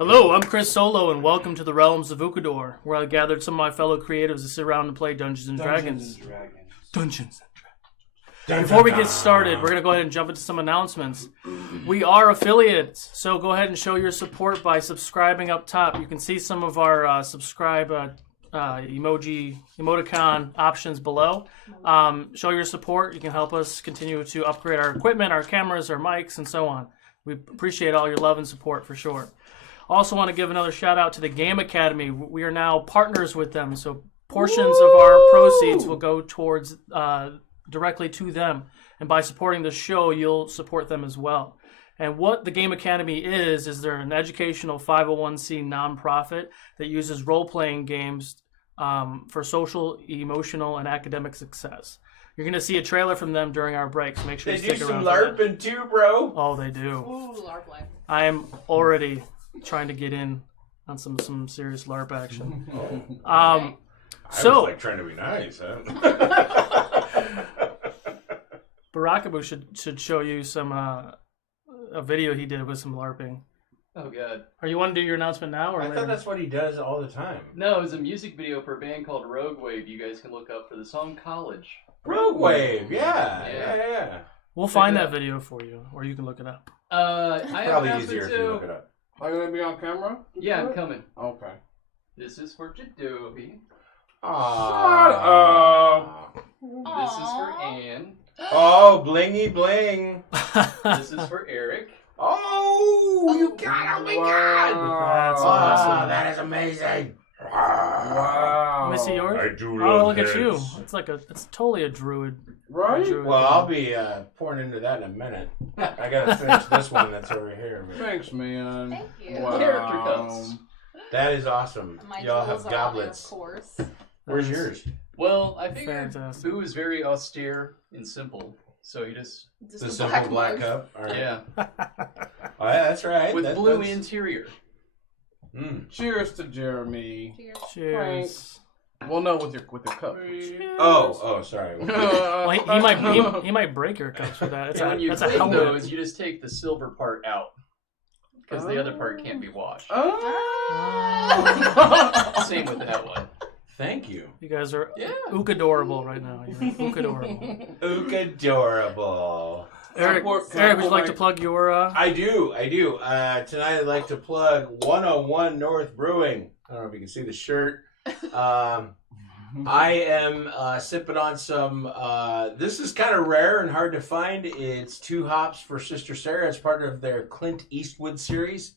Hello, I'm Chris Solo, and welcome to the realms of Ukodor, where I gathered some of my fellow creatives to sit around and play Dungeons and Dragons. Dungeons and Dragons. Before we get started, we're going to go ahead and jump into some announcements. We are affiliates, so go ahead and show your support by subscribing up top. You can see some of our subscribe emoticon options below. Show your support. You can help us continue to upgrade our equipment, our cameras, our mics, and so on. We appreciate all your love and support for sure. Also want to give another shout out to the Game Academy. We are now partners with them, so portions of our proceeds will go towards directly to them. And by supporting the show, you'll support them as well. And what the Game Academy is they're an educational 501c nonprofit that uses role-playing games for social, emotional, and academic success. You're going to see a trailer from them during our break, so make sure you stick around. They do some LARPing too, bro. Oh, they do. Ooh, LARP life. I am already trying to get in on some serious LARP action. I was like trying to be nice, huh? Barakabu should show you some a video he did with some LARPing. Oh god. Are you want to do your announcement now or I later? thought that's what he does all the time. No, it was a music video for a band called RoU. You guys can look up for the song College. RoU, yeah. We'll find that video for you, or you can look it up. I have Probably an easier announcement if you too. look it up. Are you going to be on camera? Yeah, I'm coming. Okay. This is for Jadobi. Shut up. This is for Anne. Oh, blingy bling. This is for Eric. Oh, you got it. Oh, my God. That's Oh, awesome. that is amazing. Wow. Let me see yours. I do Oh, love look at you. heads. It's totally a druid. Right? druid Well, thing. I'll be pouring into that in a minute. I got to finish this one that's over here. But Thanks, man. Thank you. Wow. Character cuts. that is awesome. My Y'all tools have are on there, goblets. of course. Where's yours? Well, I figured Fantastic. Boo is very austere and simple, so he just Just The a simple black mug. cup? All right. yeah, Oh, yeah, that's right. with blue that's... interior. Cheers to Jeremy. Cheers. Cheers. Well, no, with your cup. Oh, sorry. Well, he might break your cups with that. And when you That's a clean helmet. those, you just take the silver part out because the other part can't be washed. Oh. Same with that one. Thank you. You guys are Yeah. Ukodorable right now. You're Ukodorable. Ukodorable. Eric, would you like to plug your... I do. Tonight I'd like to plug 101 North Brewing. I don't know if you can see the shirt. I am sipping on some... this is kind of rare and hard to find. It's 2 hops for Sister Sarah. It's part of their Clint Eastwood series.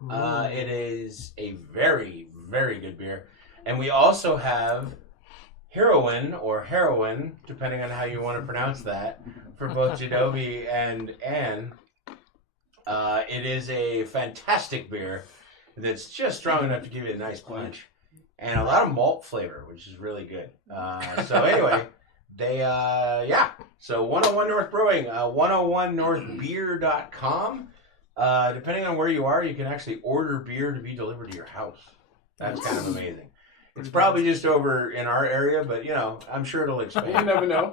It is a very, very good beer. And we also have heroin, or heroin, depending on how you want to pronounce that, for both Jadobi and Anne. It is a fantastic beer that's just strong enough to give you a nice punch. And a lot of malt flavor, which is really good. So anyway, So 101 North Brewing, 101northbeer.com. Depending on where you are, you can actually order beer to be delivered to your house. That's kind of amazing. It's probably just over in our area, but, I'm sure it'll expand. You never know.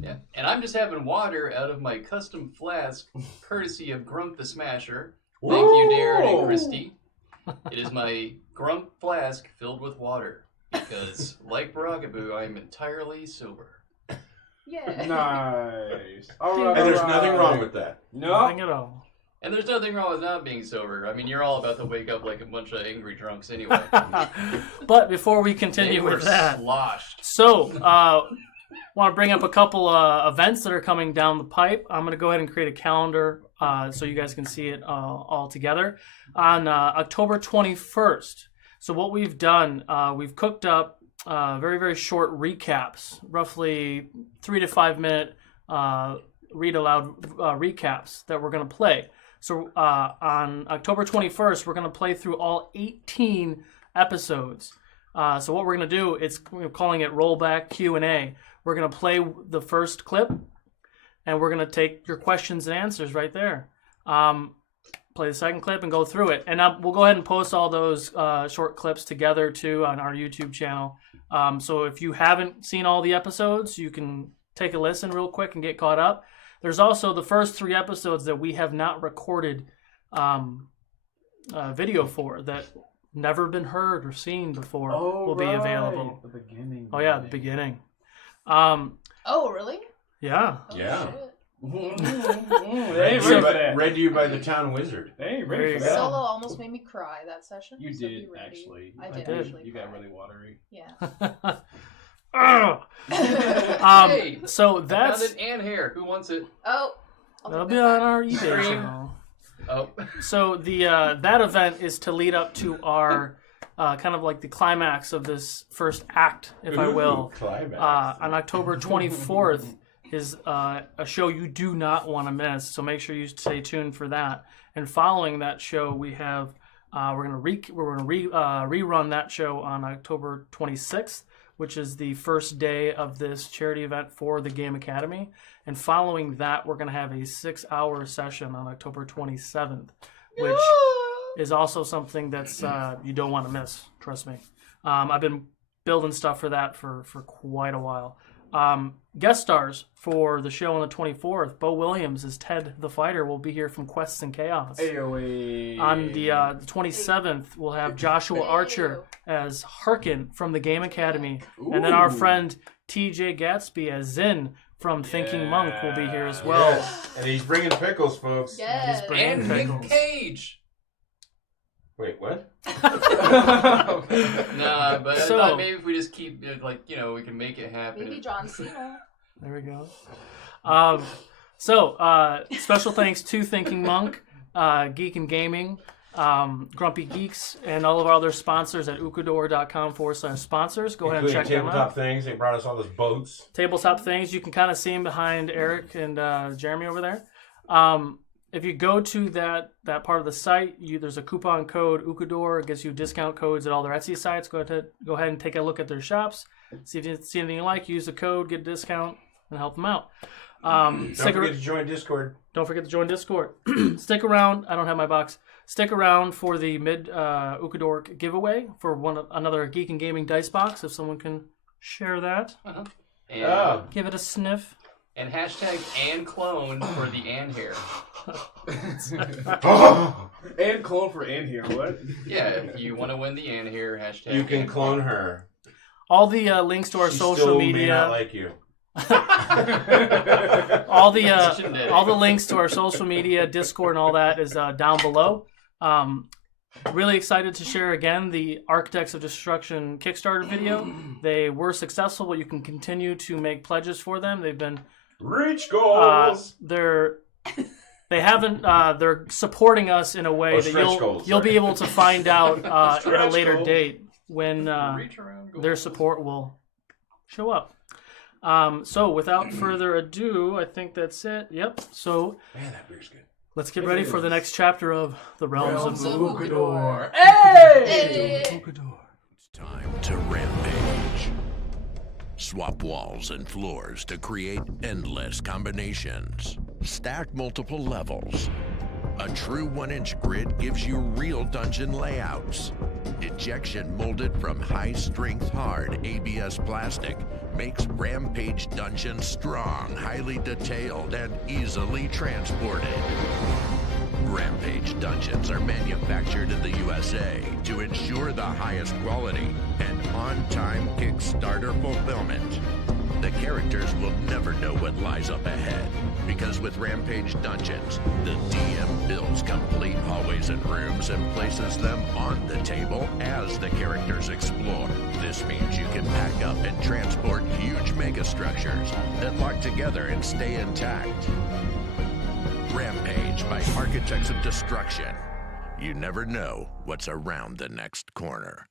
Yeah. And I'm just having water out of my custom flask, courtesy of Grump the Smasher. Thank you, Darren and Christy. It is my Grump flask filled with water because, like Barakabu, I'm entirely sober. Yeah. Nice. All right. And there's nothing wrong with that. Nothing No. at all. And there's nothing wrong with not being sober. I mean, you're all about to wake up like a bunch of angry drunks anyway. But before we They continue were with that... sloshed. So, want to bring up a couple events that are coming down the pipe. I'm going to go ahead and create a calendar so you guys can see it all together. On October 21st, so what we've done, we've cooked up very, very short recaps, roughly 3 to 5 minute read aloud recaps that we're going to play. So on October 21st, we're going to play through all 18 episodes. So what we're going to do, we're calling it Rollback Q&A. We're going to play the first clip, and we're going to take your questions and answers right there. Play the second clip and go through it. And we'll go ahead and post all those short clips together, too, on our YouTube channel. So if you haven't seen all the episodes, you can take a listen real quick and get caught up. There's also the first 3 episodes that we have not recorded video for that never been heard or seen before will be right. available. The beginning. Oh yeah, the beginning. Oh, really? Yeah. Oh, Yeah. shit. They ain't ready for that. Read to you by the town wizard. They ain't There ready you for go. that. Solo almost made me cry that session. You so did, be ready. actually. I did did. actually. You got cry. really watery. Yeah. Ugh. Hey, So found that's an ant hair. Who wants it? Oh. I'll that'll take be that on back. our eBay Stream. channel. Oh, So the that event is to lead up to our kind of like the climax of this first act, if I will. Ooh, climax. On October 24th is a show you do not want to miss. So make sure you stay tuned for that. And following that show, we have we're gonna rerun that show on October 26th, which is the first day of this charity event for the Game Academy. And following that, we're gonna have a 6-hour session on October 27th, which is also something that's you don't want to miss. Trust me. I've been building stuff for that for quite a while. Guest stars for the show on the 24th, Bo Williams as Ted the Fighter will be here from Quests and Chaos. AOA. On the 27th, we'll have Joshua Archer as Harkin from the Game Academy. And then our friend TJ Gatsby as Zin from Thinking Monk will be here as well. Yes. And he's bringing pickles, folks. Yes. He's bringing and pickles. Nick Cage. Wait, what? Nah, but So- I thought maybe if we just keep it, like, you know, we can make it happen. Maybe John Cena. There we go. Special thanks to Thinking Monk, Geek and Gaming, Grumpy Geeks, and all of our other sponsors at ukodor.com/sponsors. Go ahead and check them tabletop out. things. They brought us all those boats. Tabletop things. You can kind of see them behind Eric and Jeremy over there. If you go to that part of the site, there's a coupon code Ukodor. It gives you discount codes at all their Etsy sites. Go ahead and take a look at their shops. See if you see anything you like. Use the code, get a discount, and help them out. Don't forget to join Discord. Don't forget to join Discord. Stick around. I don't have my box. Stick around for the mid Ukodor giveaway for another Geek and Gaming dice box. If someone can share that, And, give it a sniff. and hashtag and clone for the and hair. And clone for in here. What? Yeah, if you want to win the and hair, hashtag. You can and clone her. All the links to our She social still may media. not like you. all the links to our social media, Discord, and all that is down below. Really excited to share again the Architects of Destruction Kickstarter video. They were successful, but you can continue to make pledges for them. They've been Reach goals. they're supporting us in a way that stretch goals, you'll sorry. be able to find out at a Stretch later goals. date when Reach around, go their on. support will show up. So without further ado, I think that's it. Yep. So Man, that beer's good. let's get ready for the next chapter of the Realms of Ukodor. Hey! Ukodor. It's time to rampage. Swap walls and floors to create endless combinations. Stack multiple levels. A true 1-inch grid gives you real dungeon layouts. Ejection molded from high-strength hard ABS plastic makes Rampage dungeons strong, highly detailed, and easily transported. Rampage dungeons are manufactured in the USA to ensure the highest quality and on-time Kickstarter fulfillment. The characters will never know what lies up ahead, because with Rampage Dungeons, the DM builds complete hallways and rooms and places them on the table as the characters explore. This means you can pack up and transport huge megastructures that lock together and stay intact. Rampage by Architects of Destruction. You never know what's around the next corner.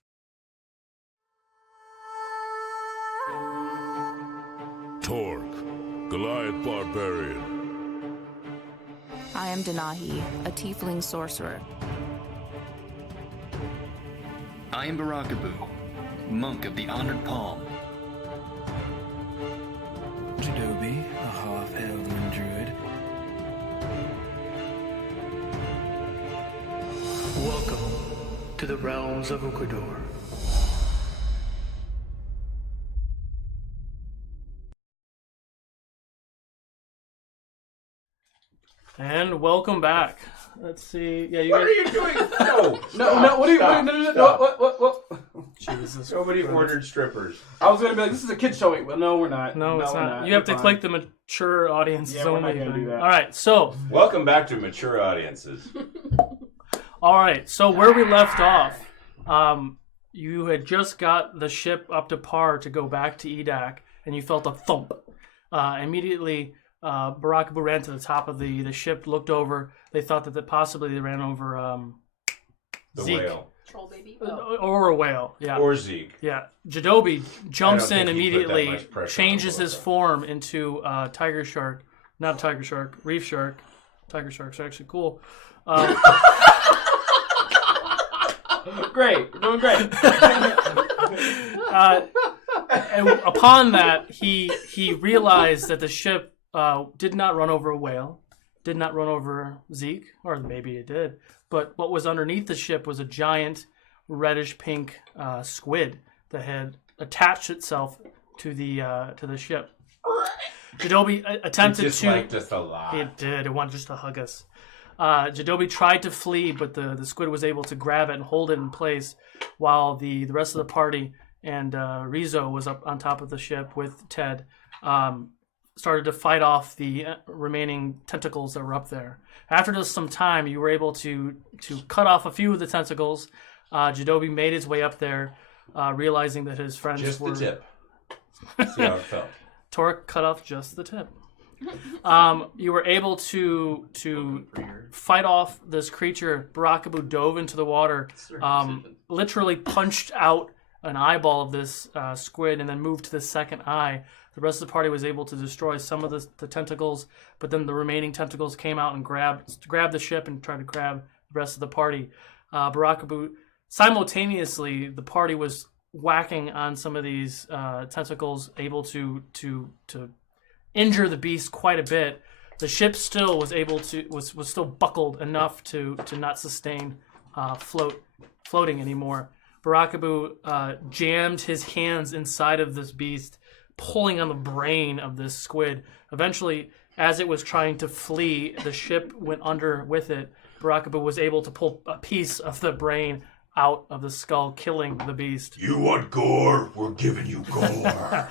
Torque, Goliath Barbarian. I am Denahi, a tiefling sorcerer. I am Barakabu, monk of the Honored Palm. Jadobi, a half-elven druid. Welcome to the realms of Ukodor. And welcome back. Let's see. Yeah, you What guys... are you doing? No, No, what are you? stop, No, stop. What? Jesus. Nobody ordered strippers. I was gonna be like, this is a kid show. Wait, well, no, we're not. No, it's we're not. You have to We're click fine. the mature audiences Yeah, we're only not gonna thing. do that. All right, so Welcome back to mature audiences. where we left off, you had just got the ship up to par to go back to Edayk, and you felt a thump. Immediately, Barakabu ran to the top of the ship, looked over. They thought that possibly they ran over The Zeke. whale. Troll baby. Or a whale. Yeah. Or Zeke. Yeah. Jadobi jumps I don't in think he put that immediately, much pressure changes on his form into tiger shark. Not tiger shark, reef shark. Tiger sharks are actually cool. Great, we're doing great. And upon that, he realized that the ship did not run over a whale, did not run over Zeke, or maybe it did. But what was underneath the ship was a giant reddish pink squid that had attached itself to the ship. Jadobi attempted He disliked us a lot. It did. It wanted just to hug us. Jadobi tried to flee, but the squid was able to grab it and hold it in place, while the rest of the party and Rizzo was up on top of the ship with Ted, started to fight off the remaining tentacles that were up there. After just some time, you were able to cut off a few of the tentacles. Jadobi made his way up there, realizing that his friends Just were... the tip. See how it felt. Torque cut off just the tip. You were able to fight off this creature. Barakabu dove into the water, literally punched out an eyeball of this squid, and then moved to the second eye. The rest of the party was able to destroy some of the tentacles, but then the remaining tentacles came out and grabbed the ship and tried to grab the rest of the party. Barakabu, simultaneously, the party was whacking on some of these tentacles, able to injure the beast quite a bit. The ship still was able to was still buckled enough to not sustain floating anymore. Barakabu jammed his hands inside of this beast, pulling on the brain of this squid. Eventually, as it was trying to flee, the ship went under with it. Barakabu was able to pull a piece of the brain out of the skull, killing the beast. You want gore? We're giving you gore.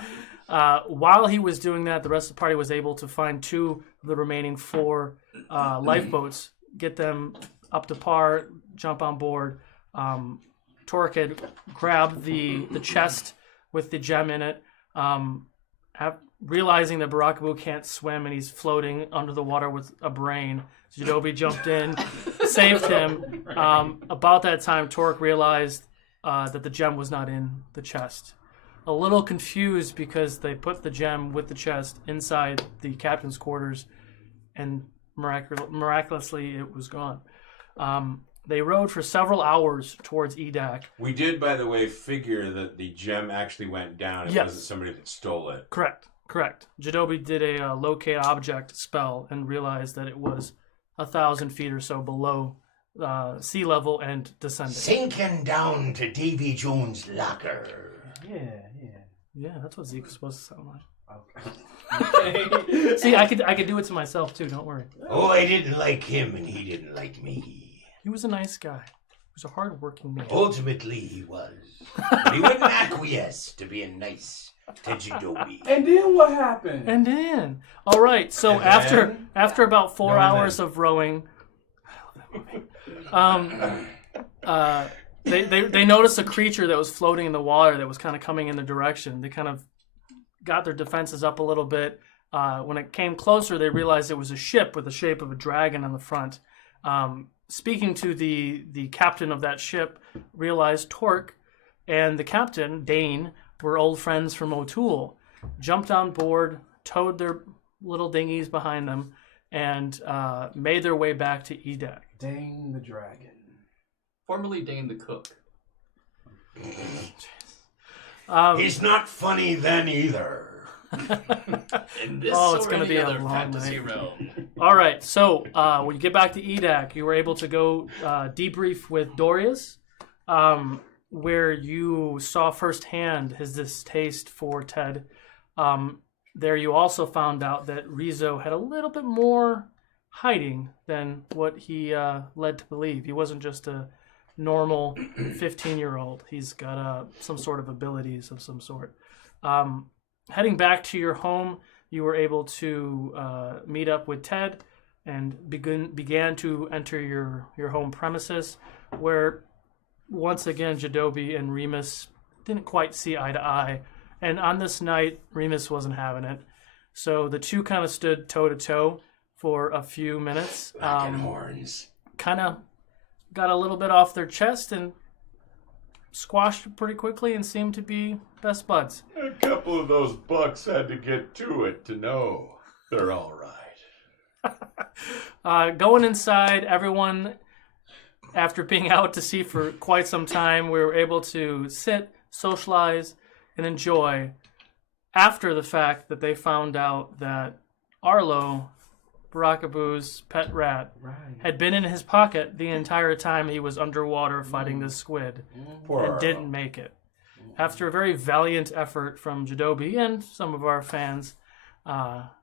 While he was doing that, the rest of the party was able to find 2 of the remaining 4 lifeboats, get them up to par, jump on board. Torque had grabbed the chest with the gem in it, realizing that Barakabu can't swim and he's floating under the water with a brain. Jadobi jumped in, saved him. About that time, Torque realized that the gem was not in the chest. A little confused because they put the gem with the chest inside the captain's quarters, and miraculously it was gone. They rowed for several hours towards Edayk. We did, by the way, figure that the gem actually went down. It wasn't somebody that stole it. Correct. Jadobi did a locate object spell and realized that it was 1,000 feet or so below sea level and descending. Sinking down to Davy Jones' locker. Yeah, that's what Zeke was supposed to sound like. Okay. See, I could do it to myself too. Don't worry. Oh, I didn't like him and he didn't like me. He was a nice guy. He was a hard-working man. Ultimately, he was. But he wouldn't acquiesce to being nice to Jadobi. And then what happened? And then, all right. So And after about 4 and hours then. of rowing, they noticed a creature that was floating in the water that was kind of coming in the direction. They kind of got their defenses up a little bit. When it came closer, they realized it was a ship with the shape of a dragon on the front. Speaking to the captain of that ship, realized Torque and the captain, Dane, were old friends from O'Toole. Jumped on board, towed their little dinghies behind them, and made their way back to Edayk. Dane the dragon. Formerly Dane the cook. He's not funny then either. In this it's or gonna any be a other long fantasy night. realm. All right, so when you get back to Edayk, you were able to go debrief with Dorius, where you saw firsthand his distaste for Ted. There you also found out that Rizzo had a little bit more hiding than what he led to believe. He wasn't just a normal 15-year-old. He's got some sort of abilities of some sort. Heading back to your home, you were able to meet up with Ted and began to enter your home premises, where once again Jadobi and Remus didn't quite see eye to eye. And on this night, Remus wasn't having it. So the two kind of stood toe-to-toe for a few minutes. Horns. Kind of got a little bit off their chest and squashed it pretty quickly and seemed to be best buds. A couple of those bucks had to get to it to know they're all right. Going inside, everyone, after being out to sea for quite some time, we were able to sit, socialize, and enjoy after the fact that they found out that Arlo, Barakaboo's pet rat, had been in his pocket the entire time he was underwater fighting this squid and didn't make it. After a very valiant effort from Jadobi and some of our fans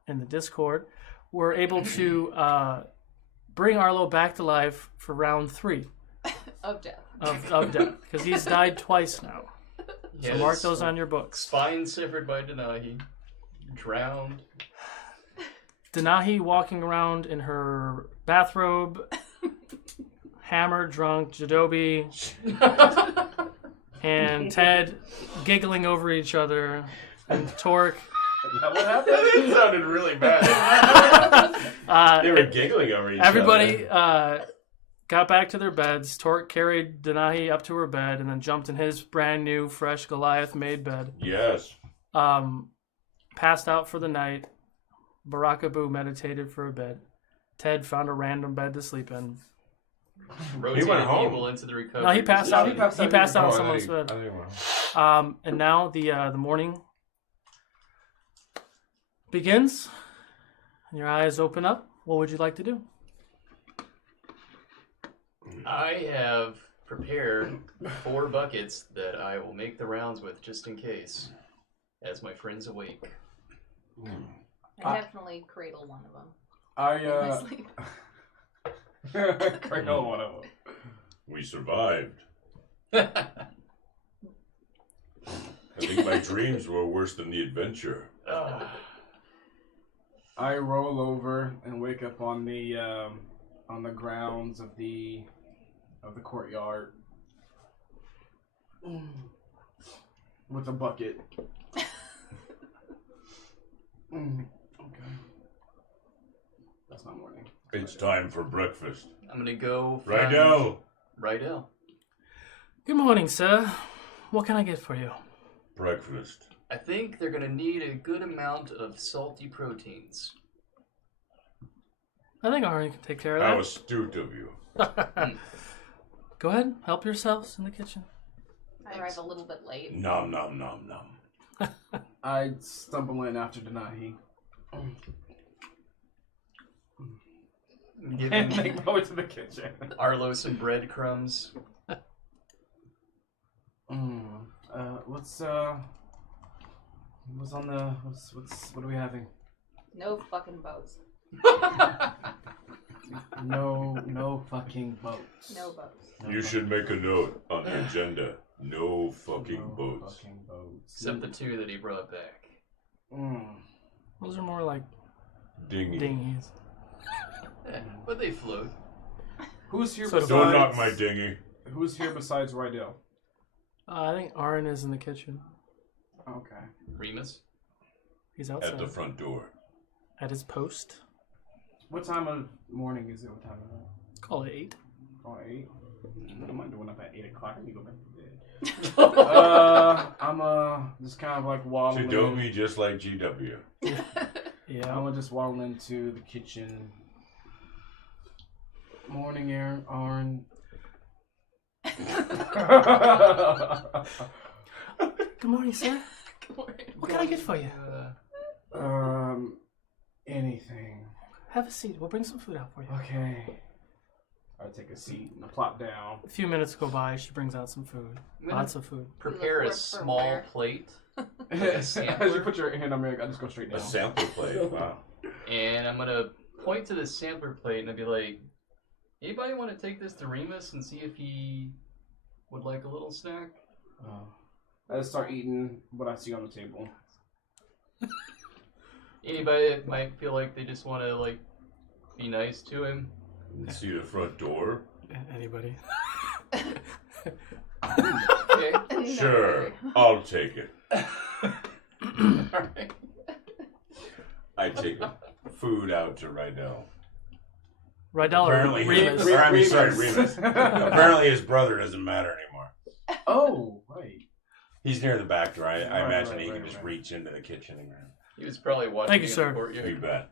in the Discord, we're able to bring Arlo back to life for round 3 Of death. of death, because he's died twice now. So Yes. mark those on your books. Spine severed by Denahi. Drowned. Denahi walking around in her bathrobe, hammered, drunk, Jadobi, and Ted giggling over each other, and Torque. Is that what happened? That sounded really bad. They were giggling over each Everybody other. got back to their beds. Torque carried Denahi up to her bed and then jumped in his brand new, fresh Goliath-made bed. Yes. Passed out for the night. Barakaboo meditated for a bit. Ted found a random bed to sleep in. Rotated went home. people into the recovery. No, he passed out. He passed out on Oh, I someone's think- bed. I think it went- And now the morning begins. Your eyes open up. What would you like to do? I have prepared 4 buckets that I will make the rounds with just in case, as my friends awake. I definitely cradle one of them. I in my sleep. cradle one of them. We survived. I think my dreams were worse than the adventure. I roll over and wake up on the grounds of the courtyard with a bucket. Okay, that's my morning. It's time for breakfast. I'm gonna go. Right now. Right now. Good morning, sir. What can I get for you? Breakfast. I think they're gonna need a good amount of salty proteins. I think Ari can take care of How that. astute of you. Go ahead, help yourselves in the kitchen. I arrive a little bit late. Nom nom nom nom. I stumble in after Denahi Give and him make my way to the kitchen. Arlo some breadcrumbs. What are we having? No fucking boats. No fucking boats. No boats. You should make a note on the agenda. No fucking No boats. fucking boats. Except the 2 that he brought back. Those are more like Dinghy. dinghies. But they float. Who's here So besides? Don't knock my dinghy. Who's here besides Rydell? I think Arin is in the kitchen. Okay. Remus? He's outside. At the front door. At his post. What time of morning is it? What time is it? Call it 8. Oh, 8. What am I doing up at 8 o'clock? I need to go back to bed. I'm just kind of like waddling. Jadobi just like GW. Yeah. I'm gonna just waddle into the kitchen. Morning, Aaron. Good morning, sir. What can I get for you? Anything. Have a seat. We'll bring some food out for you. Okay. I take a seat and I plop down. A few minutes go by. She brings out some food. Lots of food. Prepare a for small where? plate. As you put your hand on me, I just go straight A down. sample plate. Wow. And I'm gonna point to the sampler plate and I'd be like, anybody want to take this to Remus and see if he would like a little snack? I just start eating what I see on the table. Anybody that might feel like they just want to like be nice to him? See the front door? Anybody? Okay. Sure, I'll take it. Alright. I take food out to Rydell. Rydell or Apparently, Remus? Remus. Apparently, his brother doesn't matter anymore. Oh, right. He's near the back door. I imagine right, he can right, just right. reach into the kitchen and grab. He was probably watching Thank you, in sir. the courtyard. You bet.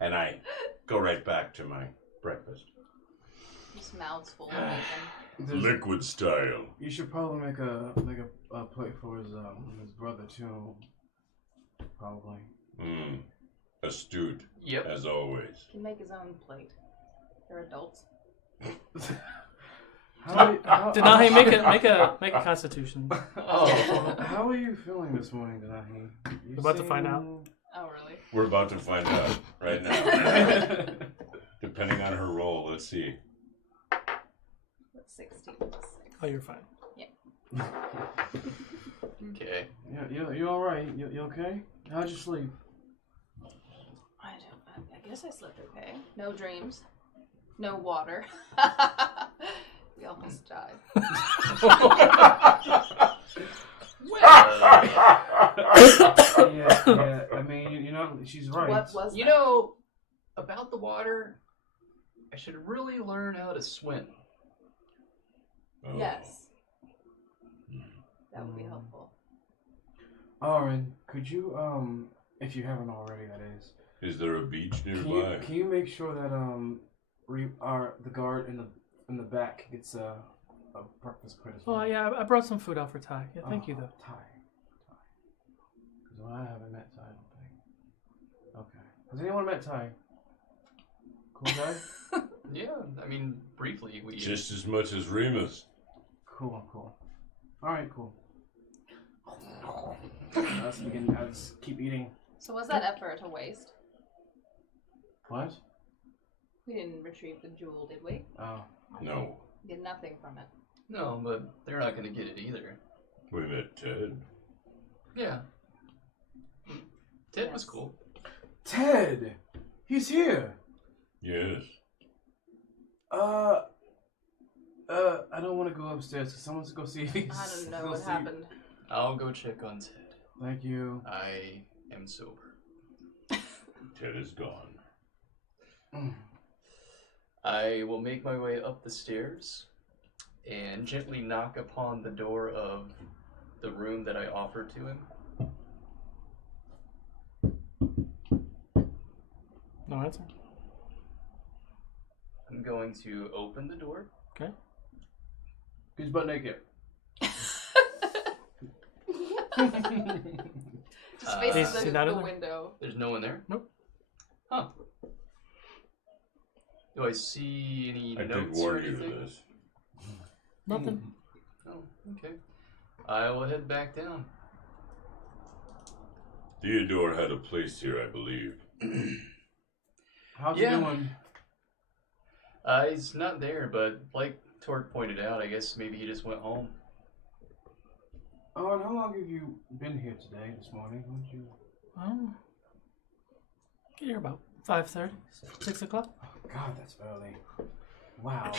And I go right back to my breakfast. Just mouths full of bacon. Liquid style. You should probably make a plate for his brother too. Probably. Astute. Yep. As always. He can make his own plate. They're adults. Denahi, make a Constitution. Oh. How are you feeling this morning, Denahi? We're about to find out. Oh, really? We're about to find out right now. Depending on her roll, let's see. That's 16 plus 6. Oh, you're fine. Okay. Yeah, you all right? You okay? How'd you sleep? I guess I slept okay. No dreams. No water. We almost died. Yeah. I mean, you know, she's right. What was You that? know, about the water, I should really learn how to swim. Oh. Yes. That would be helpful. Aaron, could you, if you haven't already, that is. Is there a beach nearby? Can you make sure that the guard in the back gets a breakfast plate as well? Oh yeah, I brought some food out for Ty. Yeah, thank you though. Ty. Because I haven't met Ty, I don't think. Okay. Has anyone met Ty? Cool guy? Yeah, I mean, briefly we. Just as much as Remus. Cool. Alright, cool. Let's keep eating. So was that effort a waste? What? We didn't retrieve the jewel, did we? Oh. No. Get nothing from it. No, but they're not going to get it either. We met Ted. Yeah. Ted was cool. Ted! He's here! Yes. I don't want to go upstairs because someone's to go see if he's... I don't know what happened. I'll go check on Ted. Thank you. I am sober. Ted is gone. I will make my way up the stairs and gently knock upon the door of the room that I offered to him. No answer. I'm going to open the door. Okay. He's butt naked. Just faces see that the in there? window. There's no one there? Nope. Huh. Do I see any I did notes or warn you of anything? this. Nothing. Oh, okay. I will head back down. Theodore had a place here, I believe. How's Yeah. he doing? He's not there, but like Torque pointed out, I guess maybe he just went home. Oh, and how long have you been here today, this morning? When'd you... Get here about 5:30, 6 o'clock. Oh, God, that's early. Wow.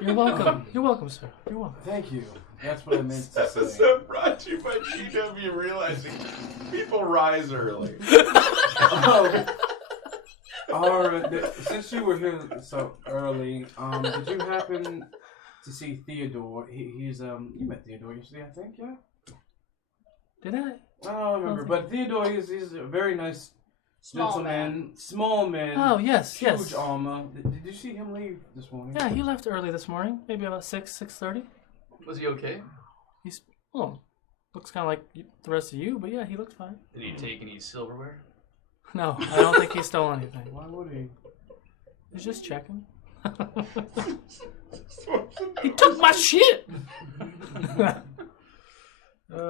You're welcome. You're welcome, sir. You're welcome. Thank you. That's what I meant to say. Episode brought to you by GW realizing people rise early. Since you were here so early, did you happen to see Theodore? He's you met Theodore yesterday, I think, yeah? Did I? I don't remember, but Theodore, he's a very nice Small gentleman, small man. Oh, yes, huge yes. armor. Did you see him leave this morning? Yeah, he left early this morning. Maybe about 6:30. Was he okay? He's, looks kind of like the rest of you, but yeah, he looks fine. Did he take any silverware? No, I don't think he stole anything. Why would he? He's just checking. He took my shit!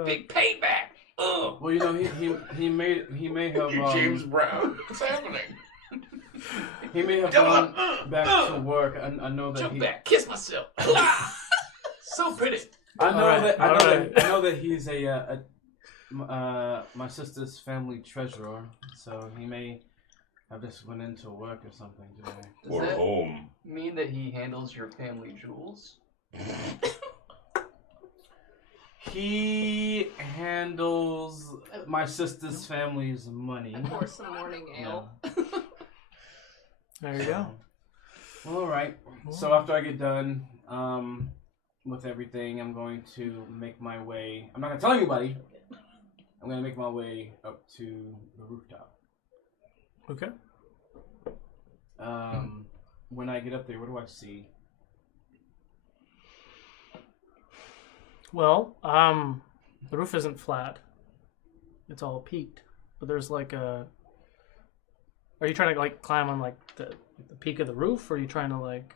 Big payback! Well, you know, he may have James Brown. What's happening? he may have gone back to work. I know that Jump he. back, kiss myself. So pretty. I know Alright, that I know that he's my sister's family treasurer, so he may have just went into work or something today. Does Or that home. mean that he handles your family jewels? He handles my sister's family's money. And pour some morning ale. There you go. All right. So after I get done with everything, I'm going to make my way. I'm not gonna tell anybody. I'm gonna make my way up to the rooftop. Okay. When I get up there, what do I see? Well, the roof isn't flat. It's all peaked. But there's like a... Are you trying to like climb on like the peak of the roof, or are you trying to like...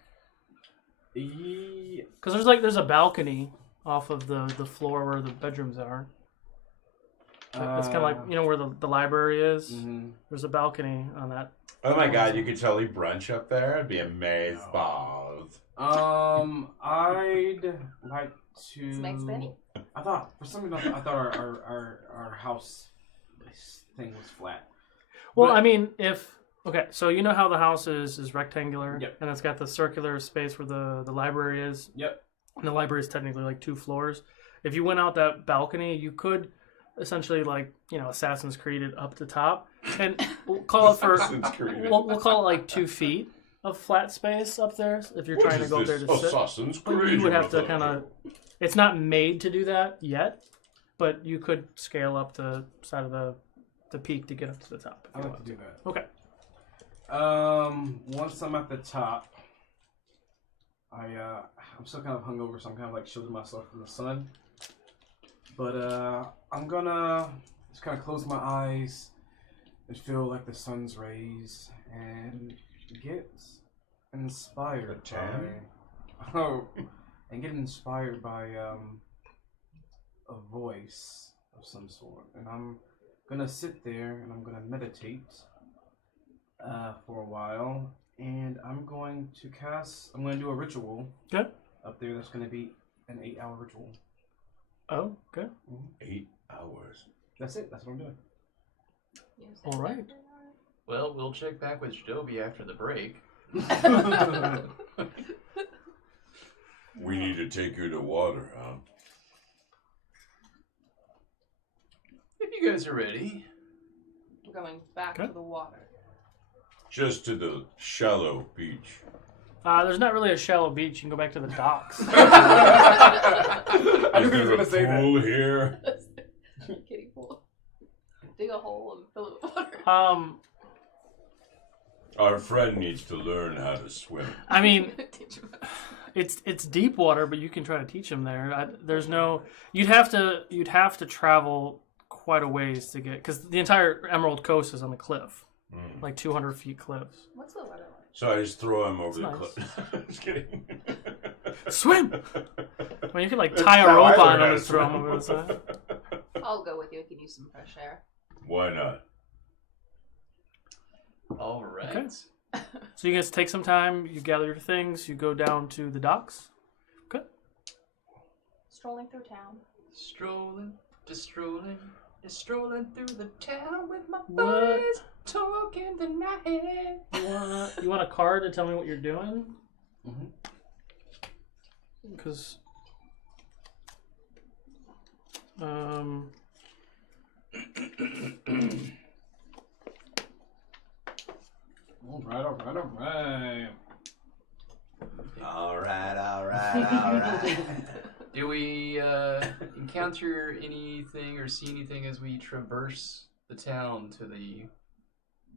Because there's a balcony off of the floor where the bedrooms are. It's kind of like, you know, where the library is. Mm-hmm. There's a balcony on that. Oh my god, you could totally brunch up there. I'd be amazed. Balls. I'd like to. Snakes Benny? I thought for some reason I thought our house thing was flat. Well, But- I mean, so you know how the house is rectangular, Yep. and it's got the circular space where the library is. Yep. And the library is technically like 2 floors. If you went out that balcony, you could essentially like, you know, Assassin's Creed it up to top, and we'll call it for Assassin's Creed. we'll call it like 2 feet of flat space up there if you're trying to go up there to sit. Assassin's But Creed. you would have to kind of. It's not made to do that yet, but you could scale up the side of the peak to get up to the top. I'd like to do that. Okay. Once I'm at the top, I'm still kind of hungover, so I'm kind of like shielding myself from the sun. But I'm gonna just kind of close my eyes and feel like the sun's rays and get inspired by a voice of some sort. And I'm gonna sit there and I'm gonna meditate for a while, and I'm going to do a ritual. Okay. Up there, that's going to be an 8-hour ritual. Oh, okay. 8 hours. That's it. That's what I'm doing. All right. Well, we'll check back with Joby after the break. We need to take you to water, huh? If you guys are ready. We're going back to the water. Just to the shallow beach. There's not really a shallow beach. You can go back to the docks. I knew he was Is there going a to say that. pool here? Kiddie pool. Dig a hole and fill it with water. Our friend needs to learn how to swim. I mean, it's deep water, but you can try to teach him there. You'd have to travel quite a ways to get, because the entire Emerald Coast is on the cliff, like 200 feet cliffs. What's the weather like? So I just throw him over It's the nice. cliff. Just kidding. Swim! Well, you could like That's tie a how I rope on learned how him to and throw him swim. over the side. I'll go with you. I could use some fresh air. Why not? All right. Okay. So you guys take some time, you gather your things, you go down to the docks. Okay. Strolling through town. Strolling through the town with my What? boys, talking the night. You want a card to tell me what you're doing? Mm-hmm. Because All right. All right. Do we encounter anything or see anything as we traverse the town to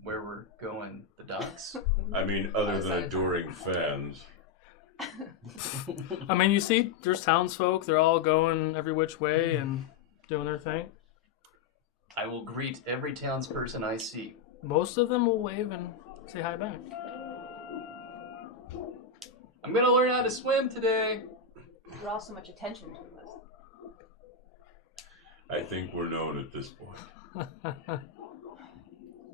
where we're going, the docks? I mean, other than adoring fans. I mean, you see, there's townsfolk. They're all going every which way and doing their thing. I will greet every townsperson I see. Most of them will wave and say hi back. I'm gonna learn how to swim today. Draw so much attention to us. I think we're known at this point.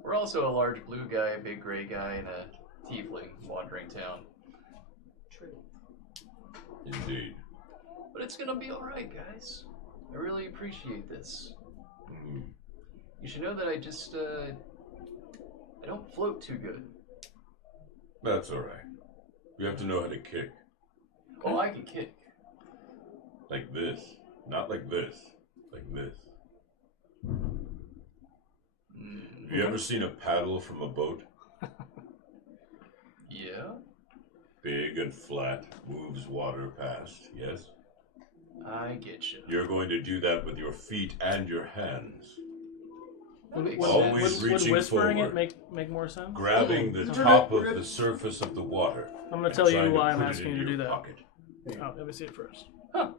We're also a large blue guy, a big gray guy, and a tiefling wandering town. True. Indeed. But it's gonna be alright, guys. I really appreciate this. Mm. You should know that I just, I don't float too good. That's all right. You have to know how to kick. Oh, I can kick. Like this. Not like this. Like this. Mm. Have you ever seen a paddle from a boat? Yeah? Big and flat, moves water past, yes? I get you. You're going to do that with your feet and your hands. That makes Always sense. Would reaching whispering forward. it make more sense? Grabbing the top of the surface of the water. I'm going and to tell you trying why put I'm it asking into you to do your that. pocket. Oh, let me see it first. Huh.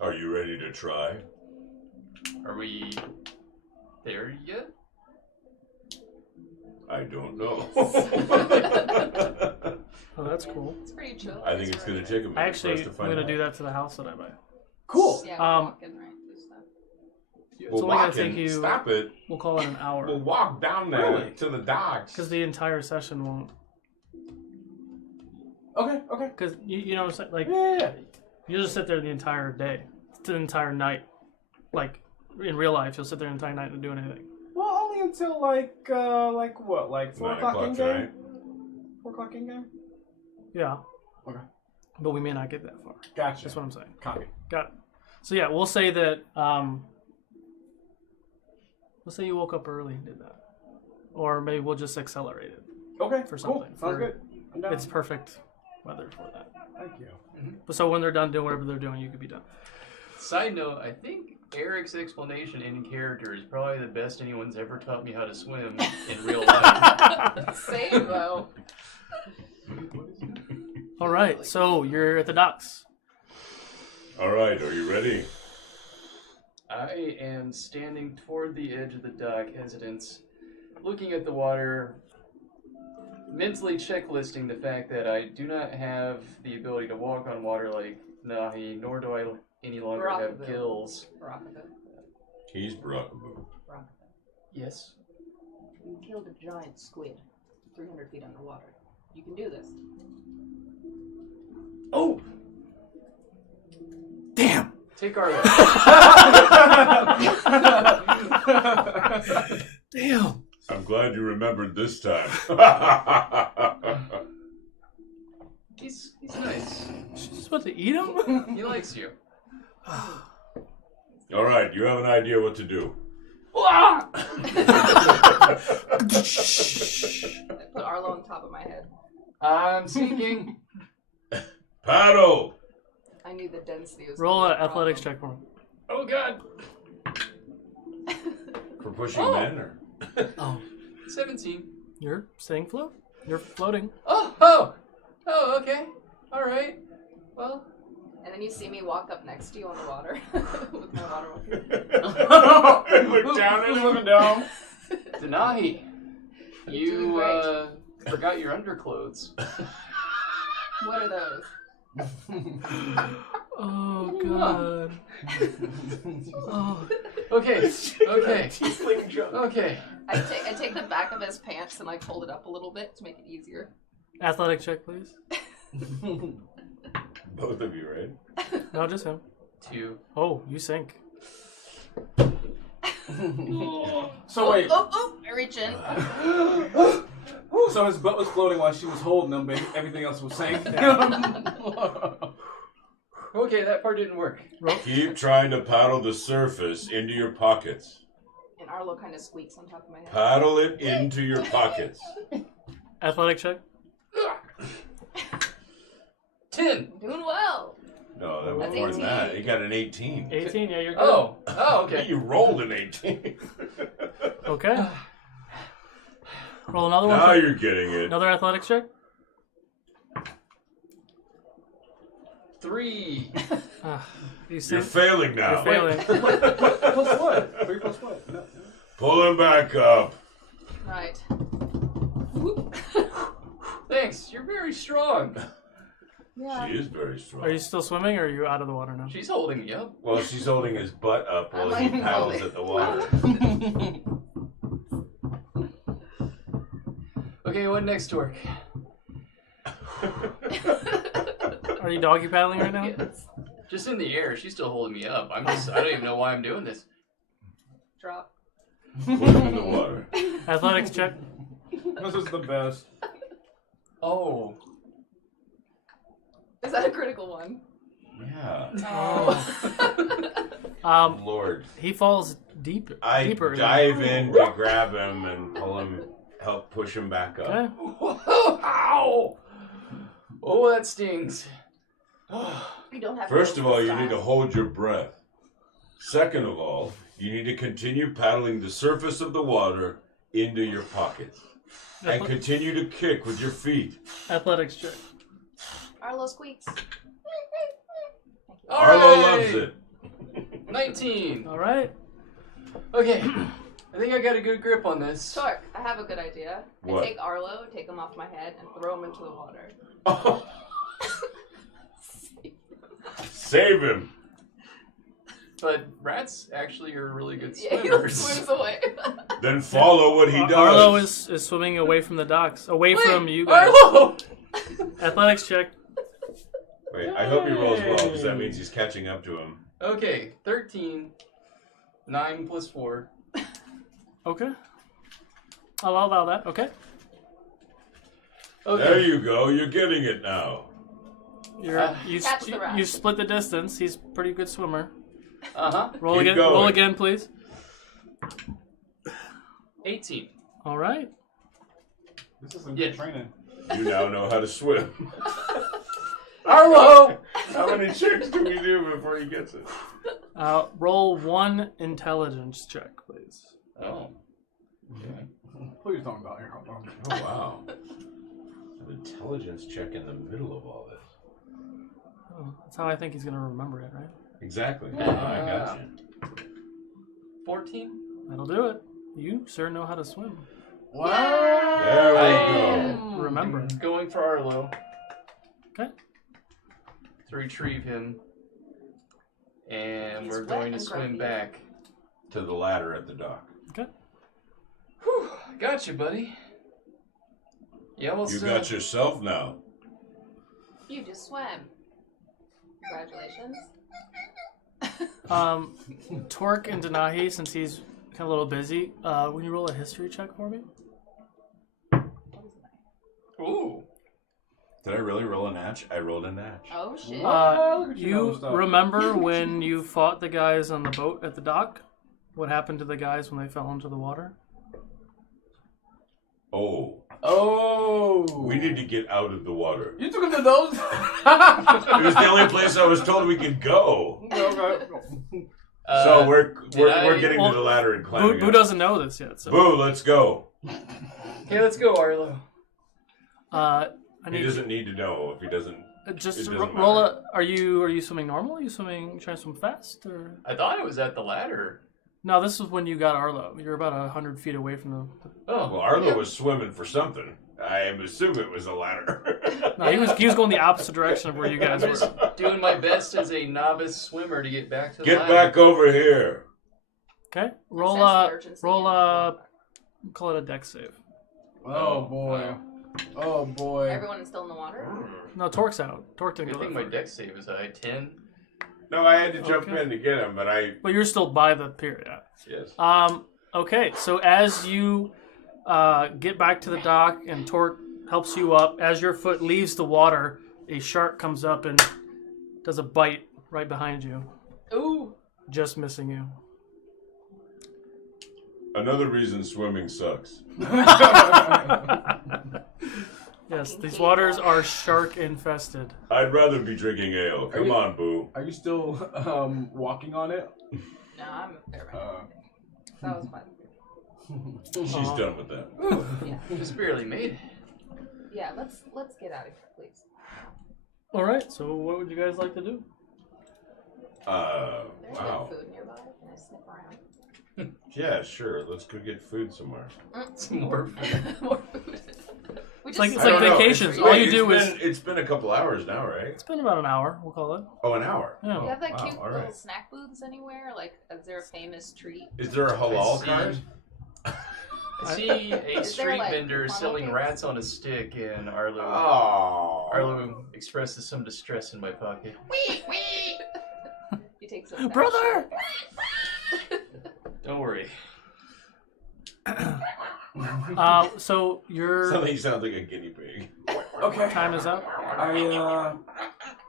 Are you ready to try? Are we there yet? I don't know. Oh, that's cool. It's pretty chill. I think it's going to take a minute I for us actually, to I'm find going out. to do that to the house that I buy. Cool. Yeah, Um, walking right through stuff. It's We'll only going walk to take in, you, stop it. we'll call it an hour. We'll walk down there Really? to the docks. Because the entire session won't. Okay, okay. Because, you know what I'm saying? Like, Yeah. you'll just sit there the entire day. The entire night. Like, in real life, you'll sit there the entire night and do anything. Well, only until like what? Like 4 9 o'clock o'clock in game? tonight. 4 o'clock in game? Yeah. Okay. But we may not get that far. Gotcha. That's what I'm saying. Copy. Got it. So yeah, we'll say that. Let's say you woke up early and did that, or maybe we'll just accelerate it. Okay, For cool. something. Sounds For- good. I'm down. It's perfect weather for that. Thank you. But so when they're done doing whatever they're doing, you could be done. Side note, I think Eric's explanation in character is probably the best anyone's ever taught me how to swim in real life. Same though. All right, so you're at the docks. All right, are you ready? I am standing toward the edge of the dock, hesitant, looking at the water, mentally checklisting the fact that I do not have the ability to walk on water like Nahi, nor do I any longer have Rockaville. gills. Rockaville. He's Brockaboo. Rockaville. Yes. You killed a giant squid 300 feet underwater. You can do this. Oh! Damn. Take our Damn. I'm glad you remembered this time. He's nice. She's supposed to eat him? He likes you. All right, you have an idea what to do. I put Arlo on top of my head. I'm sinking. Paddle! I knew the density was. Roll gonna an be a athletics problem. check for him. Oh god. For pushing Oh. men, or? Oh, 17. you're staying float. You're floating. Oh, okay. Alright. Well, And then you see me walk up next to you on the water with my water monkey. Look down at him. Down. Denahi, You're doing you great. forgot your underclothes. What are those? Oh god. Oh. Okay. I take the back of his pants and like hold it up a little bit to make it easier. Athletic check, please. Both of you, right? No, just him. 2. Oh, you sink. So wait. Oh, I reach in. So his butt was floating while she was holding him, but everything else was sinking. Okay, that part didn't work. Keep trying to paddle the surface into your pockets. And Arlo kind of squeaks on top of my head. Paddle it into your pockets. Athletic check. 10. Doing well. No, that was That's more than 18. that. He got an 18. 18, yeah, you're good. Oh, okay. You rolled an 18. Okay. Roll another one. Now you're getting it. Another athletics check. 3. You You're sink. failing now. You're failing. Plus what? 3 plus what? No. Pull him back up. Right. Thanks, you're very strong. Yeah. She is very strong. Are you still swimming, or are you out of the water now? She's holding me up. Well, she's holding his butt up while I'm he like paddles holding. at the water. Okay, what next, Torque? Are you doggy paddling right now? Yes. Just in the air. She's still holding me up. I don't even know why I'm doing this. Drop. Put him in the water. Athletics check. This is the best. Oh. Is that a critical one? Yeah. Oh. Lord. He falls deeper. I deeper. dive in to grab him and pull him, help push him back up. Okay. Ow! Oh, that stings. You don't have. First to of all, you stop. need to hold your breath. Second of all, you need to continue paddling the surface of the water into your pockets. And continue to kick with your feet. Athletics check. Arlo squeaks. All Arlo right. loves it. 19. All right. Okay. I think I got a good grip on this. Torque, I have a good idea. What? I take Arlo, take him off my head, and throw him into the water. Save him. But rats actually are really good Yeah, he swimmers. swims away. Then follow what he does. Arlo is swimming away from the docks, away from you guys. Arlo! Athletics check. Wait, I hope he rolls well because that means he's catching up to him. Okay, 13. 9 plus 4. Okay. I'll allow that. Okay. Okay. There you go. You're getting it now. Catch the rat. You split the distance. He's a pretty good swimmer. Uh-huh. Roll Keep again. going. Roll again, please. 18. All right. This is some Yeah. good training. You now know how to swim. Arlo! How many checks do we do before he gets it? Roll one intelligence check, please. Oh. Please don't go here. Oh, wow. An intelligence check in the middle of all this. Oh, that's how I think he's gonna remember it, right? Exactly. I got you. 14? That'll do it. You, sir, know how to swim. Wow. There we I go. am Remember. going for Arlo Okay. to retrieve him. And He's we're wet going to and swim grumpy. back. To the ladder at the dock. Okay. Whew, got you, buddy. Yeah, well, You got yourself now. You just swam. Congratulations. Torque and Denahi, since he's kind of a little busy, when you roll a history check for me? Ooh. Did I really roll a natch? I rolled a natch. Oh shit. Look at you knowing You stuff. remember when you fought the guys on the boat at the dock? What happened to the guys when they fell into the water? Oh. Oh. We need to get out of the water. You took him to those? It was the only place I was told we could go. So we're I- getting to the ladder and Boo, climbing Boo up. doesn't know this yet. So. Boo, let's go. Okay, let's go, Arlo. I He need doesn't need to know if he doesn't. just it doesn't roll matter. a. Are you swimming normal? Are you swimming trying to swim fast or? I thought it was at the ladder. No, this is when you got Arlo. You're about 100 feet away from the. Oh, Well, Arlo was swimming for something. I am assuming it was a ladder. No, he was going the opposite direction of where you guys I'm were. just doing my best as a novice swimmer to get back to the Get ladder. back over here. Okay, roll Sense the urgency roll and- call it a dex save. Oh boy. Oh boy. Everyone is still in the water? No, Torque's out. Torque didn't I go think that my far. dex save is high. 10. No, I had to jump Okay. in to get him, but I. But you're still by the pier, yeah. Yes. Okay, so as you get back to the dock and Torque helps you up, as your foot leaves the water, a shark comes up and does a bite right behind you, Ooh. just missing you. Another reason swimming sucks. Yes, these waters are shark infested. I'd rather be drinking ale. Come on, Boo. Are you still walking on it? No, I'm a fair man. That was fun. She's done with that. Yeah. Just barely made it. Yeah, let's get out of here, please. All right, so what would you guys like to do? There's Wow. no food nearby. Can I sniff around? Yeah, sure. Let's go get food somewhere. Some more food. More food. We It's like just- I don't know. vacations. It's- All you it's do been, is It's been a couple hours now, right? it's been about an hour. We'll call it. Oh, an hour. Yeah. Do you have like wow, cute all little right. snack booths anywhere? Like, is there a famous treat? Is there a halal see. card? I see a Is there, street like, vendor funnel selling cakes? rats on a stick, and Arlo Oh. Arlo expresses some distress in my pocket. He takes a Brother! Don't worry. So your Something sounds like a guinea pig. Okay. time is up. I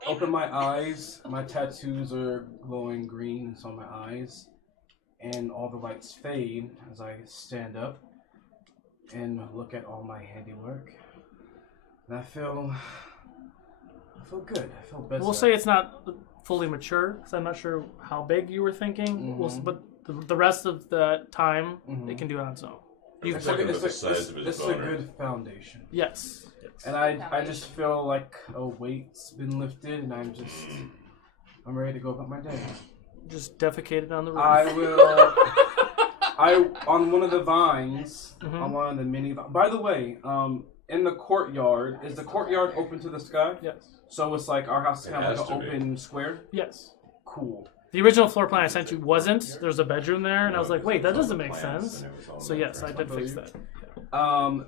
open my eyes. My tattoos are glowing green, so my eyes, and all the lights fade as I stand up and look at all my handiwork. And I feel good. I feel better. We'll say it's not fully mature because I'm not sure how big you were thinking. But the rest of the time, it can do it on its own. It's like about the size of his it's a boner. good foundation. Yes. And I just feel like a weight's been lifted, and I'm ready to go about my day. Just defecated on the roof. I will. On one of the vines, on one of the mini. By the way, in the courtyard, is the courtyard open to the sky? Yes. So it's like our house is It kind of has like an to be. open square. Yes. Cool. The original floor plan I sent you wasn't. There's a bedroom there, and I was like, wait, that doesn't make sense. So yes, I did fix that.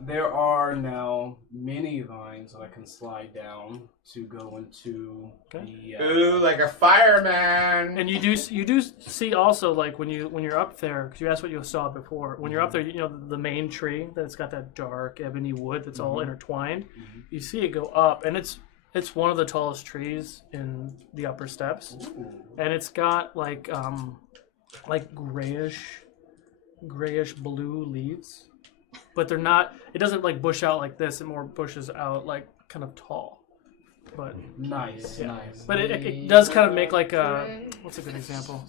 There are now mini vines that I can slide down to go into the. Ooh, like a fireman. And you do see also like when you're up there, because you asked what you saw before. When you're up there, you know the main tree that's got that dark ebony wood that's all intertwined. You see it go up, and it's one of the tallest trees in the upper steps, and it's got like grayish blue leaves, but they're not. It doesn't like bush out like this. It more bushes out like kind of tall. But nice. But it does kind of make like a what's a good example?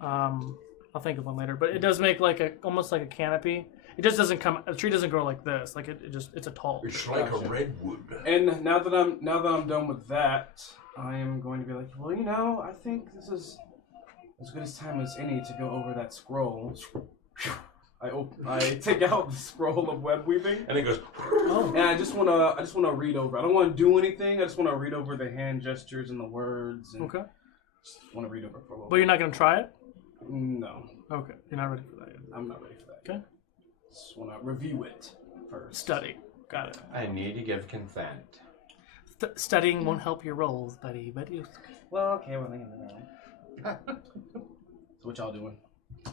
I'll think of one later. But it does make like almost like a canopy. It just doesn't come. A tree doesn't grow like this. Like it's a tall. It's like a redwood. And now that I'm done with that, I am going to be like, well, I think this is as good a time as any to go over that scroll. I take out the scroll of web weaving, and it goes. And I just wanna read over. I don't want to do anything. I just want to read over the hand gestures and the words. And Okay. Just want to read over it for a little. But you're not gonna try it? No. Okay. You're not ready for that yet. I'm not ready for that. Okay. Just want to review it first. Study. Got it. I need to give consent. Studying won't help your roles, buddy. But you. Well, okay. Well, so what y'all doing?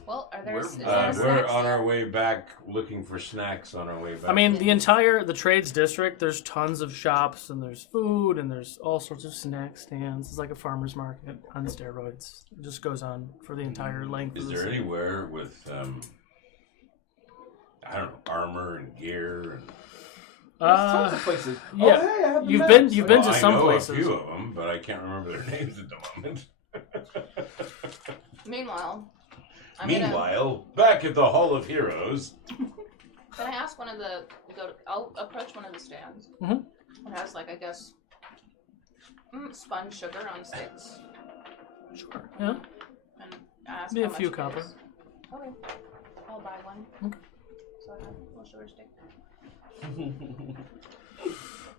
Well, are there? Is there We're snacks on there? our way back, looking for snacks on our way back. I mean, the trades district. There's tons of shops, and there's food, and there's all sorts of snack stands. It's like a farmer's market on steroids. It just goes on for the entire length. Is of the there city. anywhere with, I don't know, armor and gear? And... Tons of places. Yeah, Oh, hey, I have the you've maps. been to some I know places. a few of them, but I can't remember their names at the moment. Meanwhile, Meanwhile, back at the Hall of Heroes. Can I ask one of the I'll approach one of the stands. Mhm. It has like I guess spun sugar on sticks. Sure. Yeah. And ask Be how a few much it copper. is. Okay. I'll buy one. Okay. So I have a little sugar stick.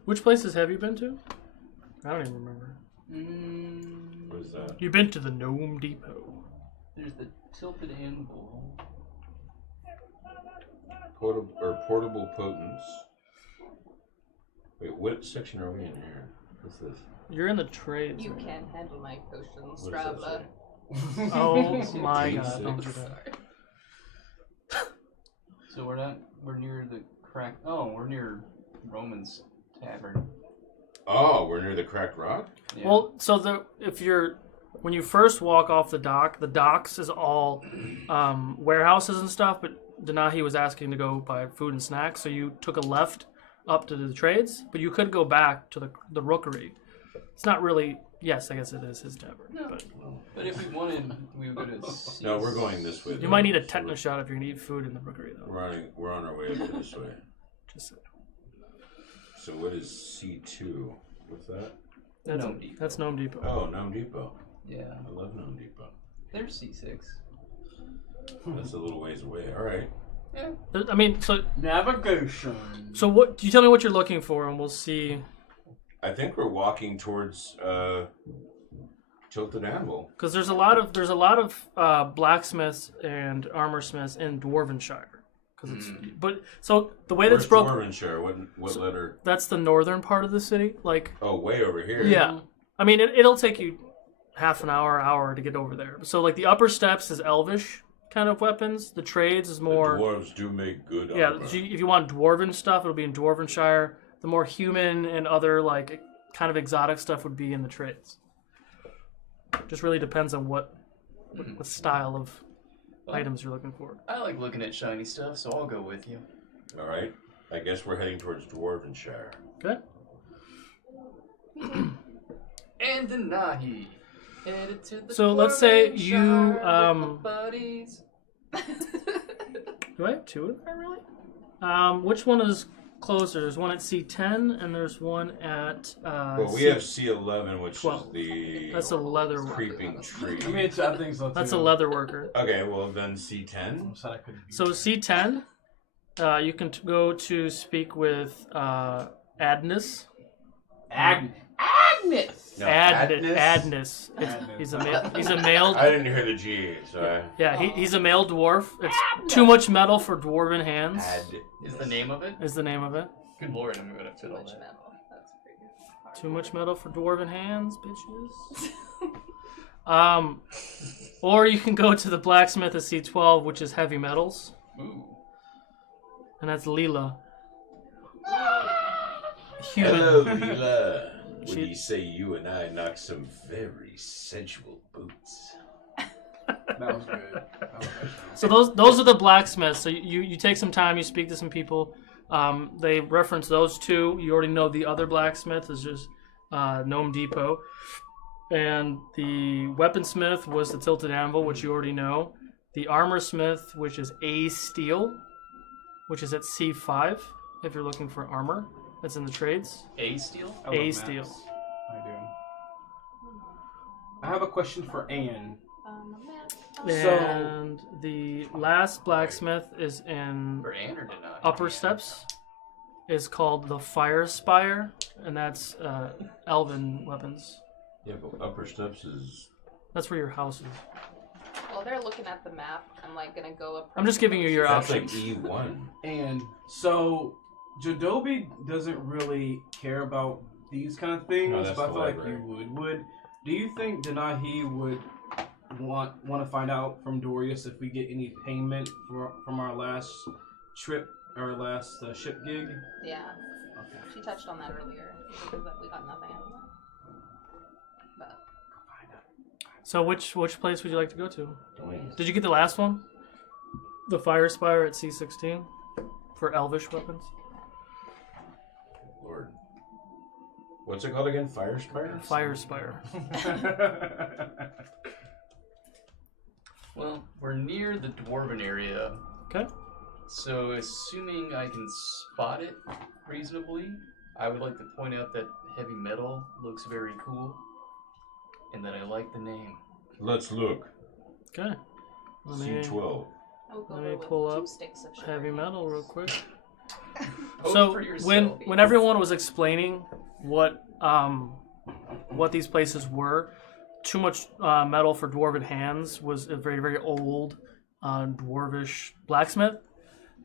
Which places have you been to? I don't even remember. What is that? You've been to the Gnome Depot. There's the tilted anvil. Portable potents. Wait, what section are we in here? What's this? You're in the trades. You right? can handle my potions, What does that traveler. say? Oh my Eight, god! Don't do six. that. So we're near the crack. Oh, we're near Roman's Tavern. Oh, we're near the Cracked Rock? Yeah. Well, so when you first walk off the docks is all warehouses and stuff, but Denahi was asking to go buy food and snacks, so you took a left up to the trades, but you could go back to the rookery. It's not really. Yes, I guess it is his tavern. No. But But if we wanted, we would go to C. No, we're going this way. you though. might need a So tetanus shot if you're gonna eat food in the rookery, though. We're on our way up this way. Just saying. So what is C2? What's that? That's Gnome Depot. Oh, Gnome Depot. Yeah. I love Gnome Depot. There's C6. That's a little ways away. All right. Yeah. I mean, so Navigation. so what? You tell me what you're looking for, and we'll see. I think we're walking towards Tilted Anvil. Because there's a lot of blacksmiths and armor smiths in Dwarvenshire. But so the way that's broken. Dwarvenshire? What letter? That's the northern part of the city. Like. Oh, way over here. Yeah, I mean it'll take you half an hour to get over there. So like the upper steps is Elvish kind of weapons. The trades is more. The dwarves do make good Yeah, armor. if you want dwarven stuff, it'll be in Dwarvenshire. The more human and other like kind of exotic stuff would be in the trades. Just really depends on what style of items you're looking for. I like looking at shiny stuff, so I'll go with you. All right. I guess we're heading towards Dwarvenshire. Okay. And Denahi. Headed to the So let's say you Dwarvenshire with my buddies. do I have two of them really? Which one is closer? There's one at C10 and there's one at Well, we have C11, which 12. is the That's a leather worker. creeping tree. I mean, I think so too. That's a leather worker. Okay, well then C10. So C10, you can go to speak with Adnus. Agnes. No, Adnus. He's a male. I didn't hear the G, so Yeah, he's a male dwarf. It's too much metal for dwarven hands. Is the name of it? Is the name of it. Good lord, I'm gonna fit all that. Too much metal for dwarven hands, bitches. Or you can go to the blacksmith at C12, which is heavy metals. Ooh. And that's Leela. Hello, Leela. What do you say you and I knock some very sensual boots? That was good. So those are the blacksmiths. So you take some time, you speak to some people. They reference those two. You already know the other blacksmith is just Gnome Depot. And the weaponsmith was the Tilted Anvil, which you already know. The armor smith, which is A Steel, which is at C5 if you're looking for armor. That's in the trades. A Steel? A Steel. I do. I have a question for Anne. And the last blacksmith is in For Anne or Denahi? upper steps. Is called the Fire Spire, and that's elven weapons. Yeah, but upper steps is. That's where your house is. While they're looking at the map, I'm like gonna go up. I'm just giving you your That's options. like E1. And so Jadobi doesn't really care about these kind of things, No, that's but I the feel like library. you would. Do you think Denahi would want to find out from Dorius if we get any payment from our last trip, our last ship gig? Yeah. Okay. She touched on that earlier because we got nothing out of that. But So which place would you like to go to? Did you get the last one? The Fire Spire at C16 for elvish weapons. Lord. What's it called again? Fire Spire? Fire Spire. Well, we're near the dwarven area. Okay. So, assuming I can spot it reasonably, I would like to point out that heavy metal looks very cool, and that I like the name. Let's look. Okay. Let me C12. let me pull up 2 sticks of sugar heavy cubes. metal real quick. Vote So for yourself. when everyone was explaining what these places were, too much metal for dwarven hands was a very, very old dwarvish blacksmith.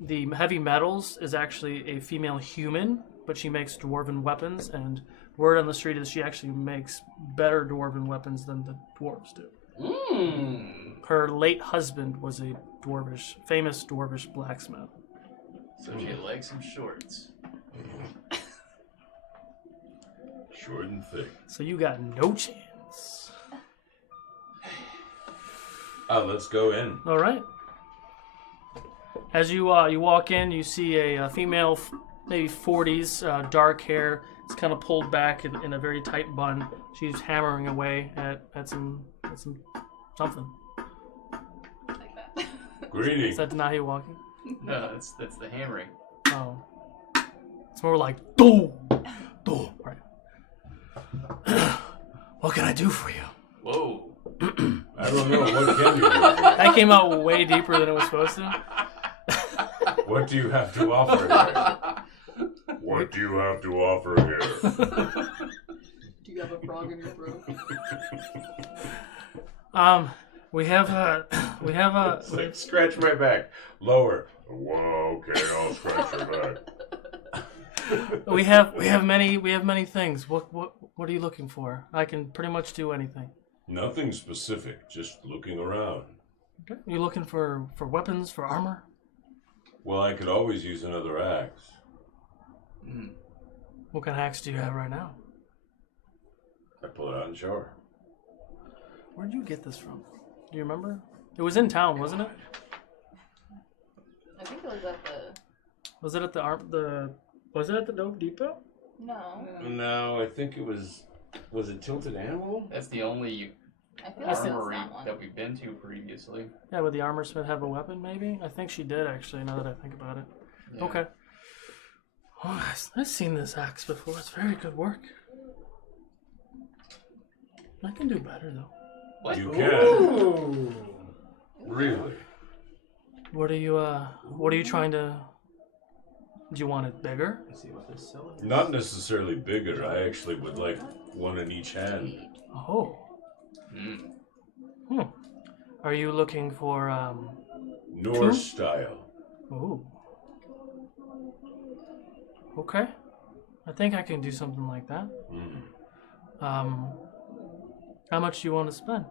The heavy metals is actually a female human, but she makes dwarven weapons, and word on the street is she actually makes better dwarven weapons than the dwarves do. Her late husband was a famous dwarvish blacksmith. So she likes some shorts. Short and thick. So you got no chance. Let's go in. All right. As you walk in, you see a female, maybe 40s, dark hair. It's kind of pulled back in a very tight bun. She's hammering away at something. Like that. Greetings. Is that Denahi walking? No, that's the hammering. Oh. It's more like do. Right. What can I do for you? Whoa. I don't know. What can you do? That came out way deeper than it was supposed to. What do you have to offer here? What do you have to offer here? Do you have a frog in your throat? We have a. It's like, scratch my back. Lower. Whoa, okay, I'll scratch your back. We have many things. What are you looking for? I can pretty much do anything. Nothing specific, just looking around. Okay. You looking for weapons, for armor? Well, I could always use another axe. What kind of axe do you have right now? I pull it out in shore. Where'd you get this from? Do you remember? It was in town, wasn't it? I think it was at the... Was it at Was it at the Dope Depot? No. No, I think it was... Was it Tilted Animal? That's the only I feel like it's armory that one. that we've been to previously. Yeah, would the armor smith have a weapon, maybe? I think she did, actually, now that I think about it. Yeah. Okay. Oh, I've seen this axe before. It's very good work. I can do better, though. What? You can. Ooh. Really? What are you trying to... Do you want it bigger? Let's see what this selling is. Not necessarily bigger. I actually would like one in each hand. Oh. Mm. Are you looking for, Norse style. Ooh. Okay. I think I can do something like that. How much do you want to spend?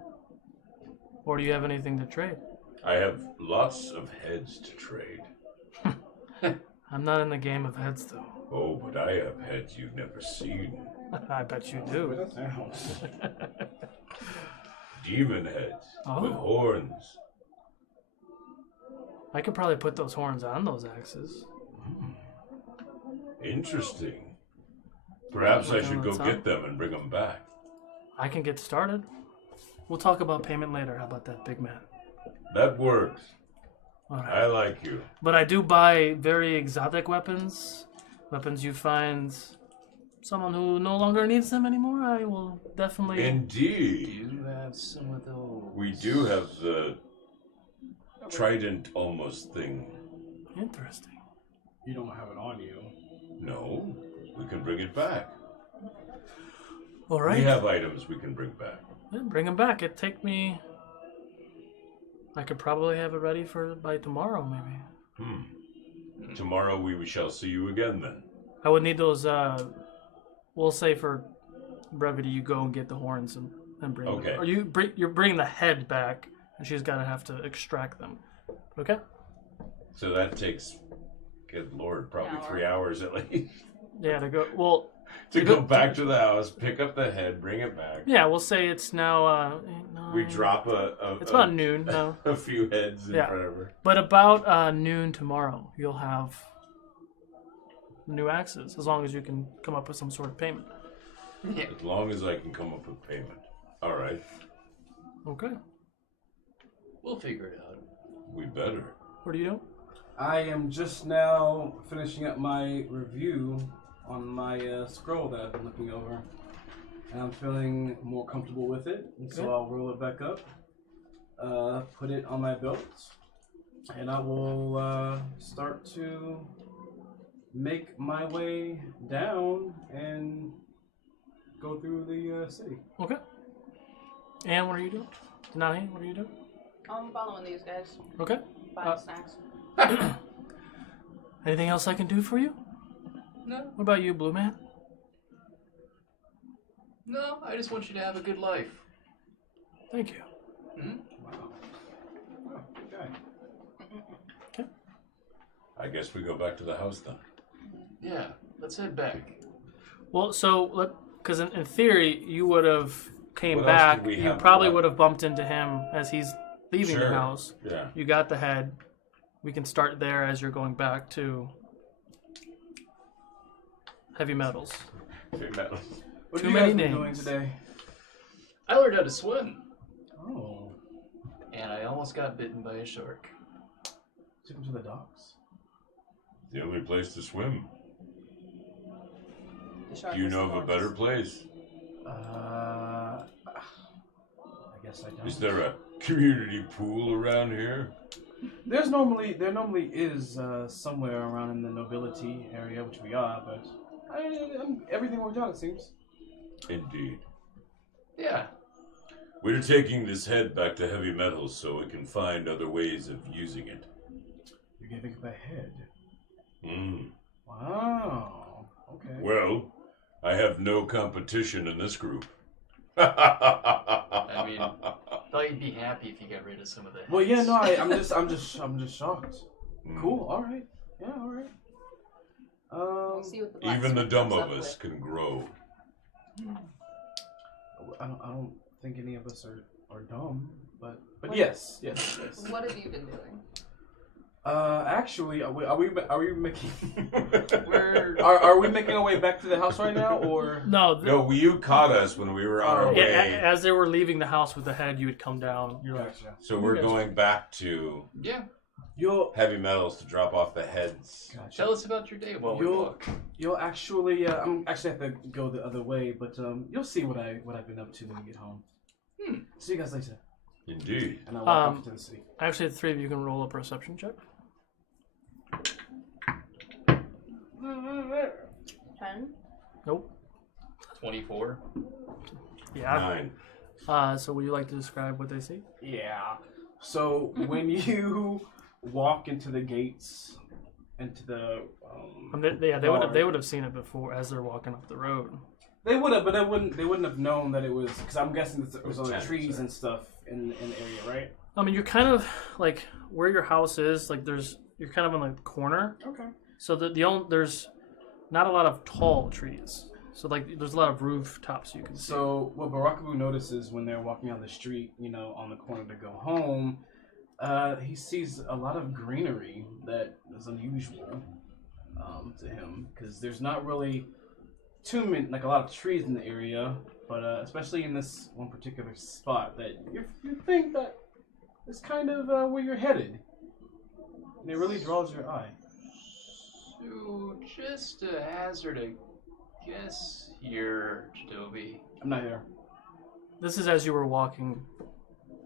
Or do you have anything to trade? I have lots of heads to trade. I'm not in the game of heads, though. Oh, but I have heads you've never seen. I bet you do. Demon heads with horns. I could probably put those horns on those axes. Interesting. Perhaps I should go get them and bring them back. I can get started. We'll talk about payment later. How about that, big man? That works. All right. I like you. But I do buy very exotic weapons. Weapons you find someone who no longer needs them anymore. I will definitely... Indeed. Do you have some of those? We do have the trident almost thing. Interesting. You don't have it on you. No, we can bring it back. All right. We have items we can bring back. Yeah, bring them back. It'd take me... I could probably have it ready by tomorrow, maybe. Tomorrow we shall see you again then. I would need those, we'll say for brevity, you go and get the horns and bring them. Or you're bringing the head back, and she's got to have to extract them. Okay? So that takes, good lord, probably 3 hours at least. Yeah, to go, well... to go back to the house, pick up the head, bring it back. Yeah, we'll say it's now, we drop it's about noon, no. a few heads in front of her. But about noon tomorrow, you'll have new axes, as long as you can come up with some sort of payment. Yeah. As long as I can come up with payment. All right. Okay. We'll figure it out. We better. What are you doing? I am just now finishing up my review on my scroll that I've been looking over. And I'm feeling more comfortable with it. And so I'll roll it back up, put it on my belt, and I will start to make my way down and go through the city. Okay. And what are you doing? Nahi, what are you doing? I'm following these guys. Okay. Buying snacks. Anything else I can do for you? No. What about you, Blue Man? No, I just want you to have a good life. Thank you. Wow, good guy. Okay. I guess we go back to the house then. Yeah, let's head back. Well, so, because in theory, you would have came What else back. do we You have probably left? would have bumped into him as he's leaving the Sure. house. Yeah. You got the head. We can start there as you're going back to heavy metals. Heavy metals. What Too have you many guys been names. doing today? I learned how to swim, Oh. and I almost got bitten by a shark. Took him to the docks? The only place to swim. The shark Do you was know of a enormous. better place? I guess I don't. Is there a community pool around here? There normally is somewhere around in the nobility area, which we are, but everything worked out, it seems. Indeed. Yeah. We're taking this head back to heavy metals so we can find other ways of using it. You're giving up a head. Wow. Okay. Well, I have no competition in this group. I mean, I thought you'd be happy if you got rid of some of the heads. Well, yeah, no, I'm just shocked. Cool. All right. Yeah. All right. We'll see what the Even the dumb comes of up us with. can grow. I don't think any of us are dumb, but yes. What have you been doing? Actually, are we making We're are we making our way back to the house right now, or No, No, you caught us when we were on our yeah, way. as they were leaving the house with the head, you would come down. You're like, Gotcha. So we're going back to yeah. You'll heavy metals to drop off the heads. gotcha. Tell us about your day while we walk. You'll actually I'm actually have to go the other way, but you'll see what I've been up to when you get home. See you guys later. Indeed. And I'll walk up to the city. actually, the three of you can roll a perception check. 10? Nope. 24. Yeah. 9. So would you like to describe what they see? Yeah. So when you walk into the gates, into the They would have seen it before as they're walking up the road. they would have, but they wouldn't have known that it was because I'm guessing it was on the trees and stuff in the area, right? I mean, you're kind of like where your house is. Like you're kind of in the corner. Okay. So there's not a lot of tall trees. So like there's a lot of rooftops you can see. So what Barakabu notices when they're walking on the street, on the corner to go home, he sees a lot of greenery that is unusual to him because there's not really too many, like a lot of trees in the area, but especially in this one particular spot that you think that is kind of where you're headed, and it really draws your eye. So, just to hazard a guess here, Jadobi. I'm not here. This is as you were walking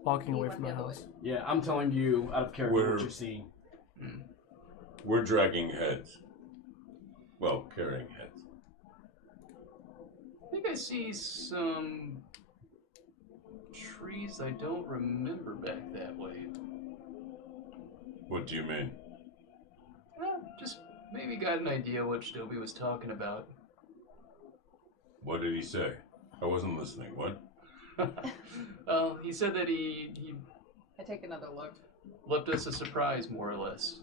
away from the went the other house. Yeah, I'm telling you out of character what you're seeing. We're dragging heads. Well, carrying heads. I think I see some trees I don't remember back that way. What do you mean? Just maybe got an idea what Jadobi was talking about. What did he say? I wasn't listening. What? Well, he said that he I take another look. left us a surprise, more or less.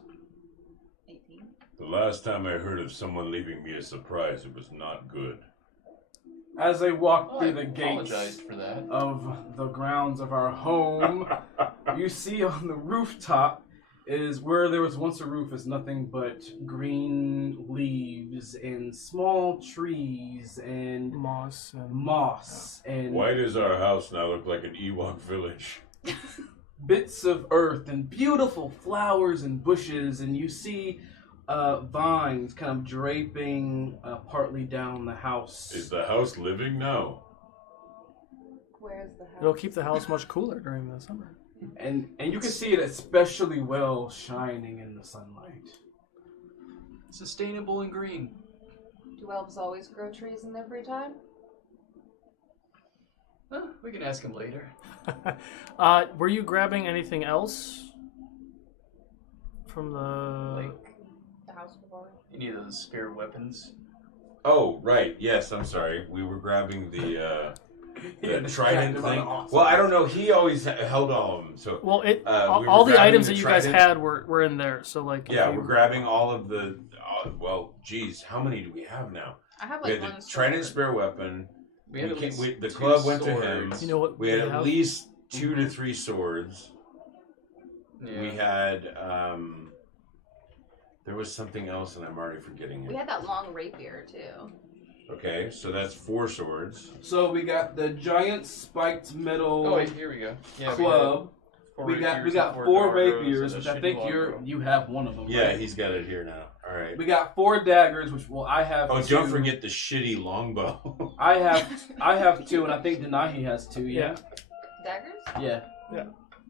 18. The last time I heard of someone leaving me a surprise, it was not good. As they walk Well, through I the gates apologized for that. of the grounds of our home, you see on the rooftop is where there was once a roof is nothing but green leaves and small trees and Moss. and Why does our house now look like an Ewok village? bits of earth and beautiful flowers and bushes, and you see vines kind of draping partly down the house. Is the house living now? Where's the house? It'll keep the house much cooler during the summer. And you can see it especially well shining in the sunlight. Sustainable and green. Do elves always grow trees in their free time? We can ask him later. Were you grabbing anything else from the? Like The house before? any of those spare weapons. Oh, right. Yes, I'm sorry. We were grabbing the trident thing. Awesome. Well, I don't know. He always held all of them. So Well, we were all the grabbing items the that you guys trident. had were in there. So like, if Yeah, you- we're grabbing all of the. Well, geez, how many do we have now? I have We like had one the trident sword. spare weapon. We had at least the two club went to him. swords. You know what We had we at have? least 2 to 3 swords. Yeah. We had. There was something else, and I'm already forgetting We it. had that long rapier too. Okay, so that's 4 swords. So we got the giant spiked metal Oh wait, here we go. Yeah, club. We got 4 rapiers, which I think you have one of them. Yeah, right? he's got it here now. All right. We got 4 daggers, which I have. Oh, 2. don't forget the shitty longbow. I have 2, and I think Denahi has 2. Yeah. Daggers? Yeah. Yeah.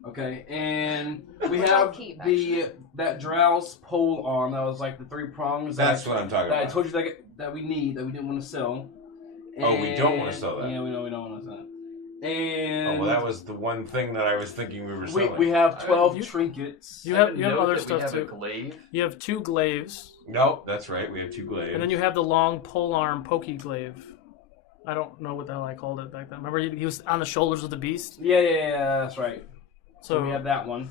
Okay, and we Which have I'll keep, actually. that Drow's pole arm that was like the 3 prongs. That's what I'm talking that about. I told you that we need, that we didn't want to sell. Oh, we don't want to And- sell that. Yeah, we don't want to sell it. And Oh, well, that was the one thing that I was thinking we were selling. we have 12 You- trinkets. You have Note other that stuff we have too. a glaive. You have 2 glaives, No, that's right. We have 2 glaives. and then you have the long polearm pokey glaive. I don't know what the hell I called it back then. Remember, he was on the shoulders of the beast. Yeah, that's right. So So we have that one.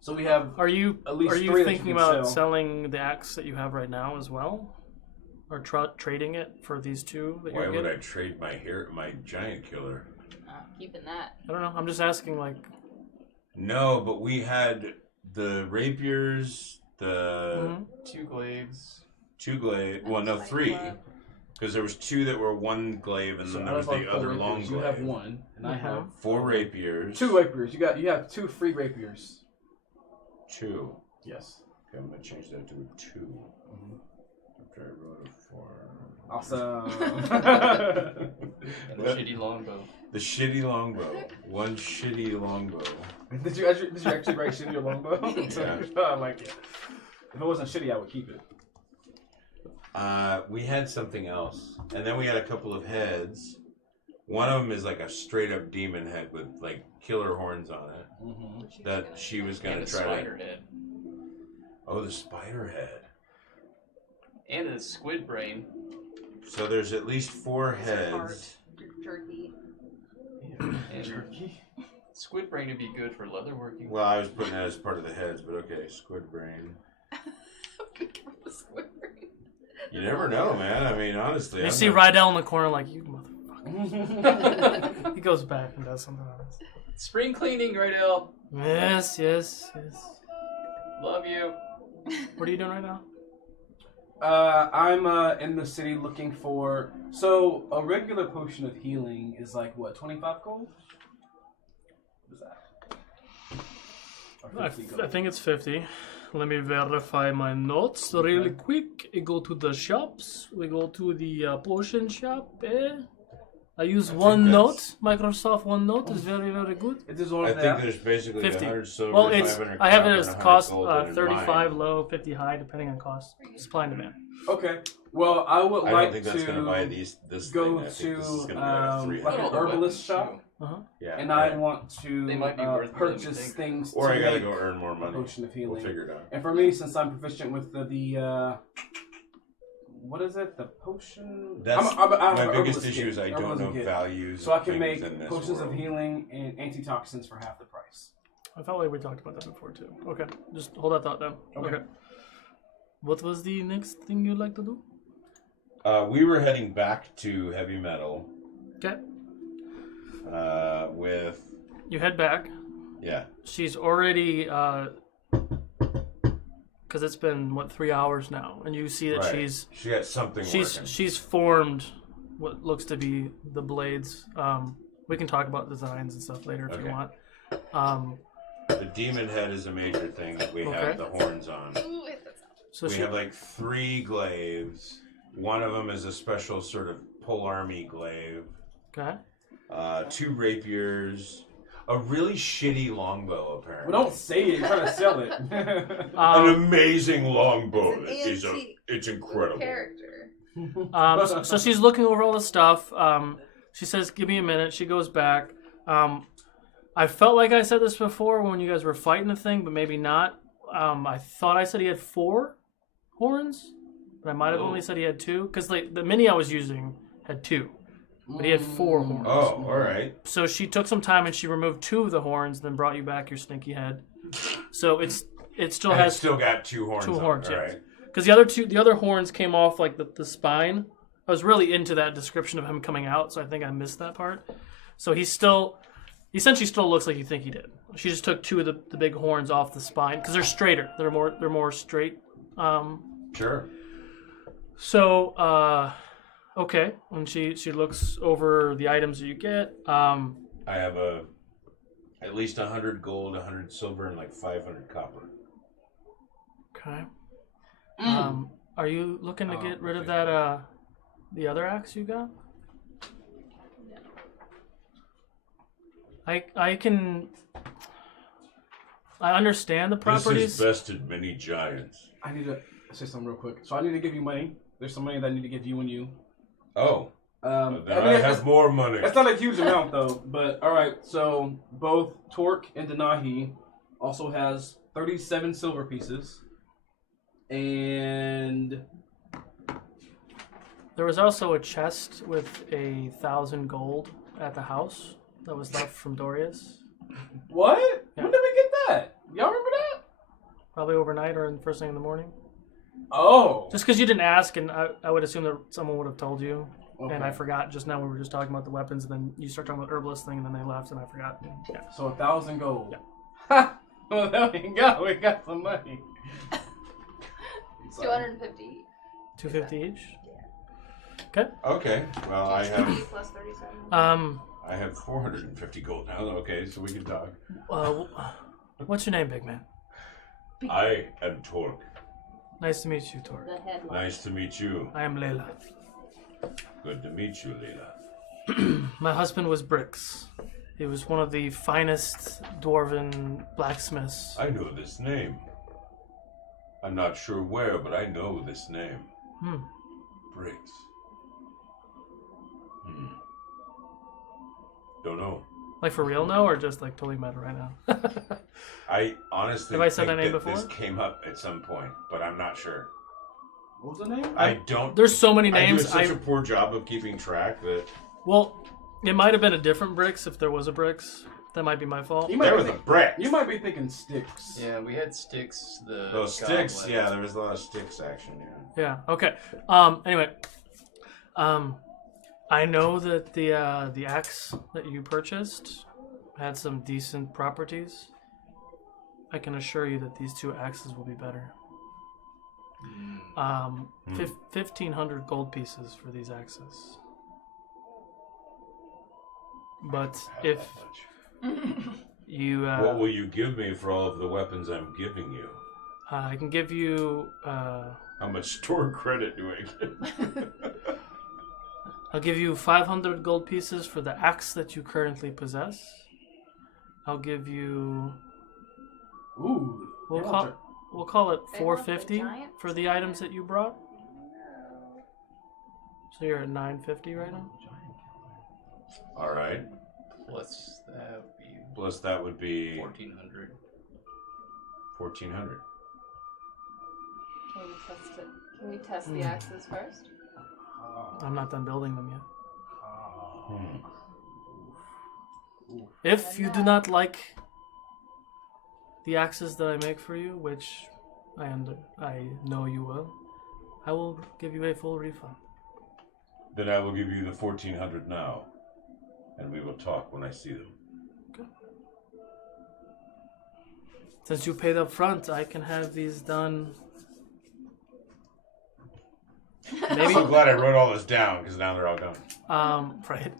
So we have Are you at least 3 you that thinking you can about sell. selling the axe that you have right now as well, or trading it for these 2 that Why you're would getting? I trade my giant killer? Keeping that. I don't know. I'm just asking. Like, No, but we had the rapiers, the 2 glaives. 2 glaive. Well, no, 3. Because there was 2 that were 1 glaive, and So then out there was of our the 4 other rapiers, long you glaive. have 1, and I have 4 rapiers. 2 rapiers. You have 2 free rapiers. 2. Yes. Okay, I'm gonna change that to a 2. After I wrote a 4. Awesome. And the shitty longbow. The shitty longbow. 1 shitty longbow. Did you actually write shitty or longbow? Yeah. I like it. If it wasn't shitty, I would keep it. We had something else, and then we had a couple of heads. One of them is like a straight up demon head with like killer horns on it. That she was gonna And a try spider to. head. Oh, the spider head. And a squid brain. So there's at least 4 heads. Heart, jerky. And jerky. Squid brain would be good for leatherworking. Well, I was putting that as part of the heads, but okay, squid brain. You never know, man. I mean, honestly. you I'm see not- Rydell in the corner, like, you motherfucker. He goes back and does something else. Spring cleaning, Trevyll. Yes. Love you. What are you doing right now? I'm in the city looking for. So a regular potion of healing is like what, 25 gold? What is that? Or I 50 gold? think it's 50. Let me verify my notes really quick. I go to the shops. We go to the potion shop. I use OneNote. Microsoft OneNote is very, very good. It is all I of think that. there's basically 50. 100 silver, Well, it's 500 I have it copper, as and 100 cost gold, and in 35 mine. low, 50 high, depending on cost. Supply and demand. Okay. Well, I would I like don't think that's to going to buy this go thing. I think to this is going to be like a 300. like an herbalist shop, Yeah, and I right. want to They might be worth more than we purchase think. things. Or to I got to make go earn more a money. potion of healing. We'll figure it out. And for me, since I'm proficient with the what is it? The potion. That's I'm a my biggest herbalist issue kit, is I don't herbalism know kit. values. So I of can things make in this potions of world. healing and antitoxins for half the price. I felt like we talked about that before too. Okay, just hold that thought then. Okay. What was the next thing you'd like to do? We were heading back to heavy metal. Okay. With You head back. yeah. She's already, because it's been what 3 hours now, and you see that Right. She got something working. she's formed what looks to be the blades. We can talk about designs and stuff later if you Okay. want. The demon head is a major thing that we Okay. have the horns on. So we she- have like 3 glaives. One of them is a special sort of polearmy glaive. Okay. 2 rapiers. A really shitty longbow, apparently. Well, don't say it. You're trying to sell it. An amazing longbow. It's an antique It's incredible. Character. So she's looking over all the stuff. She says, "Give me a minute." She goes back. I felt like I said this before when you guys were fighting the thing, but maybe not. I thought I said he had 4 horns, but I might have only said he had 2 because the mini I was using had 2, but he had 4 horns. Oh, all right. So she took some time and she removed 2 of the horns, then brought you back your stinky head. So it still And has it's still got 2 horns. 2 on it, horns, all yes. right. Because the other horns came off like the spine. I was really into that description of him coming out, so I think I missed that part. So he essentially still looks like you think he did. She just took 2 of the big horns off the spine because they're straighter. They're more straight. Sure. So okay, when she looks over the items that you get. I have at least 100 gold, 100 silver, and like 500 copper. Okay. Are you looking to get rid of that the other axe you got? I can. I understand the properties. This has bested many giants. I need to say something real quick. So I need to give you money. There's some money that I need to give you and you. Oh. Then I have more money. It's not a huge amount though, but all right. So both Torque and Denahi also has 37 silver pieces, and There was also a chest with 1,000 gold at the house that was left from Dorius. what? Yeah. When did we get that? Y'all remember that? Probably overnight or first thing in the morning. Oh. Just because you didn't ask, and I would assume that someone would have told you. Okay. And I forgot just now. We were just talking about the weapons, and then you start talking about the herbalist thing, and then they left, and I forgot. Yeah. So 1,000 gold. Yeah. Ha! Well, there we go. We got some money. 250. 250 each. Okay. Well, I have 250 plus 37. I have 450 gold now. Okay, so we can talk. What's your name, big man? I am Torque. Nice to meet you, Tor. The headline. Nice to meet you. I am Layla. Good to meet you, Leela. My husband was Brix. He was one of the finest dwarven blacksmiths. I know this name. I'm not sure where, but I know this name. Briggs. Don't know. Like for real now, or just like totally meta right now? I honestly Have I said think that name that before? this came up at some point, but I'm not sure. What was the name? I don't. There's so many names. I do such a poor job of keeping track that Well, it might have been a different Brix if there was a Brix. That might be my fault. You might there be was a think- brick. You might be thinking sticks. Yeah, we had sticks. Those sticks, goblin. yeah, there was a lot of sticks action. Yeah. Yeah. Okay. Anyway, I know that the axe that you purchased had some decent properties. I can assure you that these two axes will be better. 1,500 gold pieces for these axes. But if you, What will you give me for all of the weapons I'm giving you? I can give you. How much store credit do I get? I'll give you 500 gold pieces for the axe that you currently possess. I'll give you. Ooh. We'll y'all call dr- we'll call it They want the 450 giant for the items that you brought. So you're at 950 right now. All right. Plus that would be Plus that would be 1,400. 1,400. Can we test it? Can we test the axes first? I'm not done building them yet. Hmm. If you do not like the axes that I make for you, which I know you will, I will give you a full refund. Then I will give you the 1,400 now, and we will talk when I see them. Since you paid up front, I can have these done. I'm Maybe. so glad I wrote all this down because now they're all gone. Right.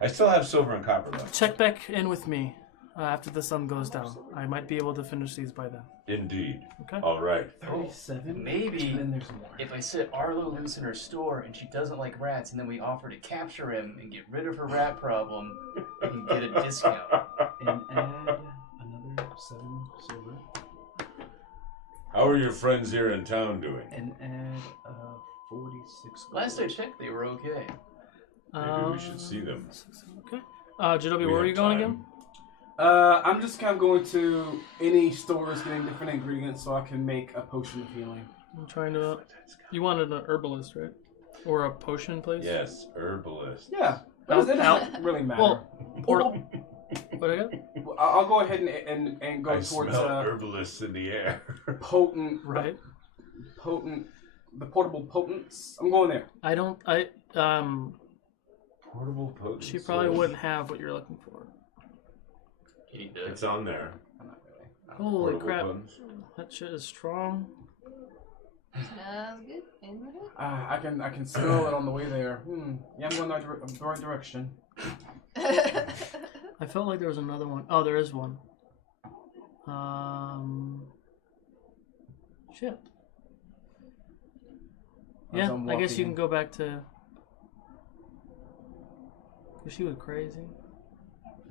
I still have silver and copper though. Check back in with me after the sun goes down. I might be able to finish these by then. Indeed. Okay. All right. 37? Maybe And then there's more. if I set Arlo loose in her store and she doesn't like rats, and then we offer to capture him and get rid of her rat problem, we can get a discount. And add another 7 silver. How are your friends here in town doing? And add 46 gold. Last I checked, they were okay. Maybe we should see them. Okay. Jadobi, where were you going again? I'm just kind of going to any stores getting different ingredients so I can make a potion of healing. I'm trying to. You wanted an herbalist, right? Or a potion place? Yes, herbalist. Yeah, but it doesn't really matter. Well, what I got? I'll go ahead and go I towards smell herbalists in the air. potent, Right. the portable potents. I'm going there. I don't. Portable potent. She probably wouldn't have what you're looking for. He did. It's on there. Holy Portable crap! potents. That shit is strong. Smells good. In the hood. I can smell it on the way there. Yeah, I'm going the right direction. I felt like there was another one. Oh, there is one. Shit. As Yeah, I'm I guess you walking. can go back to. Was she was crazy?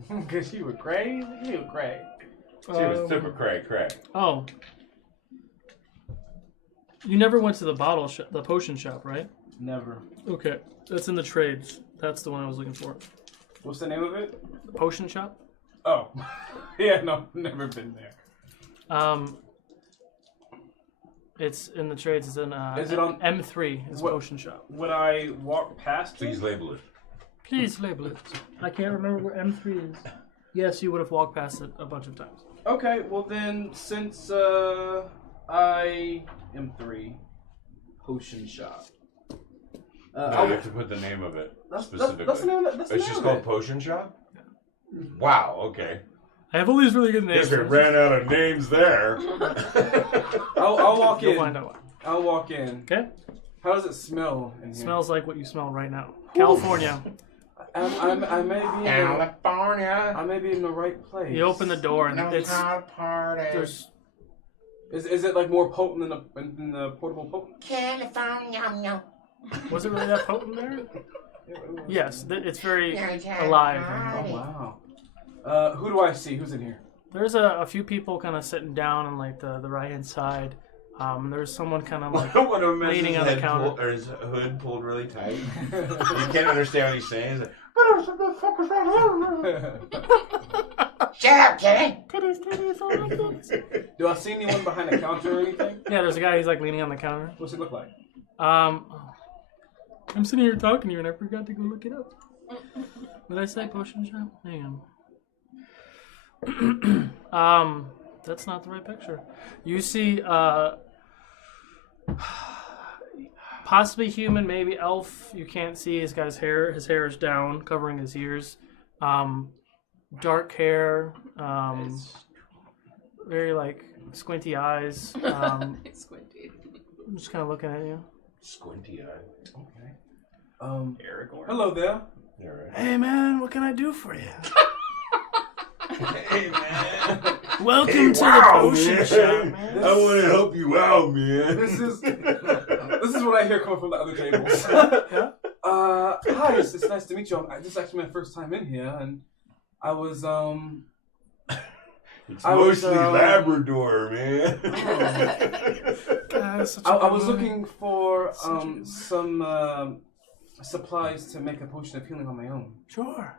Because you were crazy. You were crazy. She was super cray. Oh. You never went to the the potion shop, right? Never. Okay. That's in the trades. That's the one I was looking for. What's the name of it? The potion shop? Oh. Yeah, no, never been there. It's in the trades. It's in Is it on M3? It's potion shop. Would I walk past Please label it. Please label it. I can't remember where M3 is. Yes, you would have walked past it a bunch of times. Okay, well then, since I am 3, potion shop. No, you have to put the name of it specifically. That's the name of it. It's just called Potion Shop? Wow, okay. I have all these really good names. Guess we ran out of names there. I'll walk in. You'll find out. I'll walk in. Okay. How does it smell in here? Smells like what you smell right now. California. I may be in California. I may be in the right place. You open the door and it's party. Is it like more potent than the portable potent? California. Was it really that potent there? Yes, it's very alive. Oh wow. Who do I see? Who's in here? There's a few people kind of sitting down on like the right hand side. There's someone kind of like One of them has leaning his on the head counter. or his hood pulled really tight. You can't understand what he's saying. He's like, what the fuck is that? Shut up, Kenny. Titties, all my titties. Do I see anyone behind the counter or anything? Yeah, there's a guy. He's like leaning on the counter. What's he look like? I'm sitting here talking to you and I forgot to go look it up. Did I say potion shop? Hang on. That's not the right picture. You see, possibly human, maybe elf. You can't see. He's got his hair. His hair is down, covering his ears. Dark hair. Very like squinty eyes. Squinty. I'm just kind of looking at you. Squinty eye. Okay. Aragorn. Hello there. Yeah, right. Hey man, what can I do for you? Hey man. Welcome to wow, the potion man. shop, man. I want to help you out, man. This is what I hear coming from the other tables. Yeah? Hi, it's nice to meet you. This is actually my first time in here, and I was It's mostly Labrador, man. God, I was looking for some supplies to make a potion of healing on my own. Sure.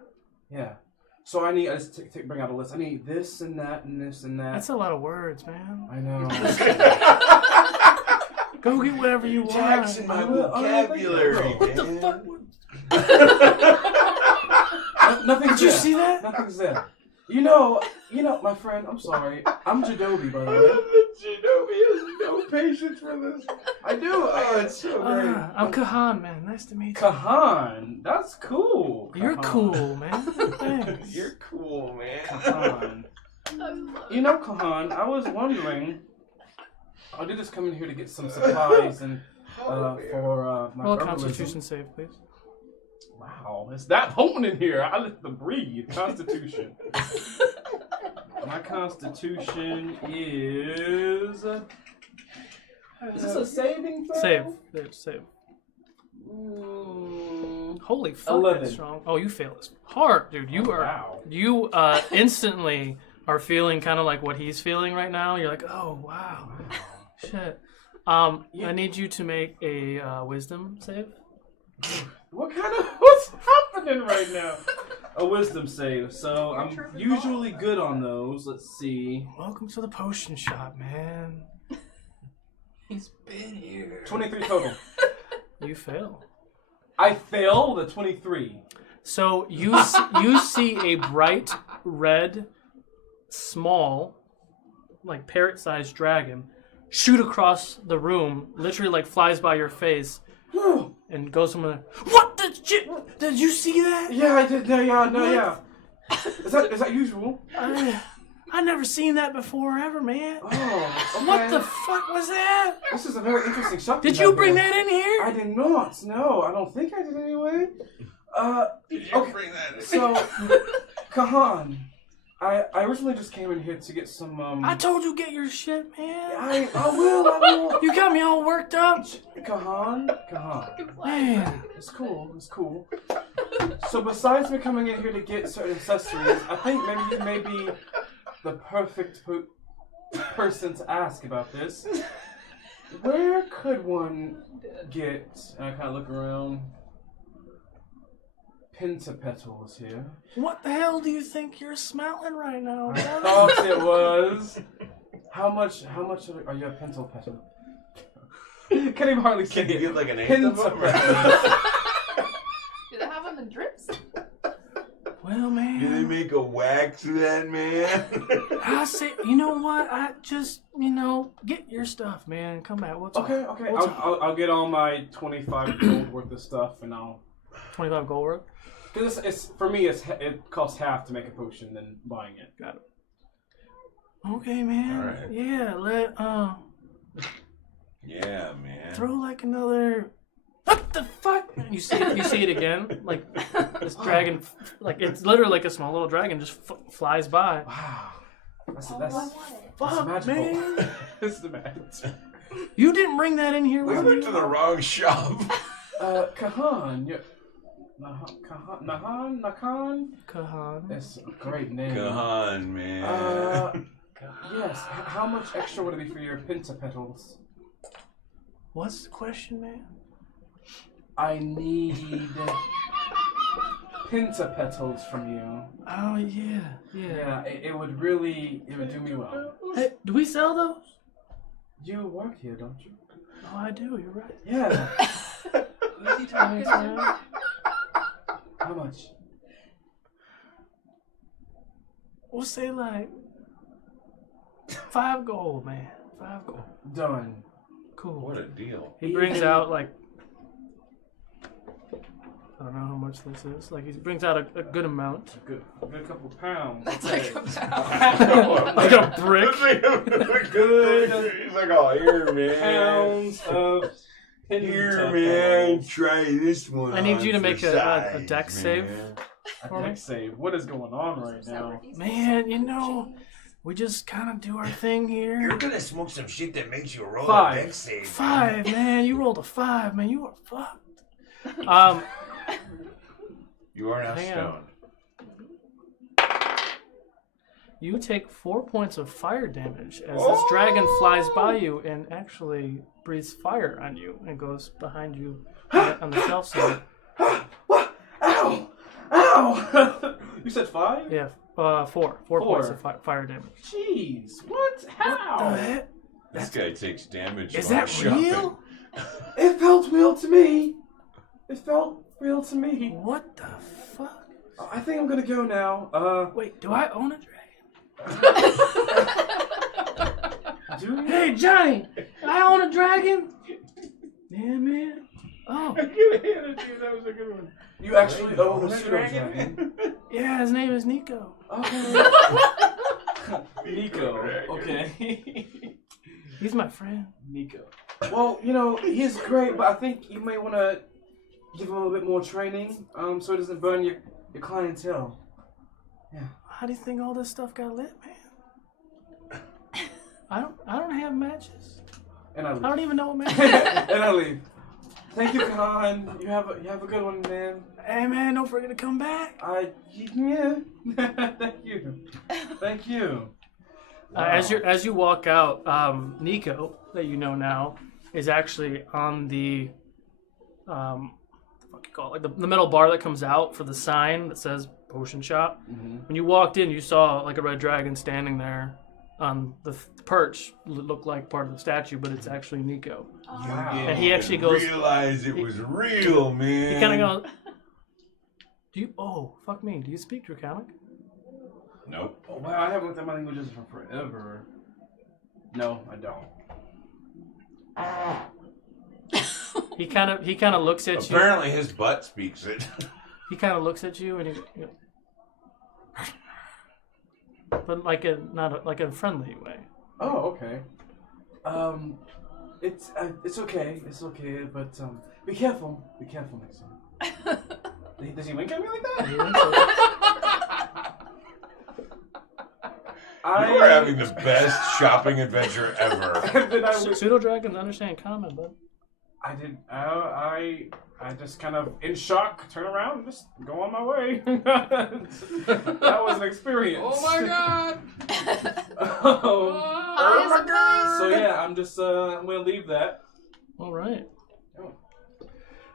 Yeah. So I just bring out a list. I need this and that and this and that. That's a lot of words, man. I know. Go get whatever you want. Taxing my vocabulary. What the man. fuck? Nothing's Did you there. see that? Nothing's there. You know, my friend, I'm sorry. I'm Jadobi, by the way. Shinobi has no patience for this. I do. Oh, it's so great. I'm Kahan, man. Nice to meet you. Kahan. That's cool. You're Kahan. cool, man. Thanks. You're cool, man. Kahan. You know, Kahan, I was wondering, I did just come in here to get some supplies and for my Roll a herbalism. Constitution save, please. Wow, it's that potent in here. I let them breathe. Constitution. My Constitution is this a saving throw? Save. Holy fuck, 11. that's strong. Oh, you fail this hard, dude. You are. Wow. You instantly are feeling kind of like what he's feeling right now. You're like, oh wow, shit. I need you to make a wisdom save. What's happening right now? A wisdom save. So I'm usually good on those. Let's see. Welcome to the potion shop, man. He's been here. 23 total. You fail. I fail the 23. So you see a bright red, small, like parrot-sized dragon shoot across the room, literally like flies by your face, and goes from there. What the shit? Did you see that? Yeah, I did. Yeah. Is that usual? I never seen that before ever, man. Oh, okay. What the fuck was that? This is a very interesting shop. Did you bring that in here? I did not. No, I don't think I did anyway. Did you bring that in? So, Kahan, I originally just came in here to get some. I told you get your shit, man. I will. You got me all worked up. Kahan. Man, It's cool. So besides me coming in here to get certain accessories, I think maybe you may be the perfect person to ask about this. Where could one get, and I kind of look around, pentapetals here? What the hell do you think you're smelling right now? I thought it was. How much are you a pentapetal? Can't even hardly say Can you it. get like an eighth of them? Do they have them in drips? Well, man. Do they make a wax of that, man? I say, you know what? I just, get your stuff, man. Come back. What's Okay. up? What's up? I'll get all my 25 gold worth of stuff, and I'll. 25 gold worth? Because it's for me, it costs half to make a potion than buying it. Got it. Okay, man. All right. Yeah, Yeah, man. throw like another. What the fuck? You see it again? Like this dragon, like it's literally like a small little dragon just flies by. Wow. That's I want it. Fuck, magical. man. It's the magic. You didn't bring that in here. We with went you? to the wrong shop. Kahan. Nakan. Kahan. That's a great name. Kahan, man. Yes. How much extra would it be for your pentapetals? What's the question, man? I need pentapetals from you. Oh yeah. Yeah, it would do me well. Hey, do we sell those? You work here, don't you? Oh, I do. You're right. Yeah. Easy talking. Thanks, man. How much? We'll say like 5 gold, man. 5 gold. Done. Cool. What a deal. He brings out like, I don't know how much this is. Like he brings out a good amount. A good couple pounds. That's like a Like a brick. Good. He's like, oh, here, man. Pounds of Here, man. Try this one. I need you to on make for a size, dex save. man. I deck save. What is going on right now? Man, we just kind of do our thing here. You're gonna smoke some shit that makes you roll 5. a dex save. 5, man. You rolled a 5, man. You are fucked. You are now Hang on. stoned. You take 4 points of fire damage as this dragon flies by you and actually breathes fire on you and goes behind you on the shelf side. What? Ow! Ow! You said 5? Yeah, 4. 4 points of fire damage. Jeez, what? How? What the heck? This guy takes damage. Is while that shopping. real? It felt real to me. It felt real to me. What the fuck? I think I'm gonna go now. Wait, do I own a dragon? Do you? Hey, Johnny, I own a dragon. Yeah, man. Oh, I could have handed you. That was a good one. You actually own a pseudo dragon. yeah, his name is Nico. Okay. Nico. Okay. He's my friend. Nico. Well, he's great, but I think you may want to give him a little bit more training, so it doesn't burn your clientele. Yeah. How do you think all this stuff got lit, man? I don't have matches. And I leave. I don't even know what matches. And I leave. Thank you, Khan. You have a good one, man. Hey, man, don't forget to come back. Yeah. Thank you. As you walk out, Nico, that you know now, is actually on the what you call it, like the metal bar that comes out for the sign that says potion shop. Mm-hmm. When you walked in, you saw like a red dragon standing there on the perch. Looked like part of the statue, but it's actually Nico. Wow. And he actually goes. Realize it was real, man. He kind of goes. Do you? Oh, fuck me. Do you speak Draconic? Nope. Oh, wow, I haven't looked at my languages for forever. No, I don't. He kind of looks at you. Apparently, his butt speaks it. He kind of looks at you and he, but like like a friendly way. Oh, okay. It's okay. It's okay, but be careful. Be careful next time. Does he wink at me like that? You are having the best shopping adventure ever. Pseudo dragons understand common, bud. I did. I I just kind of, in shock, turn around and just go on my way. That was an experience. Oh my god! Oh my god! So yeah, I'm just, I'm going to leave that. All right.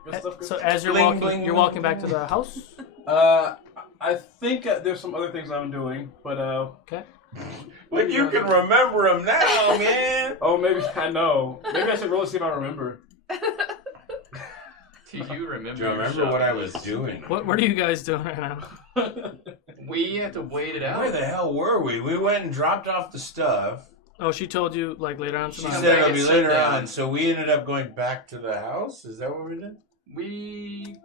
Good stuff, good So stuff. as you're walking back to the house. I think there's some other things I'm doing, but Okay. But you can remember them now, man. oh, maybe I know. Maybe I should really see if I remember. Do you remember? Do you remember what I was doing? What are you guys doing right now? We have to wait it out. Where the hell were we? We went and dropped off the stuff. Oh, she told you like later on She tonight. said back it'll be at later sundown. on, so we ended up going back to the house. Is that what we did? We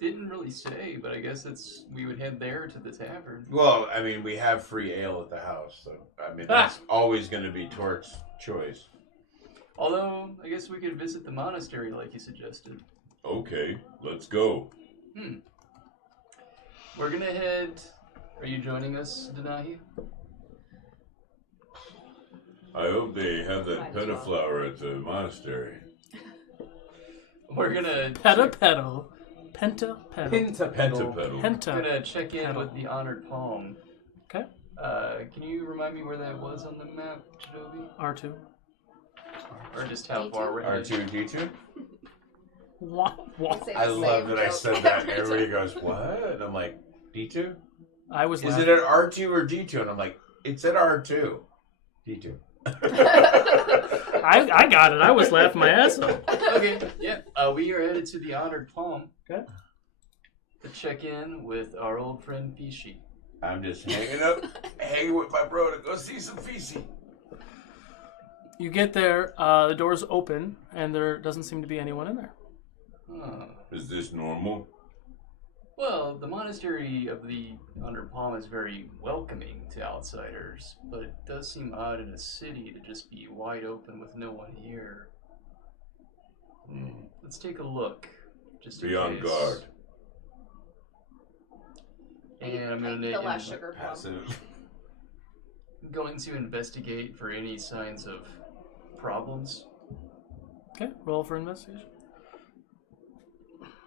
didn't really say, but I guess we would head there to the tavern. Well, I mean, we have free ale at the house, so I mean that's always going to be Torque's choice. Although, I guess we could visit the monastery like you suggested. Okay, let's go. We're gonna head... Are you joining us, Denahi? I hope they have that petaflower at the monastery. We're gonna... Penta-pedal. Penta-pedal. Pentapedal. We're gonna check in with the Honored Palm. Okay. Can you remind me where that was on the map, Joby? R2. Or just how far we're headed? R2 and D2? What? I love that I said that. Everybody goes, what? And I'm like, D2? I was. Is it at R2 or D2? And I'm like, it's at R2. D2. I got it. I was laughing my ass off. Okay, yeah. We are headed to the Honored Palm. Okay. To check in with our old friend Fishy. I'm just hanging with my bro to go see some Fishy. You get there, the doors open, and there doesn't seem to be anyone in there. Huh. Is this normal? Well, the monastery of the Honored Palm is very welcoming to outsiders, but it does seem odd in a city to just be wide open with no one here. Let's take a look. Just in Be on case. guard. And I'm gonna The last sugar plum. Passive. going to investigate for any signs of problems. Okay, roll for investigation.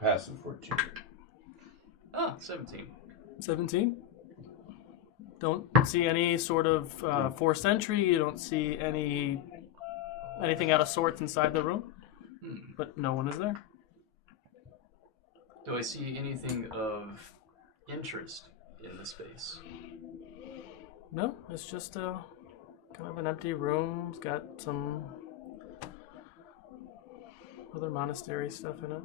Passive 14. Ah, 17. 17. Don't see any sort of forced entry. You don't see anything out of sorts inside the room. But no one is there. Do I see anything of interest in the space? No, it's just kind of an empty room. It's got some other monastery stuff in it.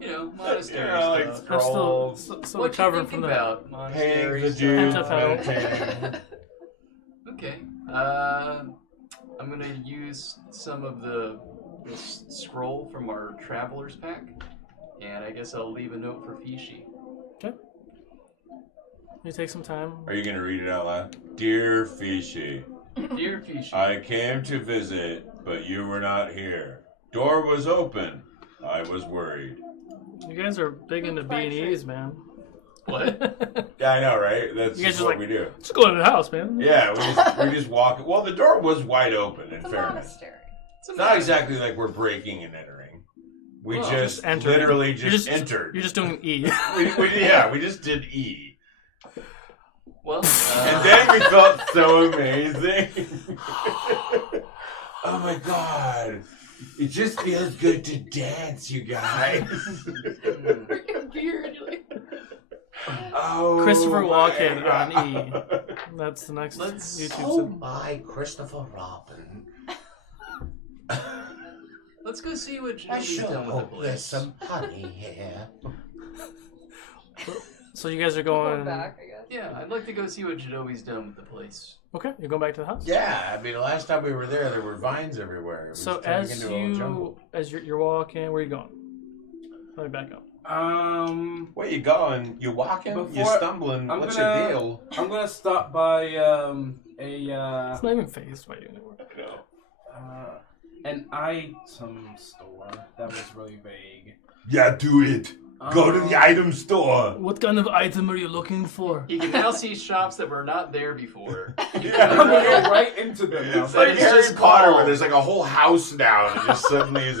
You know, monastery Yeah, like stuff. I'm scrolls. still What recovering you from think that. about monastery Paying the stuff? dues. meditating. Okay. I'm gonna use some of this scroll from our traveler's pack, and I guess I'll leave a note for Fishy. Okay. You take some time. Are you going to read it out loud? Dear Fishy, Dear Fishy, I came to visit, but you were not here. Door was open. I was worried. You guys are big into B&Es, man. what? Yeah, I know, right? That's You guys just are what like- we do. Let's go into the house, man. Yeah, we just walk. Well, the door was wide open, in The fairness. monastery. It's not exactly like we're breaking and entering. We Well, just entering. literally You're just entered. You're just doing an E. we just did E. Well, And then we felt so amazing. Oh my god. It just feels good to dance, you guys. Freaking beard. You're like, Oh, Christopher my Walken on God. E. That's the next Let's- YouTube. Oh sub. my, Christopher Robin. let's go see what I Jody's sure done with the hope there's place. some honey here. So you guys are going going back, I guess. Yeah, I'd like to go see what Jody's done with the place. Okay, you're going back to the house. Yeah, I mean, the last time we were there were vines everywhere. It was So turning as into a little jungle. you're walking, where are you going? Let me back up. Where you going? You walking? You Before- stumbling? I'm What's gonna- your deal? I'm gonna stop by It's not even phased by you anymore. an item store. That was really vague. Yeah, do it. Go to the item store. What kind of item are you looking for? You can now see shops that were not there before. I'm gonna go right into them now. It's like it's Harry just Potter, called- where there's like a whole house now, and it just suddenly is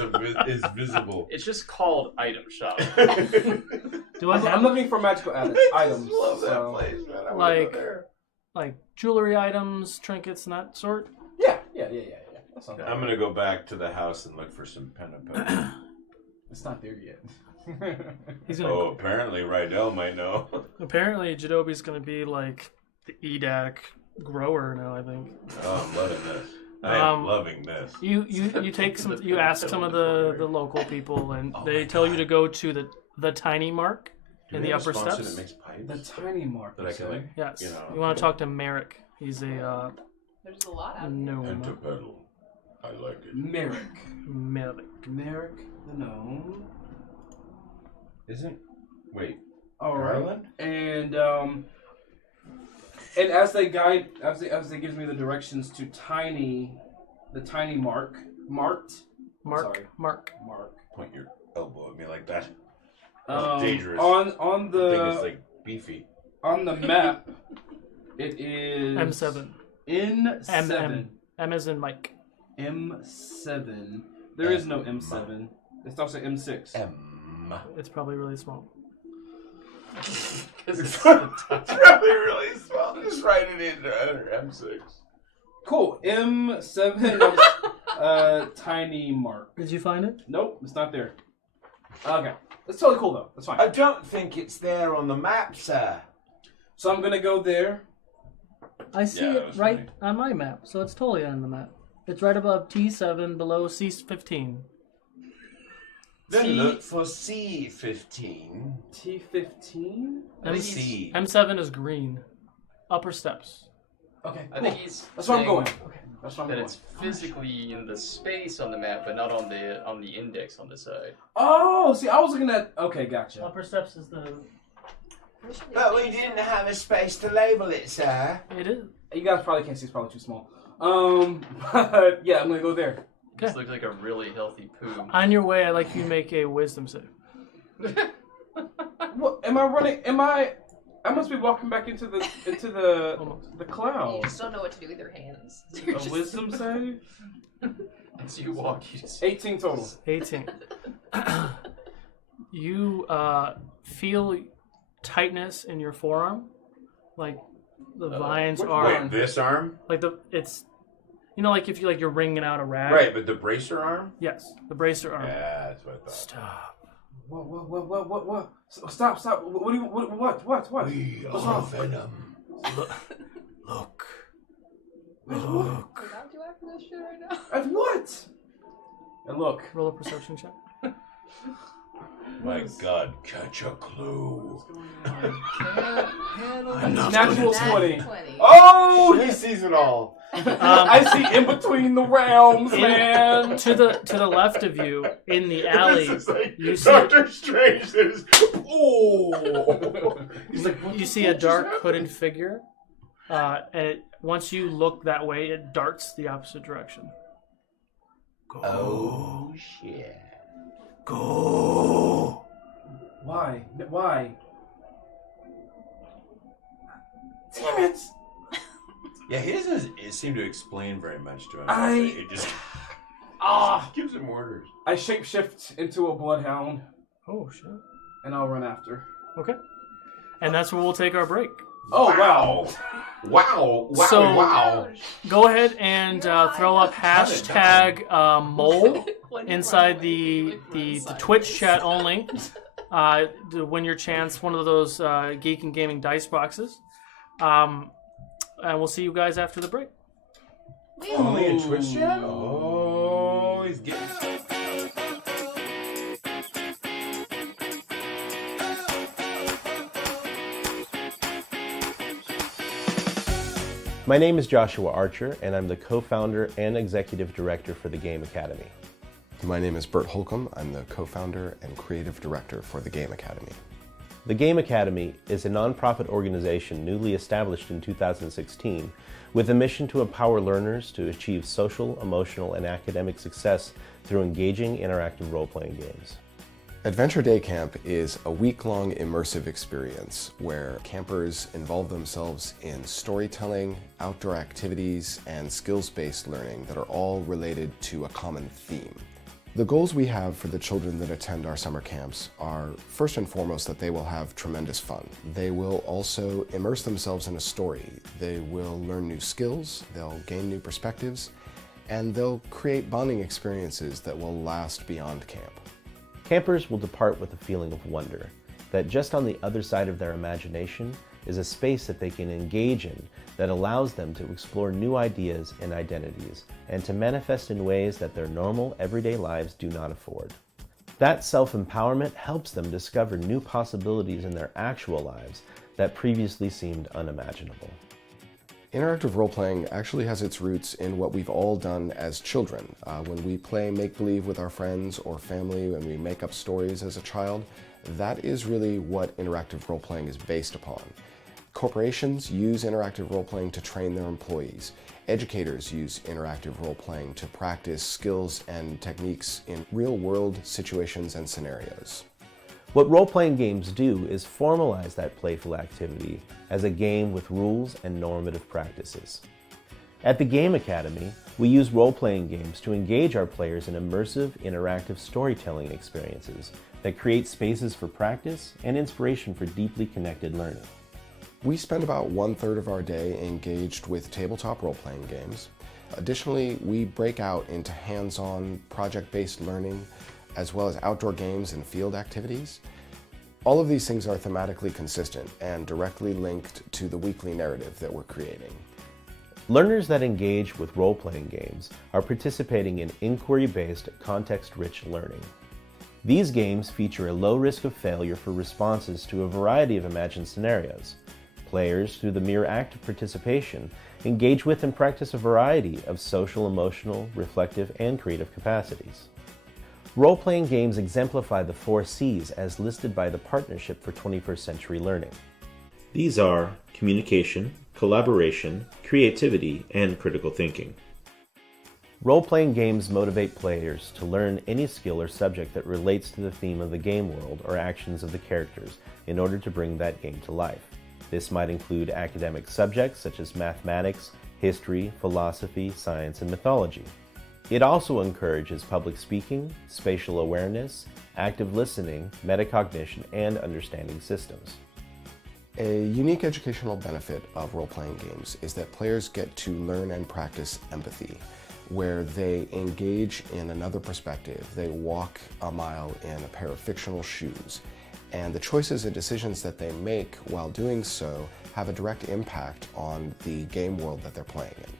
visible. It's just called item shop. Do I I'm have looking for magical items. I just love that so- place, man. I wanna Like- go there. like jewelry items, trinkets, and that sort? Yeah. That sounds I'm gonna go back to the house and look for some pen and paper. It's not there yet. He's gonna. Oh, apparently Rydell might know. Apparently, Jadobi's gonna be like the Edayk grower now. I think. Oh, I'm loving this. I am loving this. You take some. You ask some of the local people, and they tell you to go to the tiny mark in the upper steps. That makes pipes? The tiny mark. That I can like, Yes. you know, You want to talk to Merrick. He's a There's a lot out gnome. Pentapedal. I like it. Merrick. Merrick. The gnome. Wait. All right. Ireland? And as they guide, as they gives me the directions to the tiny mark, Mark. Point your elbow at me like that. On Dangerous. the thing is like beefy. on the map, it is M7. N7. M as in Mike. M7. There is no M7. It starts at M6. It's probably really small. It's really small. Just write it in under M6. Cool. M7. Tiny mark. Did you find it? Nope, it's not there. Okay. That's totally cool though. That's fine. I don't think it's there on the map, sir. So I'm gonna go there. I see it right on my map, so it's totally on the map. It's right above T7, below C15. Then look for C15. T15? C. M7 is green. Upper steps. Okay. I think he's That's where I'm saying going. Okay. That's where I'm that going. it's physically in the space on the map, but not on the index on the side. Oh, see, I was looking at. Okay, gotcha. Upper steps is the. But we didn't have a space to label it, sir. It is. You guys probably can't see. It's probably too small. But yeah, I'm gonna go there. This looks like a really healthy poo. On your way, I'd like you to make a wisdom save. What am I running? I must be walking back into the You cloud. just don't know what to do with your hands. A wisdom save? As you walk, you just 18 total. 18. You feel tightness in your forearm, like the vines are. Wait, this arm? Like it's, like if you're wringing out a rag. Right, but the bracer arm? Yes, the bracer arm. Yeah, that's what I thought. Stop. What? Stop. What do you, what? We What's are wrong? Venom. Look. We're not too after this shit right now. At what? And look. Roll a perception check. My God, catch a clue. Natural 20. Oh, he sees it all. I see in between the realms, man. To the left of you, in the alley, This is like you see Doctor Strange. There's you see a dark hooded figure, and once you look that way, it darts the opposite direction. Oh, shit. Go. Why? Damn it! Yeah, he doesn't seem to explain very much to him. I- He just gives him orders. I shapeshift into a bloodhound, Oh shit. and I'll run after. Okay. And that's where we'll take our break. Oh wow! So- Go ahead and throw up hashtag mole inside the Twitch chat only to win your chance one of those Geek and Gaming dice boxes. And we'll see you guys after the break. Only in Twitch chat? Oh, he's getting... My name is Joshua Archer, and I'm the co-founder and executive director for the Game Academy. My name is Bert Holcomb. I'm the co-founder and creative director for the Game Academy. The Game Academy is a nonprofit organization newly established in 2016 with a mission to empower learners to achieve social, emotional, and academic success through engaging interactive role-playing games. Adventure Day Camp is a week-long immersive experience where campers involve themselves in storytelling, outdoor activities, and skills-based learning that are all related to a common theme. The goals we have for the children that attend our summer camps are first and foremost that they will have tremendous fun. They will also immerse themselves in a story. They will learn new skills, they'll gain new perspectives, and they'll create bonding experiences that will last beyond camp. Campers will depart with a feeling of wonder, that just on the other side of their imagination is a space that they can engage in that allows them to explore new ideas and identities, and to manifest in ways that their normal, everyday lives do not afford. That self-empowerment helps them discover new possibilities in their actual lives that previously seemed unimaginable. Interactive role-playing actually has its roots in what we've all done as children. When we play make-believe with our friends or family, when we make up stories as a child, that is really what interactive role-playing is based upon. Corporations use interactive role-playing to train their employees. Educators use interactive role-playing to practice skills and techniques in real-world situations and scenarios. What role-playing games do is formalize that playful activity as a game with rules and normative practices. At the Game Academy, we use role-playing games to engage our players in immersive, interactive storytelling experiences that create spaces for practice and inspiration for deeply connected learning. We spend about 1/3 of our day engaged with tabletop role-playing games. Additionally, we break out into hands-on, project-based learning, as well as outdoor games and field activities. All of these things are thematically consistent and directly linked to the weekly narrative that we're creating. Learners that engage with role-playing games are participating in inquiry-based, context-rich learning. These games feature a low risk of failure for responses to a variety of imagined scenarios. Players, through the mere act of participation, engage with and practice a variety of social, emotional, reflective, and creative capacities. Role-playing games exemplify the 4 C's as listed by the Partnership for 21st Century Learning. These are communication, collaboration, creativity, and critical thinking. Role-playing games motivate players to learn any skill or subject that relates to the theme of the game world or actions of the characters in order to bring that game to life. This might include academic subjects such as mathematics, history, philosophy, science, and mythology. It also encourages public speaking, spatial awareness, active listening, metacognition, and understanding systems. A unique educational benefit of role-playing games is that players get to learn and practice empathy, where they engage in another perspective. They walk a mile in a pair of fictional shoes, and the choices and decisions that they make while doing so have a direct impact on the game world that they're playing in.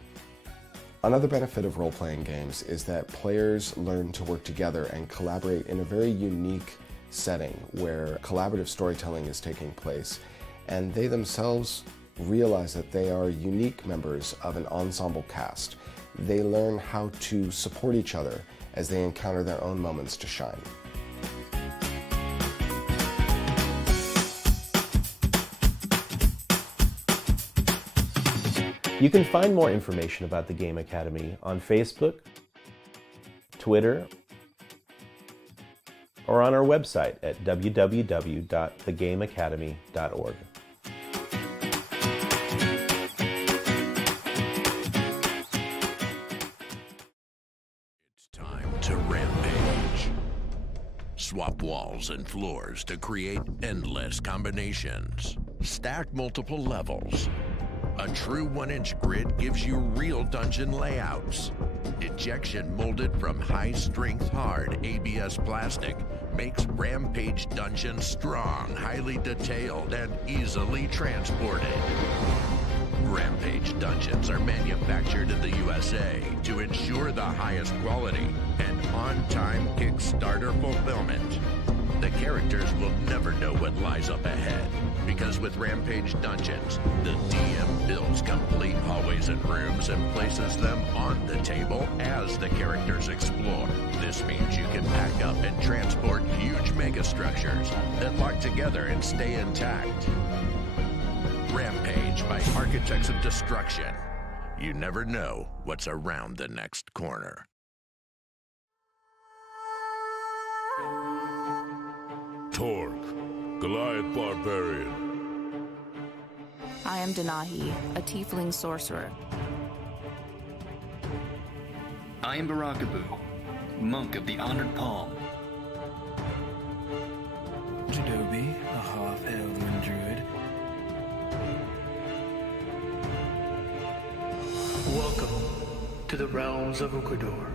Another benefit of role-playing games is that players learn to work together and collaborate in a very unique setting where collaborative storytelling is taking place, and they themselves realize that they are unique members of an ensemble cast. They learn how to support each other as they encounter their own moments to shine. You can find more information about the Game Academy on Facebook, Twitter, or on our website at www.thegameacademy.org. It's time to rampage. Swap walls and floors to create endless combinations. Stack multiple levels. A true 1-inch grid gives you real dungeon layouts. Ejection molded from high-strength hard ABS plastic makes Rampage Dungeons strong, highly detailed, and easily transported. Rampage Dungeons are manufactured in the USA to ensure the highest quality and on-time Kickstarter fulfillment. The characters will never know what lies up ahead, because with Rampage Dungeons, the DM builds complete hallways and rooms and places them on the table as the characters explore. This means you can pack up and transport huge megastructures that lock together and stay intact. Rampage by Architects of Destruction. You never know what's around the next corner. Torque, Goliath Barbarian. I am Denahi, a tiefling sorcerer. I am Barakaboo, monk of the Honored Palm. Jadobi, a half-elven druid. Welcome to the realms of Ukodor.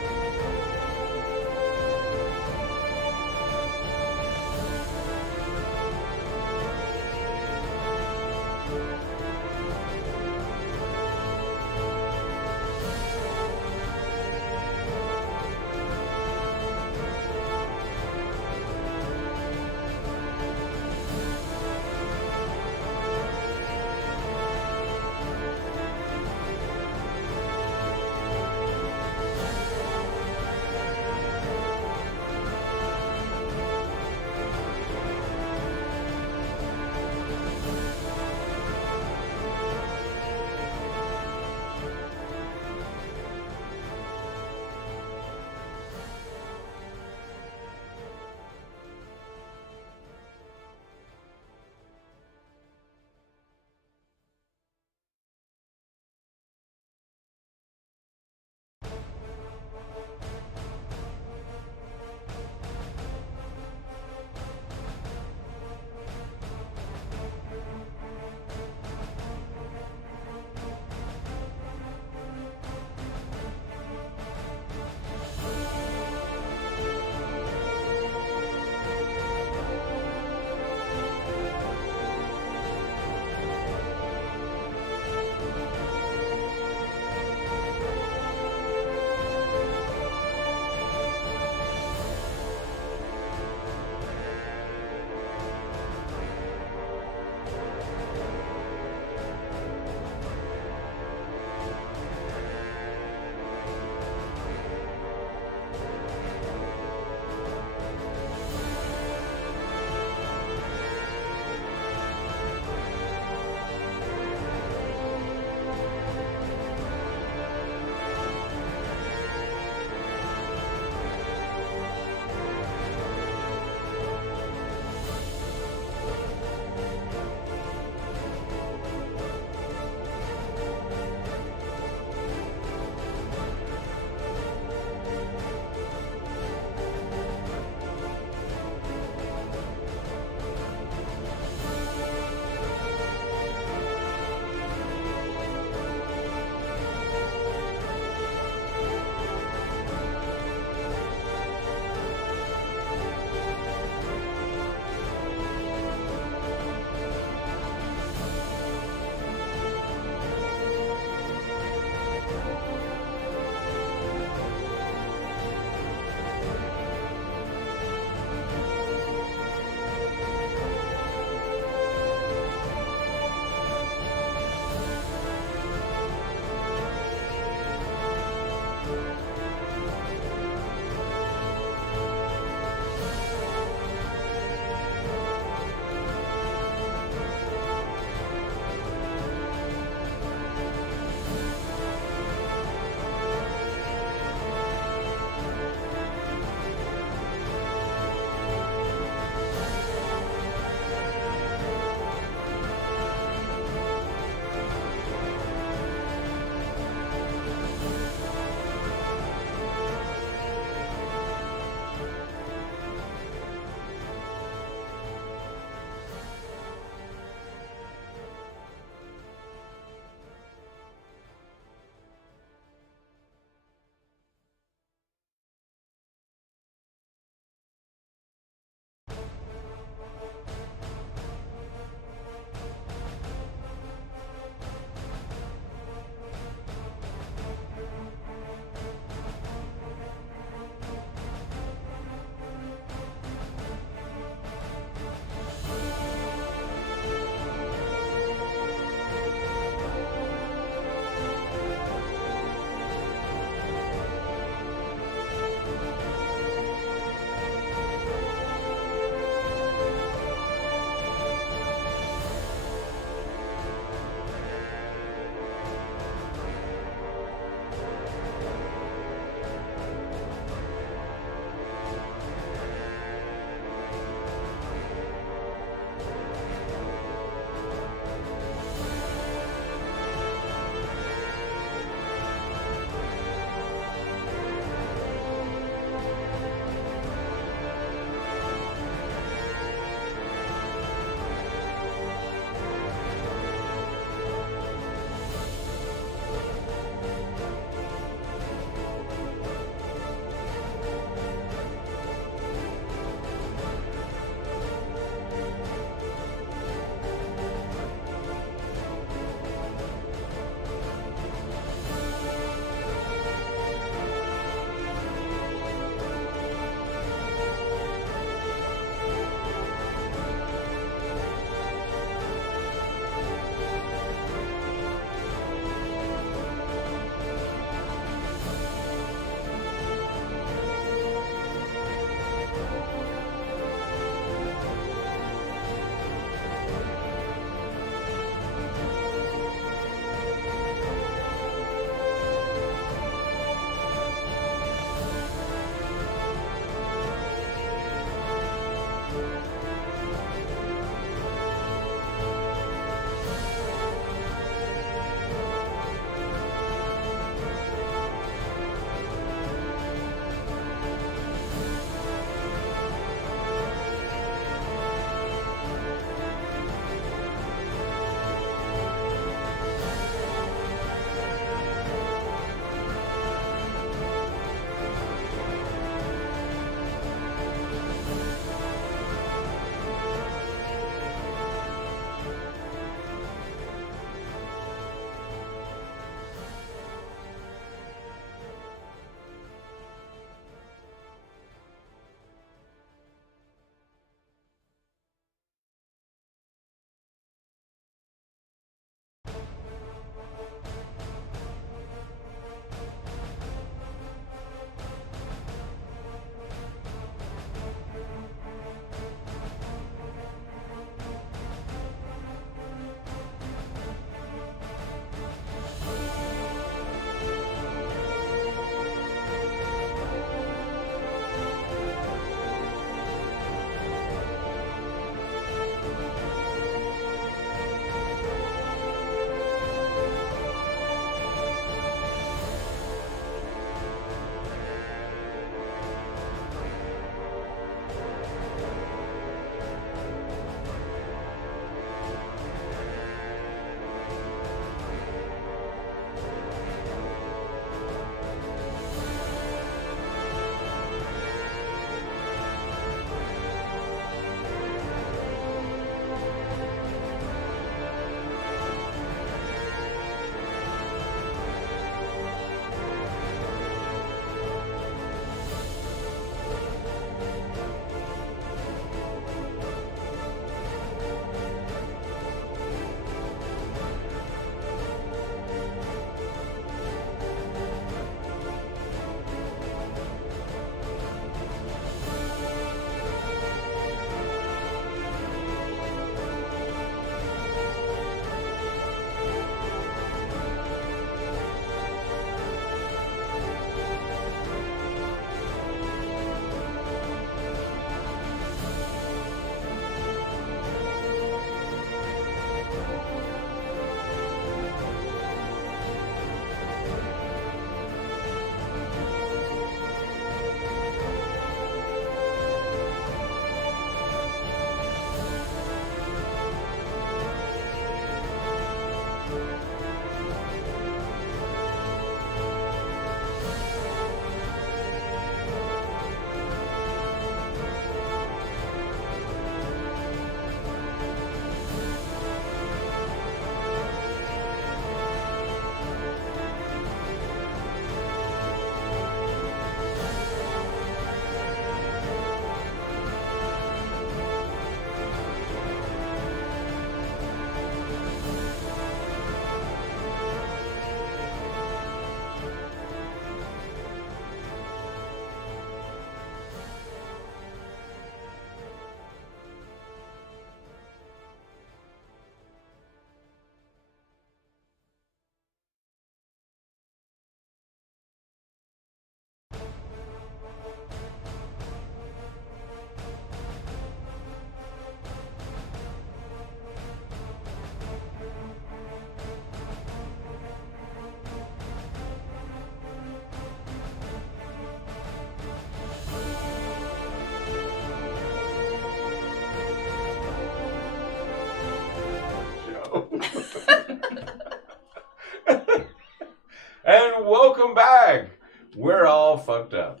all fucked up.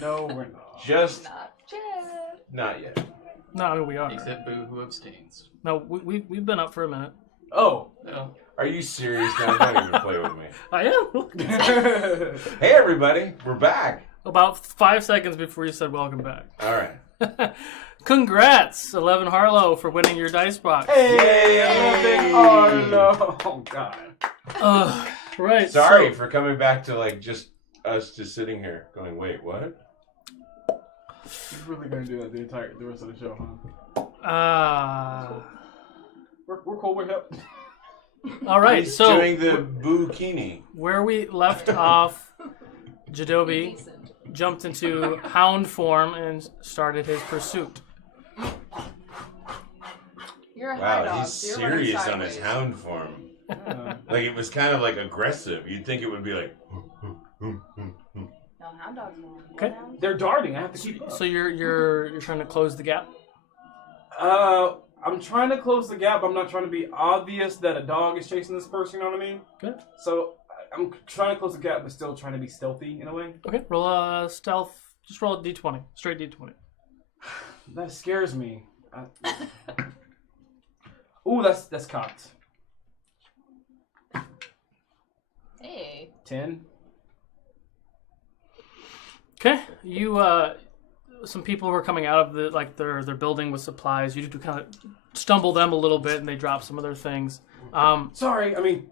No, we're not. Just Not yet. not yet. No, I mean, we are. Except Boo, who abstains. No, we've been up for a minute. Oh. No. Are you serious now? Don't even play with me. I am. Hey, everybody. We're back. About 5 seconds before you said welcome back. All right. Congrats, 11 Harlow, for winning your dice box. Hey, Harlow. Oh, God. Right. Sorry for coming back to like just us just sitting here going, wait, what? You're really gonna do that the rest of the show, huh? We're cool. We're hip. All right. He's So doing the boo-kini. where we left off, Jadobi jumped into hound form and started his pursuit. You're a high Wow, dog, he's so you're running serious on his sideways. hound form. Like it was kind of like aggressive. You'd think it would be like. No, hound dogs won't. Okay. They're darting. I have to keep up. So you're trying to close the gap. I'm trying to close the gap. I'm not trying to be obvious that a dog is chasing this person. You know what I mean? Good. So I'm trying to close the gap, but still trying to be stealthy in a way. Okay. Roll a stealth. Just roll a d20. Straight d20. That scares me. Ooh, that's cocked. Hey. 10. Okay. You some people who are coming out of their building with supplies. You do kind of stumble them a little bit, and they drop some of their things. Sorry, I mean,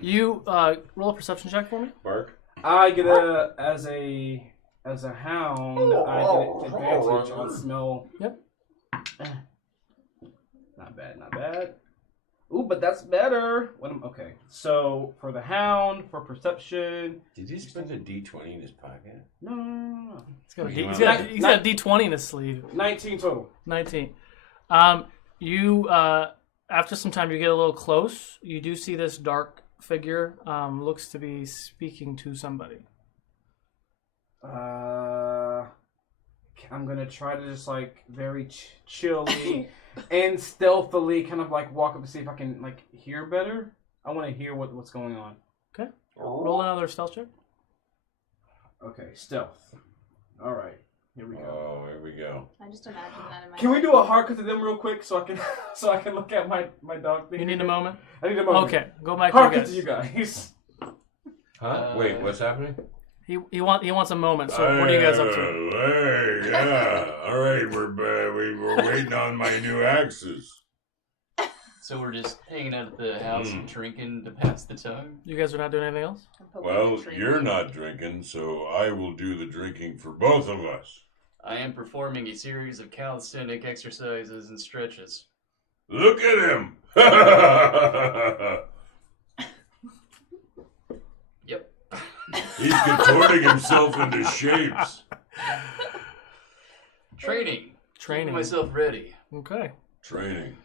you roll a perception check for me. Bark. I get as a hound. I get advantage on smell. Yep. Not bad, not bad. Ooh, but that's better. Okay, so for the hound, for perception. Did you spend a D20 in his pocket? No. He's got a d20 in his sleeve. 19 total. 19. You after some time, you get a little close. You do see this dark figure. Looks to be speaking to somebody. I'm gonna try to just like very chilly and stealthily kind of like walk up to see if I can like hear better. I want to hear what's going on. Okay. Roll another stealth check. Okay, stealth. All right, here we go. Oh, here we go. I just imagine that in my Can we head. do a hard cut to them real quick so I can look at my dog thing? You need a moment? I need a moment. Okay, go back Hard to cut to you guys. Huh? Wait, what's happening? He wants a moment. So what are you guys up to? Hey, yeah. All right, we're waiting on my new axes. So we're just hanging out at the house and drinking to pass the time? You guys are not doing anything else? Well, you're not drinking, so I will do the drinking for both of us. I am performing a series of calisthenic exercises and stretches. Look at him! Yep. He's contorting himself into shapes. Training. Training. Keeping myself ready. Okay. Training.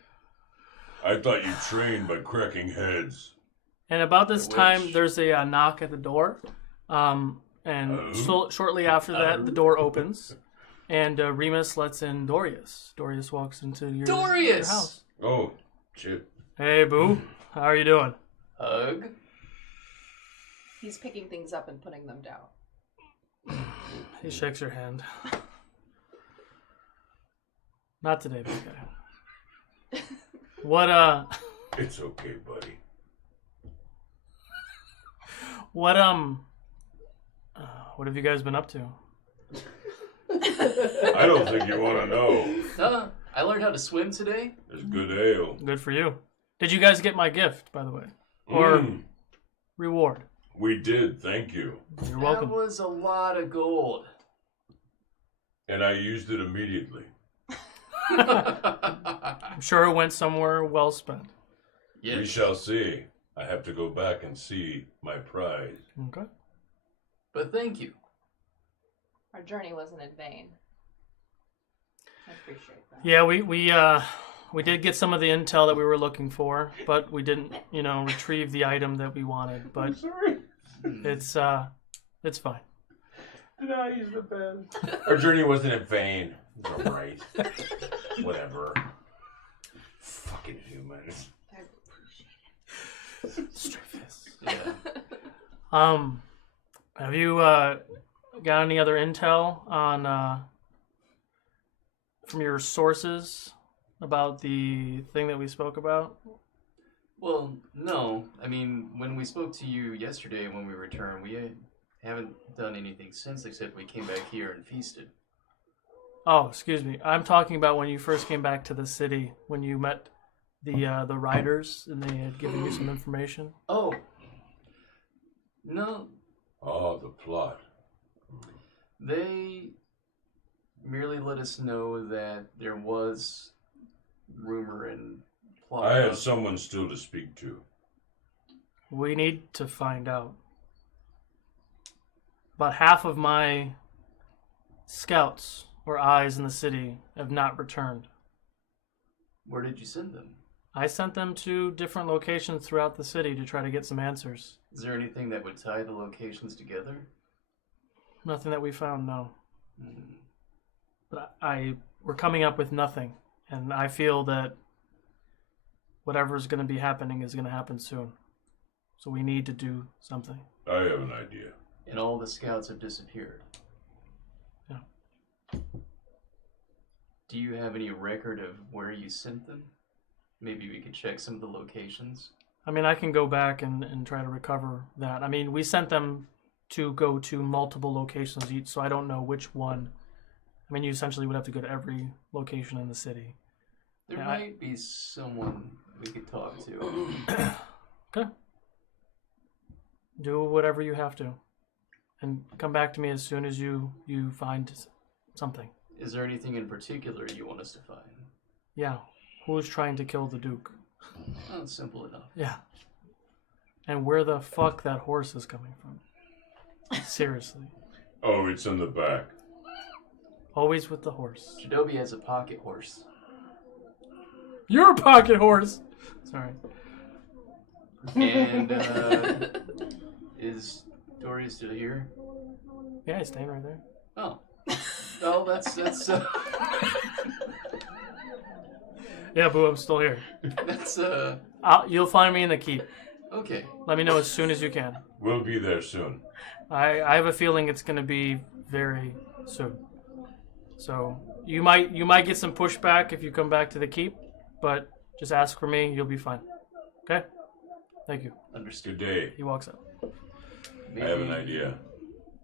I thought you trained by cracking heads. And about this time, there's a knock at the door. Shortly after that, the door opens. And Remus lets in Dorius. Dorius walks into your house. Oh, shit. Hey, Boo. How are you doing? Hug. He's picking things up and putting them down. He shakes your hand. Not today, big guy. What, It's okay, buddy. What have you guys been up to? I don't think you want to know. I learned how to swim today. There's good ale. Good for you. Did you guys get my gift, by the way? Or reward? We did, thank you. You're welcome. That was a lot of gold. And I used it immediately. I'm sure it went somewhere well spent. Yes. We shall see. I have to go back and see my prize. Okay. But thank you. Our journey wasn't in vain. I appreciate that. Yeah, we did get some of the intel that we were looking for, but we didn't, retrieve the item that we wanted. But I'm sorry. It's fine. He's the best. Our journey wasn't in vain. All right. Whatever. Fucking humans. I appreciate it. Yeah. Have you got any other intel on from your sources about the thing that we spoke about? Well, no. I mean, when we spoke to you yesterday when we returned, we haven't done anything since except we came back here and feasted. Oh, excuse me. I'm talking about when you first came back to the city, when you met the riders and they had given you some information. Oh. No. Oh, the plot. They merely let us know that there was rumor and plot. I have someone still to speak to. We need to find out. About half of my scouts or eyes in the city have not returned. Where did you send them? I sent them to different locations throughout the city to try to get some answers. Is there anything that would tie the locations together? Nothing that we found, no. Hmm. But we're coming up with nothing. And I feel that whatever's going to be happening is going to happen soon. So we need to do something. I have an idea. And all the scouts have disappeared. Yeah. Do you have any record of where you sent them? Maybe we could check some of the locations. I mean, I can go back and try to recover that. I mean, we sent them to go to multiple locations each, so I don't know which one. I mean, you essentially would have to go to every location in the city. There Yeah, might be someone we could talk to. Okay. Do whatever you have to. And come back to me as soon as you find something. Is there anything in particular you want us to find? Yeah. Who's trying to kill the Duke? Oh, it's simple enough. Yeah. And where the fuck that horse is coming from. Seriously. Oh, it's in the back. Always with the horse. Jadobi has a pocket horse. You're a pocket horse! Sorry. And, is Dory still here? Yeah, he's staying right there. Oh. Oh, that's Yeah, Boo, I'm still here. That's, you'll find me in the keep. Okay. Let me know as soon as you can. We'll be there soon. I have a feeling it's going to be very soon. So you might get some pushback if you come back to the keep, but just ask for me. You'll be fine. Okay? Thank you. Understood. Good day. He walks up. I have an idea.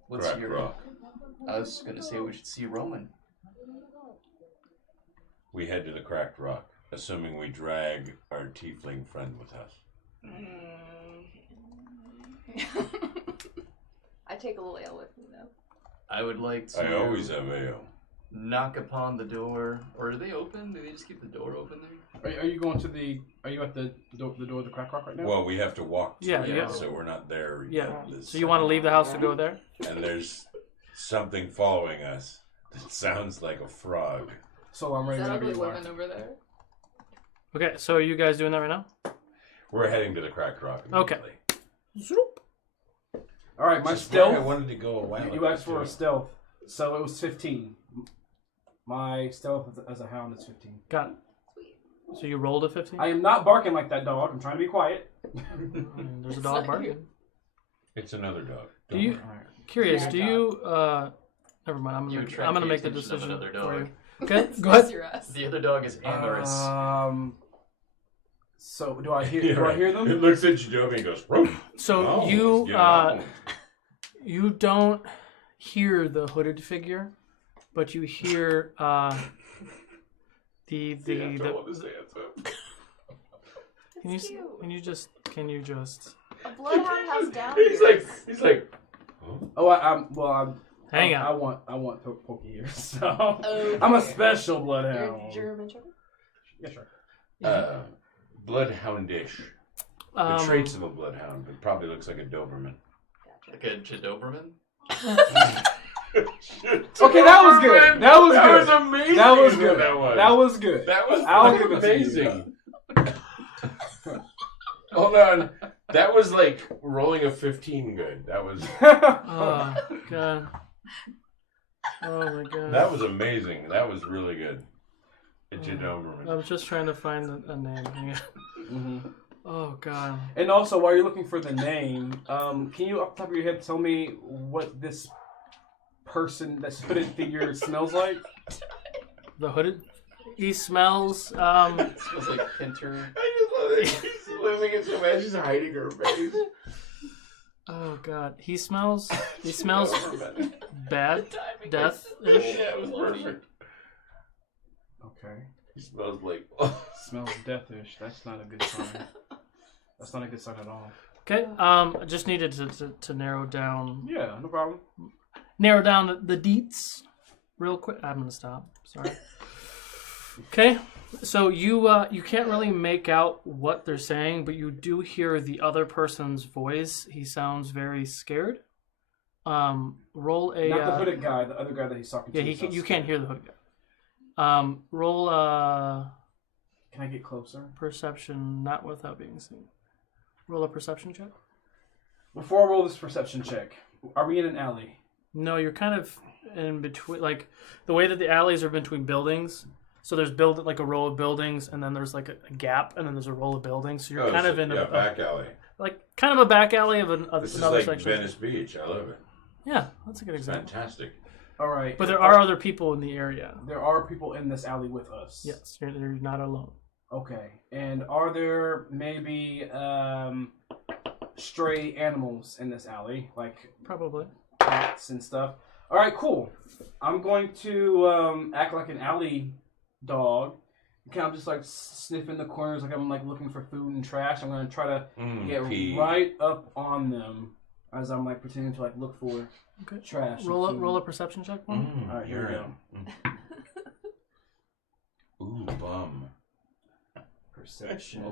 What's Crack your... rock. I was going to say we should see Roman. We head to the cracked rock, assuming we drag our tiefling friend with us. I take a little ale with me though. I would like to... I always have ale. Knock upon the door. Or are they open? Do they just keep the door open there? Are you going to the... Are you at the door of the crack rock right now? Well, we have to walk to Yeah, it, yeah. so we're not there Yeah. yet. So you want to leave the house to go there? And there's something following us that sounds like a frog. So I'm ready Is that whenever ugly you are. woman over there? Okay, so are you guys doing that right now? We're heading to the cracked rock Okay. immediately. All right, my Which is where stealth. I wanted to go a while You ago, asked for a too. stealth, so it was 15. My stealth as a hound is 15. Got it. So you rolled a 15? I am not barking like that dog. I'm trying to be quiet. There's a dog barking. It's another dog. Do you... Curious, do you... Never mind, You I'm attract gonna the make the attention of decision another for dog. you. Okay, go ahead. Your ass. The other dog is amorous. So do I hear? Yeah, do I hear them? It looks at Jadobi and goes, "Roof." So Oh, you let's get it on. you don't hear the hooded figure, but you hear the can you just A bloodhound has down He's like Oh, I'm Hang on. I want Pokey here. So Okay. I'm a special You're bloodhound. German Shepherd? Yeah, sure. bloodhoundish. The traits of a bloodhound, but probably looks like a Doberman. Like a Jadoberman? Okay, that was good. That was good. was amazing. That was is what good. That was. That was good. That was I'll fucking give it to you. amazing. Hold on. That was like rolling a 15 good. That was. Oh god. Oh my god. That was amazing. That was really good. A Jadoberman. I was just trying to find a name. Yeah. Mm-hmm. Oh god. And also, while you're looking for the name, can you, off the top of your head, tell me what this person, this hooded figure, smells like? The hooded? He smells. Smells like Pinter. I just love it. She's swimming and so bad she's hiding her face. Oh god. He smells. He smells bad. Death-ish. Yeah, it was perfect. Okay. He smells like. Smells deathish. That's not a good sign. That's not a good sign at all. Okay. I just needed to narrow down. Yeah, no problem. Narrow down the deets real quick. I'm gonna stop. Sorry. Okay. So you can't really make out what they're saying, but you do hear the other person's voice. He sounds very scared. Roll a. Not the hooded guy. The other guy that he's talking to. Yeah, you can't hear the hooded guy. Roll Can I get closer? Perception, not without being seen. Roll a perception check. Before I roll this perception check, are we in an alley? No, you're kind of in between. Like the way that the alleys are between buildings. So there's like a row of buildings, and then there's like a gap, and then there's a row of buildings. So you're kind of in a back alley. Like kind of a back alley of This another is like section. Venice Beach. I love it. Yeah, that's a good example. Fantastic. All right. But there are other people in the area. There are people in this alley with us. Yes, you're not alone. Okay. And are there maybe stray animals in this alley, like probably cats and stuff? All right, cool. I'm going to act like an alley dog. Kind of just like sniffing the corners, like I'm like looking for food and trash. I'm going to try to get right up on them as I'm like pretending to like look for trash. Roll a perception check. All right, here we go. Ooh, bum. Perception.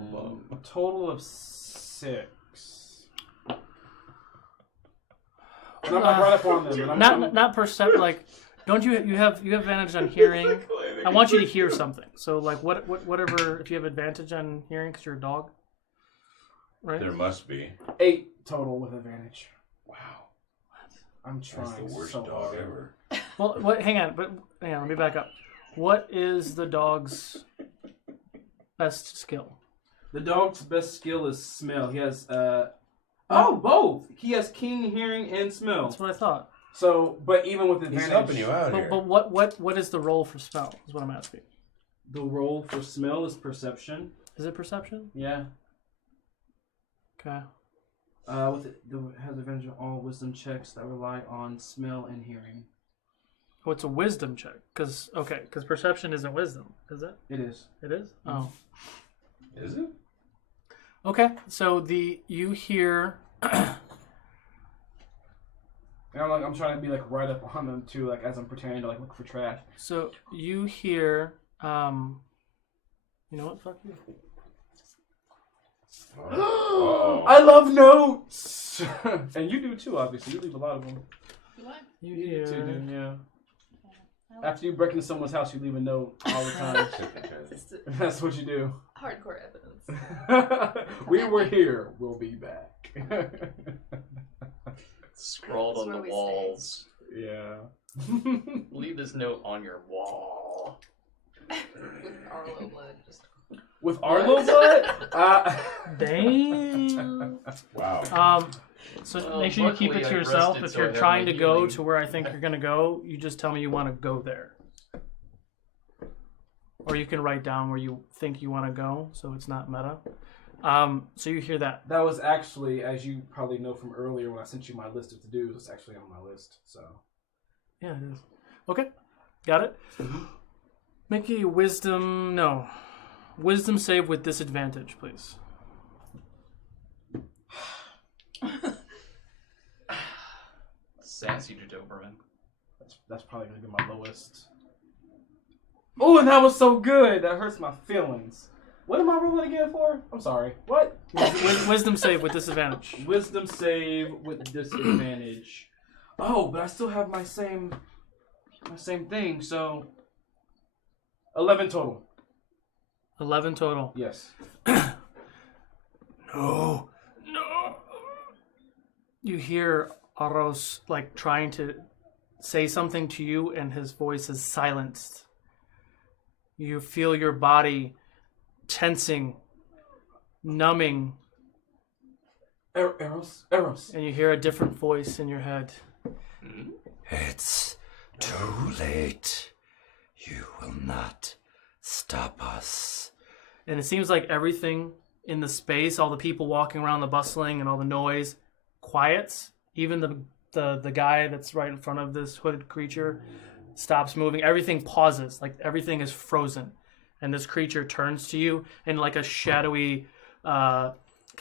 A total of 6. And I'm like right up on them. And Not percept. Like, don't you have advantage on hearing? I want you to hear something. So like whatever. If you have advantage on hearing because you're a dog, right? There must be 8 total with advantage. Wow. I'm trying. That's the worst so dog hard. ever. Well, hang on. Let me back up. What is the dog's best skill? The dog's best skill is smell. He has both. He has keen hearing and smell. That's what I thought. So, but even with advantage, He's helping you out here. But what is the roll for smell? Is what I'm asking. The roll for smell is perception. Is it perception? Yeah. Okay. Has advantage on all wisdom checks that rely on smell and hearing. Oh, it's a wisdom check. Because perception isn't wisdom, is it? It is. It is? Oh. Is it? Okay, so you hear. And I'm trying to be like right up on them too, like as I'm pretending to like look for trash. So you hear, you know what? Fuck you. I love notes, and you do too. Obviously, you leave a lot of them. Do I? You hear, too, dude, yeah. After you break into someone's house, you leave a note all the time. That's what you do. Hardcore evidence. We were here. We'll be back. Scrawled on the walls. Yeah. Leave this note on your wall. With Arlo blood. With Arlo blood? Damn. Wow. So make sure you keep it to yourself. If you're trying to go to where I think you're going to go, you just tell me you want to go there. Or you can write down where you think you want to go, so it's not meta. So you hear that. That was actually, as you probably know from earlier when I sent you my list of to-dos, it's actually on my list, so. Yeah, it is. Okay, got it. Make a wisdom save with disadvantage, please. Sassy Doberman. That's probably going to be my lowest. Oh, and that was so good. That hurts my feelings. What am I rolling again for? I'm sorry. What? Wisdom save with disadvantage. Wisdom save with disadvantage. Oh, but I still have my same thing. So 11 total. 11 total. Yes. No. You hear Aros like trying to say something to you, and his voice is silenced. You feel your body tensing, numbing. Eros. And you hear a different voice in your head. It's too late. You will not stop us. And it seems like everything in the space, all the people walking around, the bustling and all the noise, quiets. Even the guy that's right in front of this hooded creature stops moving. Everything pauses, like everything is frozen. And this creature turns to you in like a shadowy, kind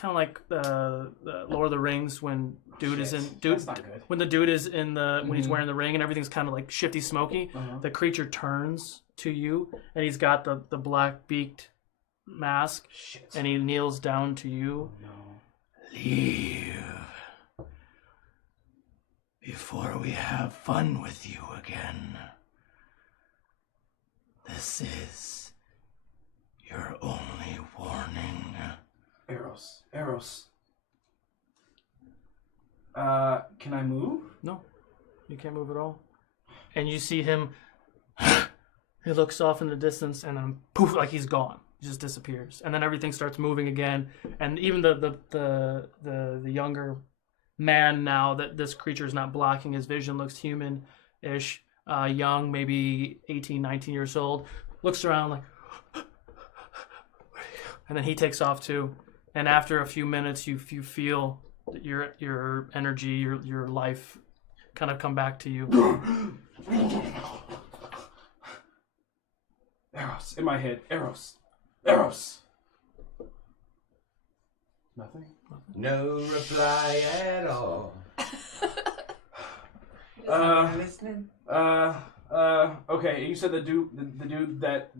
of like the Lord of the Rings when when the dude is in the when he's wearing the ring and everything's kind of like shifty smoky. The creature turns to you and he's got the black beaked mask and he kneels down to you. Leave before we have fun with you again. This is your only warning. Eros. Can I move? No, you can't move at all. And you see him. He looks off in the distance, and then poof, like he's gone. He just disappears, and then everything starts moving again. And even the younger man, now that this creature is not blocking his vision, looks human-ish, young, maybe 18, 19 years old. Looks around like, and then he takes off too. And after a few minutes, you feel that your energy, your life, kind of come back to you. Eros in my head. Eros. Nothing. No reply at all. Listening. Okay. You said the dude that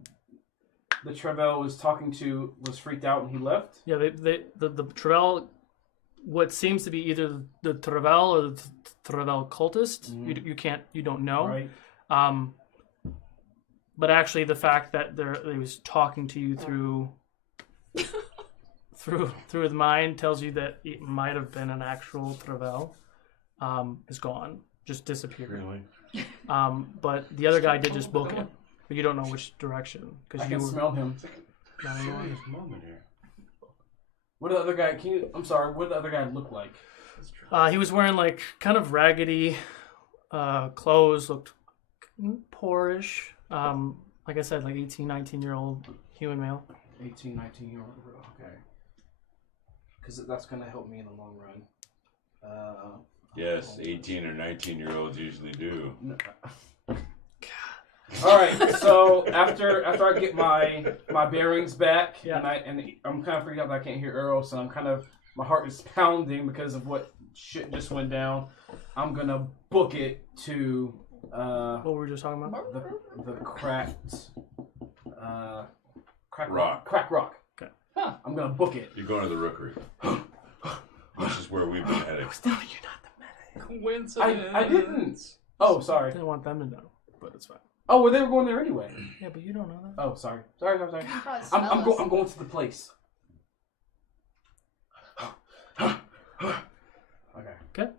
the Trevyll was talking to was freaked out and he left? Yeah, the Trevyll, what seems to be either the Trevyll or the Trevyll cultist, you don't know. Right. But actually the fact that he was talking to you through his mind tells you that it might have been an actual Trevyll, is gone, just disappeared. Really? But the other guy did just book it. But you don't know which direction I can smell him. Serious moment here. What did the other guy? What did the other guy look like? He was wearing like kind of raggedy clothes, looked poorish. Like I said, like 18, 19-year-old human male. 18, 19-year-old. Okay. Because that's going to help me in the long run. Yes, 18 or 19-year-olds usually do. All right, so after I get my bearings back, and I'm kind of freaked out that I can't hear Eros, and my heart is pounding because of what shit just went down. I'm gonna book it to what were we just talking about? The cracked rock. Crack rock. Okay. I'm gonna book it. You're going to the Rookery, which is where we've been headed. I was telling you not the medic. Coincidence. I didn't. Oh, sorry. I didn't want them to know, but it's fine. Oh, well, they were going there anyway. Yeah, but you don't know that. Oh, sorry. Sorry. I'm going to the place. Okay.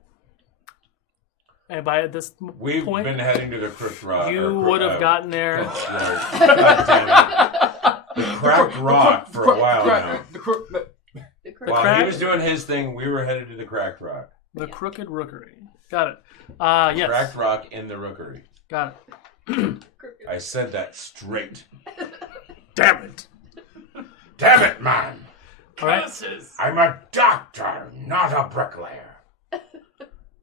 And by this We've point, been heading to the Crooked Rock. you would have gotten there. The Cracked Rock for a while now. While he was doing his thing, we were headed to the Cracked Rock. The Crooked Rookery. Got it. Yes. Cracked Rock in the Rookery. Got it. I said that straight. Damn it. Damn it, man. All right. I'm a doctor, not a bricklayer.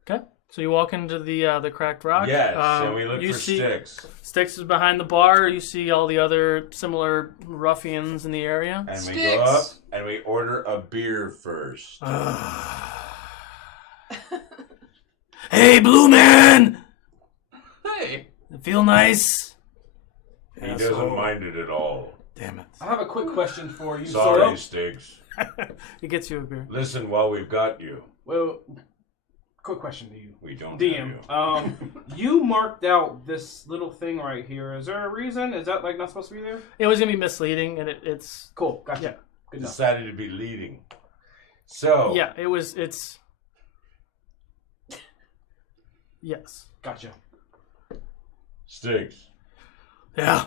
Okay. So you walk into the Cracked Rock. Yes, and we look for Sticks. Sticks is behind the bar. You see all the other similar ruffians in the area. And we go up and we order a beer first. Hey, Blue Man! Hey! Feel nice? He doesn't mind it at all. Damn it. I have a quick question for you. Sorry, Stiggs. He gets you a beer. Listen while we've got you. Well, quick question to you. We don't DM. have You marked out this little thing right here. Is there a reason? Is that like not supposed to be there? It was going to be misleading, and it's... Cool. Gotcha. Yeah. Good enough. Decided to be leading. So... Yeah, it's... Yes. Gotcha. Stiggs. Yeah.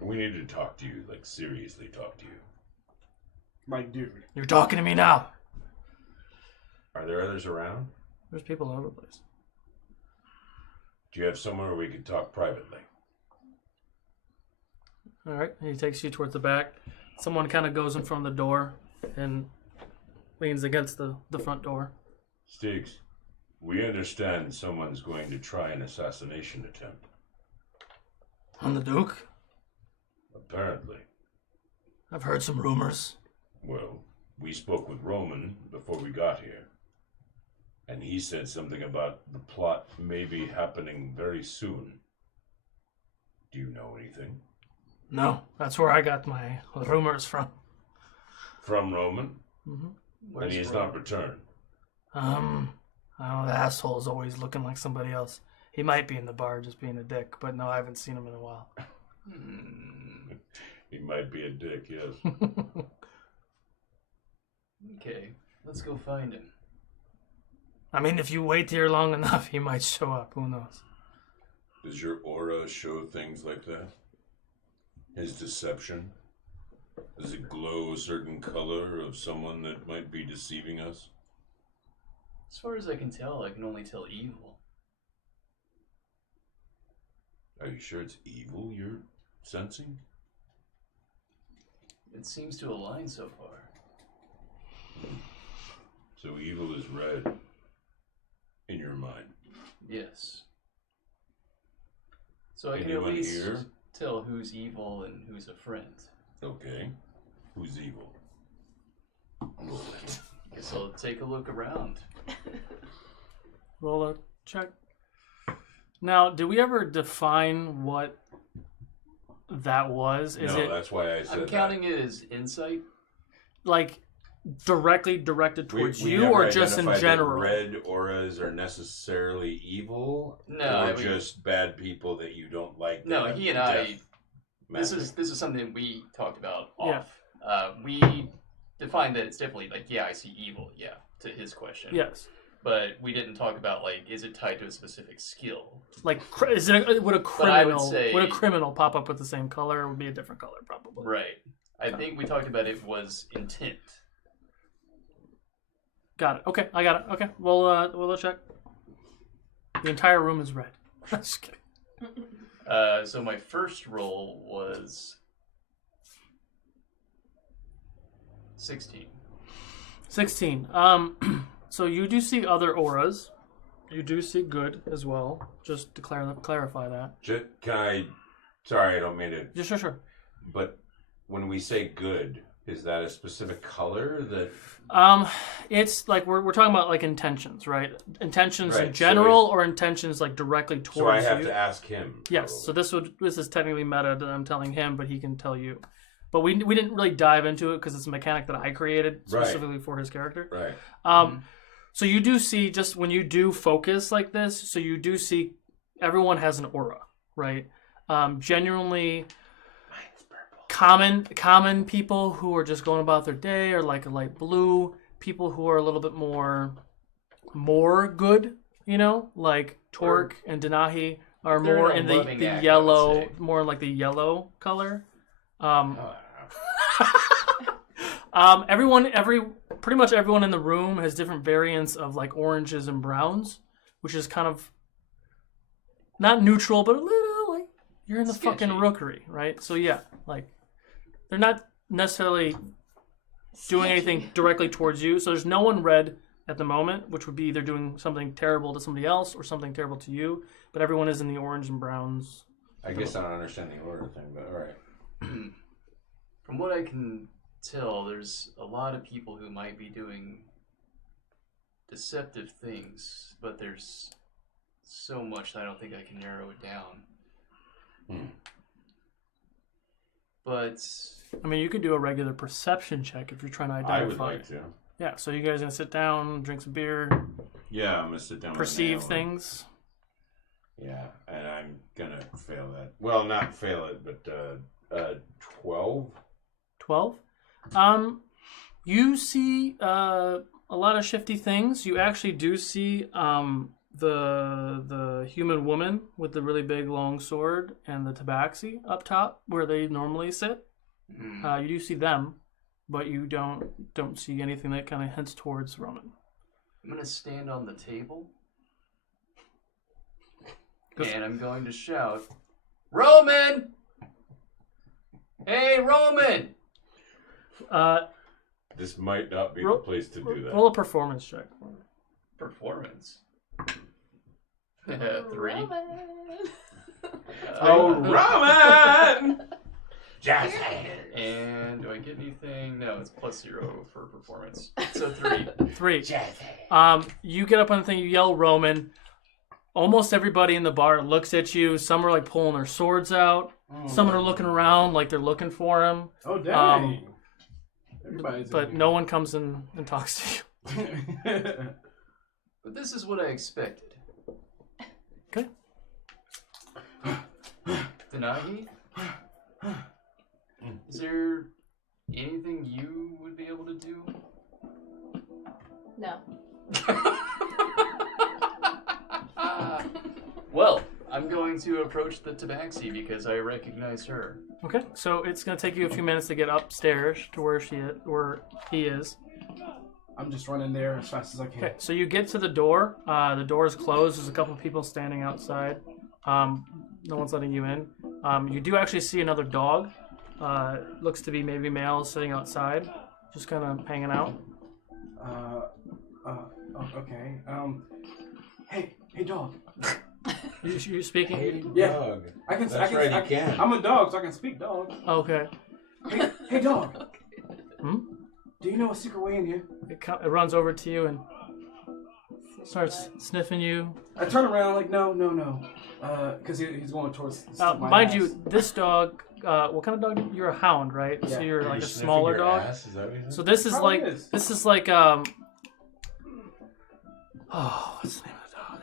We need to talk to you, like seriously talk to you. Like, dude. You're talking to me now. Are there others around? There's people all over the place. Do you have somewhere we could talk privately? All right. He takes you towards the back. Someone kind of goes in front of the door and leans against the front door. Stiggs, we understand someone's going to try an assassination attempt. On the Duke? Apparently. I've heard some rumors. Well, we spoke with Roman before we got here. And he said something about the plot maybe happening very soon. Do you know anything? No, that's where I got my rumors from. From Roman? Mm-hmm. And he has not returned. Oh, the asshole's always looking like somebody else. He might be in the bar just being a dick, but no, I haven't seen him in a while. He might be a dick, yes. Okay, let's go find him. I mean, if you wait here long enough, he might show up. Who knows? Does your aura show things like that? His deception? Does it glow a certain color of someone that might be deceiving us? As far as I can tell, I can only tell evil. Are you sure it's evil you're sensing? It seems to align so far. So evil is red in your mind? Yes. So I can Anyone at least here? tell who's evil and who's a friend. Okay. Who's evil? Roll it. Guess I'll take a look around. Roll a check. Now, did we ever define what that was? No, that's why I said I'm counting it as insight. Like directly directed towards we you, never or just in identified that general? red auras are necessarily evil? No, or just bad people that you don't like? that No, have he and death I. This magic? is something we talked about Yeah. off. We defined that it's definitely like, yeah, I see evil. Yeah, to his question. Yes. But we didn't talk about like, is it tied to a specific skill? Like, is it would a But I would criminal say- would a criminal pop up with the same color? Or would it be a different color, probably. Right. I think we talked about it was intent. Got it. Okay, I got it. Okay, we'll check. The entire room is red. Just kidding. So my first roll was 16. 16. So you do see other auras. You do see good as well. Just to clarify that. Can I? Sorry, I don't mean to. Yeah, sure. But when we say good, is that a specific color that? It's like we're talking about like intentions, right? Intentions Right, in so general, or intentions like directly towards you. So I have to ask him. Yes. So this is technically meta that I'm telling him, but he can tell you. But we didn't really dive into it because it's a mechanic that I created specifically for his character. Right. So you do see, just when you do focus like this, so you do see everyone has an aura, right? Genuinely common people who are just going about their day are like a light blue. People who are a little bit more good, like Torque and Denahi are They're more in in a the loving act, I would yellow, say. more like the yellow color. Pretty much everyone in the room has different variants of like oranges and browns, which is kind of not neutral, but a little like you're in the fucking rookery, right? So yeah, like they're not necessarily doing anything directly towards you. So there's no one red at the moment, which would be either doing something terrible to somebody else or something terrible to you. But everyone is in the orange and browns. I guess I don't understand the order thing, but all right. From what I can tell, there's a lot of people who might be doing deceptive things, but there's so much that I don't think I can narrow it down. But I mean, you could do a regular perception check if you're trying to identify. I would like to. Yeah, so you guys gonna sit down, drink some beer, Yeah, I'm gonna sit down. with perceive Nail and- things. Yeah, and I'm gonna fail that. Well, not fail it, but 12. 12. You see a lot of shifty things. You actually do see the human woman with the really big long sword and the tabaxi up top where they normally sit. You do see them. but you don't see anything that kind of hints towards Roman. I'm gonna stand on the table, and I'm going to shout, "Roman! Hey, Roman!" This might not be the place to do that. Roll a performance check. Performance. 3. Oh, Roman! Jazz hands. And do I get anything? No, it's +0 for performance. So 3. 3. You get up on the thing, you yell Roman. Almost everybody in the bar looks at you. Some are like pulling their swords out. Some are looking around like they're looking for him. Oh, dang. But no one comes in and talks to you. But this is what I expected. Okay. Denahi? Is there anything you would be able to do? No. Well, I'm going to approach the tabaxi because I recognize her. Okay, so it's going to take you a few minutes to get upstairs to where he is. I'm just running there as fast as I can. Okay, so you get to the door. The door is closed. There's a couple of people standing outside. No one's letting you in. You do actually see another dog. Looks to be maybe male, sitting outside, just kind of hanging out. Okay. Hey, dog. You speaking? Hey, Yeah. dog. I can. That's right, you can. I'm a dog, so I can speak dog. Okay. Hey, dog. Hmm? Do you know a secret way in here? It runs over to you and starts sniffing you. I turn around like, no. Because he's going towards my mind ass. you, this dog, what kind of dog? You're a hound, right? Yeah. So you're Are like you a sniffing smaller your dog. ass? Is that what you said? So this is Probably like is. what's the name of the dog?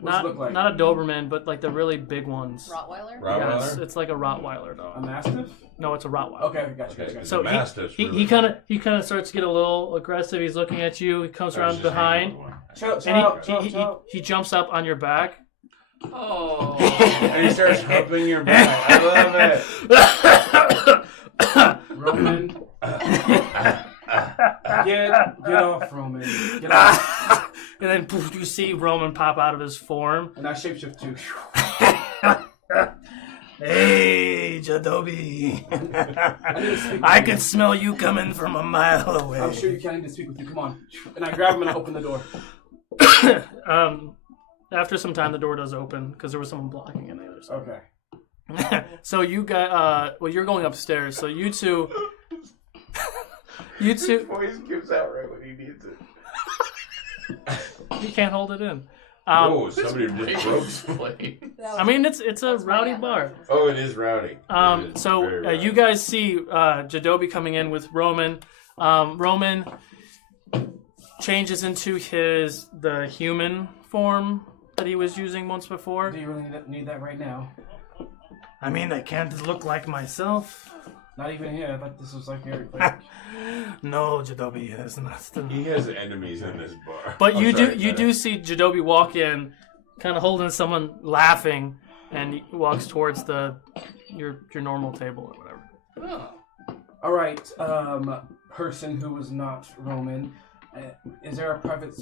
What's it look like? Not a Doberman, but like the really big ones. Rottweiler? Yeah, it's like a Rottweiler A dog. Mastiff? No, it's a Rottweiler. Okay, gotcha. Okay, gotcha. So the Mastiff's he really- kind of starts to get a little aggressive. He's looking at you. He comes around behind, Chill. he jumps up on your back. Oh. And he starts humping your back. I love it. Roman. Get off, Roman. Get off. And then poof, you see Roman pop out of his form. And I shapeshift too. Hey, Jadobi. I can smell you coming from a mile away. I'm sure you can. I need to speak with you. Come on. And I grab him and I open the door. After some time, the door does open because there was someone blocking it on the other side. Okay. So you got, you're going upstairs. So you two, His voice gives out right when he needs it. you can't hold it in. Oh, somebody just broke. I mean, it's a rowdy bar. Oh, it is rowdy. So you guys see Jadobi coming in with Roman. Roman changes into the human form that he was using once before. Do you really need that right now? I mean, I can't look like myself. Not even here. I thought this was like very quick. No, Jadobi is not. He has enemies in this bar. But you do see Jadobi walk in, kind of holding someone, laughing, and he walks towards your normal table or whatever. Oh. All right, person who is not Roman. Is there a private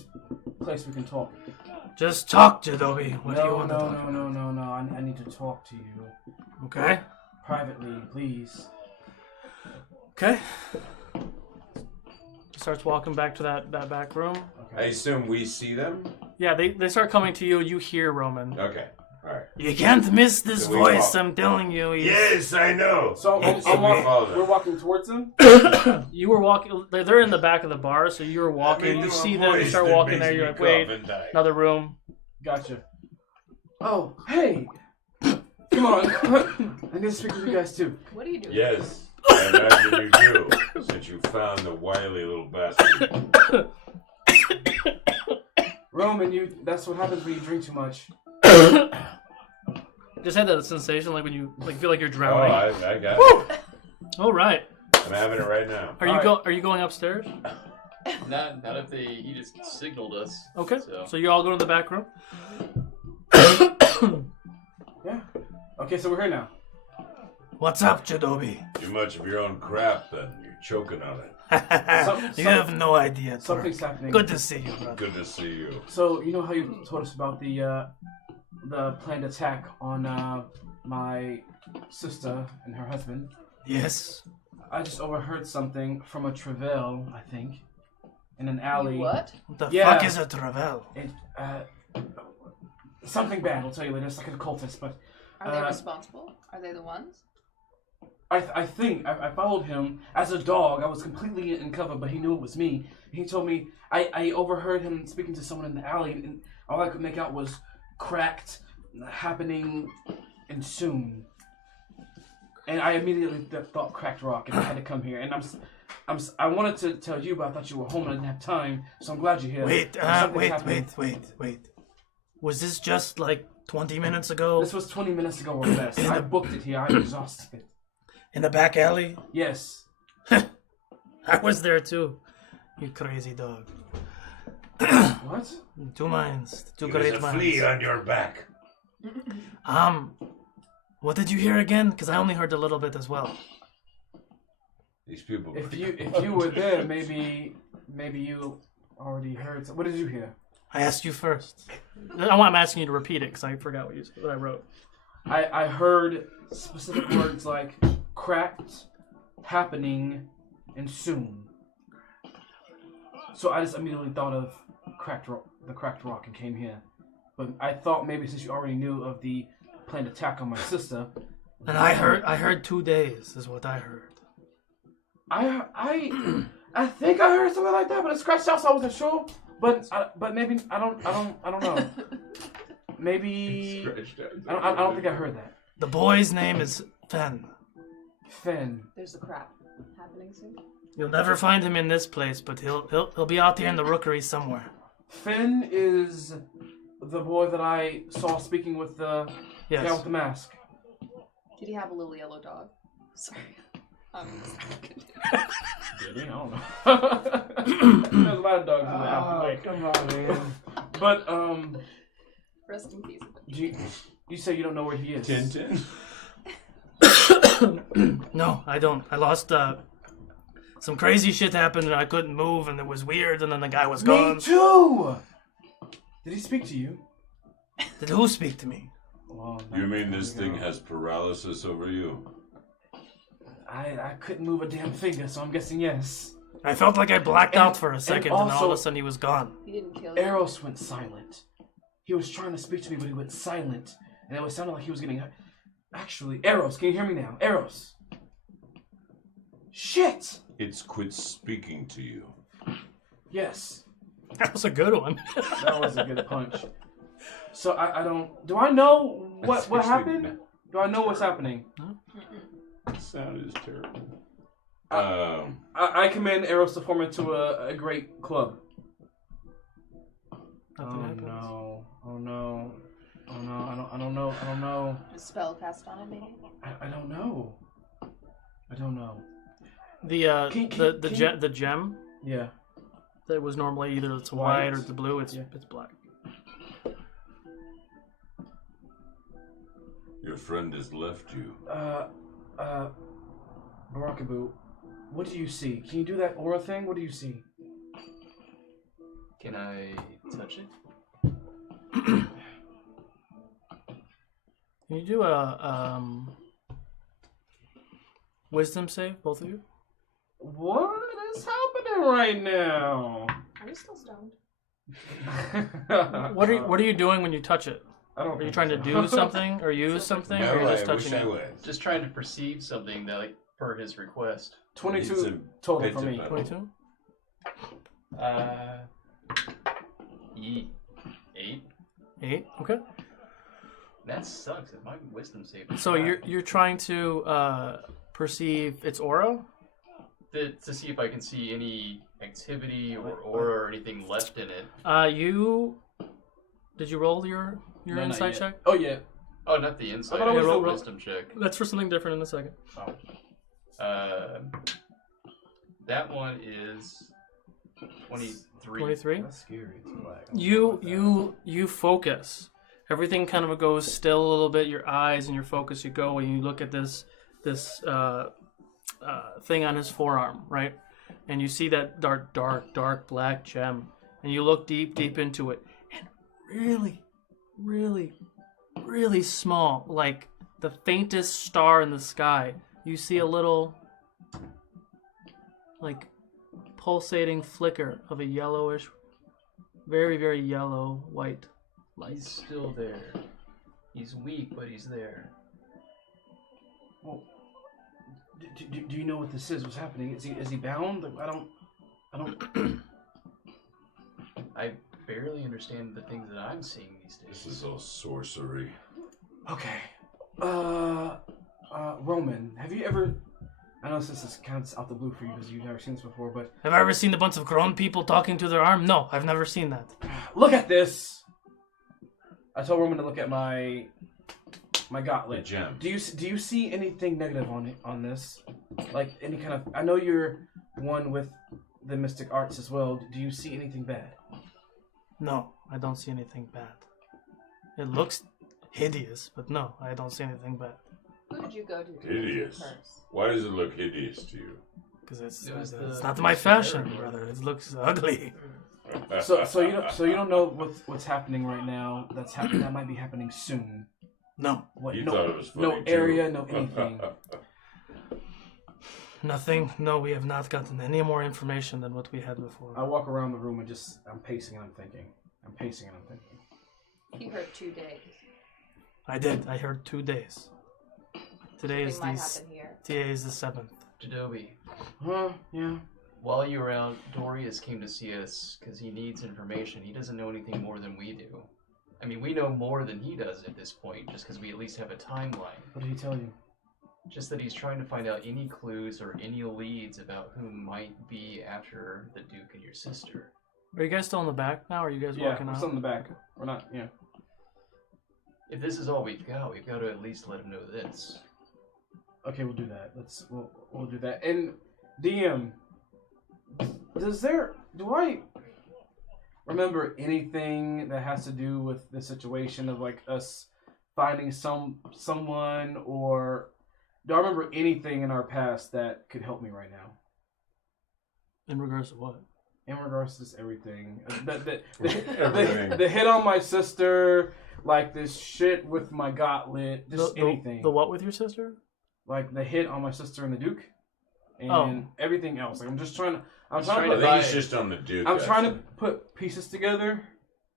place we can talk? Just talk, Jadobi. What do you want to talk about? No. I need to talk to you. Okay. Privately, please. Okay. Starts walking back to that back room. I assume we see them? Yeah, they start coming to you. You hear Roman. Okay. All right. You can't miss this So we voice, walk. I'm telling you. Yes, I know. So we're walking towards them? You were walking. They're in the back of the bar, so you were walking. You see them. You start walking there. You're like, wait, another room. Gotcha. Oh, hey! Come on. I need to speak with you guys too. What are you doing? Yes, I imagine you do, since you found the wily little bastard. Roman, that's what happens when you drink too much. Just had that sensation, like when you feel like you're Oh, drowning. I got it. All right. I'm having it right now. Are you going upstairs? Not if he just signaled us. Okay. So you all go to the back room. Yeah. Okay, so we're here now. What's up, Jadobi? Too much of your own crap, then. You're choking on it. You have no idea. Something's Turk. happening. Good to see you, brother. Good to see you. So you know how you told us about the planned attack on my sister and her husband? Yes. I just overheard something from a Trevyll, I think, in an alley. What? What the fuck is a Trevyll? Something bad. I'll tell you later. It's like a cultist, but. Are they responsible? Are they the ones? I think I followed him as a dog. I was completely in cover, but he knew it was me. He told me I overheard him speaking to someone in the alley, and all I could make out was cracked, happening, and soon. And I immediately thought cracked rock, and I had to come here. And I wanted to tell you, but I thought you were home and I didn't have time. So I'm glad you're here. Wait. Was this just like 20 minutes ago? This was 20 minutes ago or less. I booked it here. I'm exhausted. In the back alley? Yes. I was there too. You crazy dog. What? 2 minds. Two There's great a minds. flea on your back. What did you hear again? Because I only heard a little bit as well. These people. If you were there, maybe you already heard. What did you hear? I asked you first. I'm asking you to repeat it because I forgot what I wrote. I heard specific words like cracked, happening, and soon. So I just immediately thought of the cracked rock and came here. But I thought maybe since you already knew of the planned attack on my sister. And I heard 2 days is what I heard. I think I heard something like that, but it scratched out, so I wasn't sure. But maybe I don't know. Maybe I don't think I heard that. The boy's name is Fen. Fen. There's a crap happening soon. You'll never find him in this place, but he'll be out here in the rookery somewhere. Fen is the boy that I saw speaking with the guy with the mask. Did he have a little yellow dog? Sorry. Did he? I don't know. There's a lot of dogs in the alley. Come on, man. But rest in peace. You say you don't know where he is. Tintin. No, I don't. I lost. Some crazy shit happened and I couldn't move and it was weird and then the guy was gone. Me too. Did he speak to you? Did who speak to me? Well, You mean this thing has paralysis over you? I couldn't move a damn finger, so I'm guessing yes. I felt like I blacked out for a second and all of a sudden he was gone. He didn't kill you. Eros went silent. He was trying to speak to me, but he went silent. And it was sounding like he was getting... Actually, Eros, can you hear me now? Eros. Shit! It's quit speaking to you. Yes. That was a good one. That was a good punch. So I don't... Do I know what happened? Do I know what's happening? The sound is terrible. I command Eros to form into a great club. Oh no. I don't know. A spell cast on it, maybe? I don't know. The gem. Yeah. That was normally either it's white or it's blue. It's black. Your friend has left you. Barakabu, what do you see? Can you do that aura thing? What do you see? Can I touch it? Can you do a wisdom save, both of you? What is happening right now? Are you still stoned? What are you doing when you touch it? Are you trying to do something or use something, or are you just touching it? Just trying to perceive something that, like, per his request. 22 total for me. 22. 8. 8. Okay. That sucks. If my wisdom save. So you're trying to perceive its aura? To see if I can see any activity or aura or anything left in it. Did you roll your insight check? Oh yeah. Oh, not the insight. I Roll rolled wisdom check. That's for something different in a second. Oh. That one is 23. 23. That's scary. It's black. You focus. Everything kind of goes still a little bit. Your eyes and your focus. You go and you look at this thing on his forearm, right? And you see that dark black gem, and you look deep into it, and really small, like the faintest star in the sky. You see a little, like, pulsating flicker of a yellowish, very yellow white light. He's still there. He's weak, but he's there. Well, do you know what this is? What's happening? Is he bound? Like, I don't. I barely understand the things that I'm seeing these days. This is all sorcery. Okay. Roman, have you ever? I know this is kind of out the blue for you because you've never seen this before, but have I ever seen a bunch of grown people talking to their arm? No, I've never seen that. Look at this. I told Roman to look at my gauntlet. Gem. Do you see anything negative on this? Like any kind of? I know you're one with the mystic arts as well. Do you see anything bad? No, I don't see anything bad. It looks hideous, but no, I don't see anything bad. Who did you go to? Hideous. First? Why does it look hideous to you? Because it's not my fashion, brother. It looks ugly. So you don't know what's happening right now. That's happening. That might be happening soon. No. What? You No. thought it was funny, No too. area. No anything. Nothing. No, we have not gotten any more information than what we had before. I walk around the room and I'm pacing and I'm thinking. You heard 2 days. I did. I heard 2 days. Today is Something might happen here. Today is the 7th. Jadobi. Yeah. While you were out, Dorius came to see us because he needs information. He doesn't know anything more than we do. I mean, we know more than he does at this point, just because we at least have a timeline. What did he tell you? Just that he's trying to find out any clues or any leads about who might be after the Duke and your sister. Are you guys still in the back now? Or are you guys walking we're out? still in the back. We're not. Yeah. If this is all we've got to at least let him know this. Okay, we'll do that. We'll do that. And DM, do I remember anything that has to do with the situation of like us finding someone, or do I remember anything in our past that could help me right now? In regards to what? In regards to just everything. Everything. The hit on my sister, like this shit with my gauntlet, just anything. The what with your sister? Like the hit on my sister and the Duke, and everything else. Like I'm trying to I think it's just on the Duke. I'm trying to put pieces together.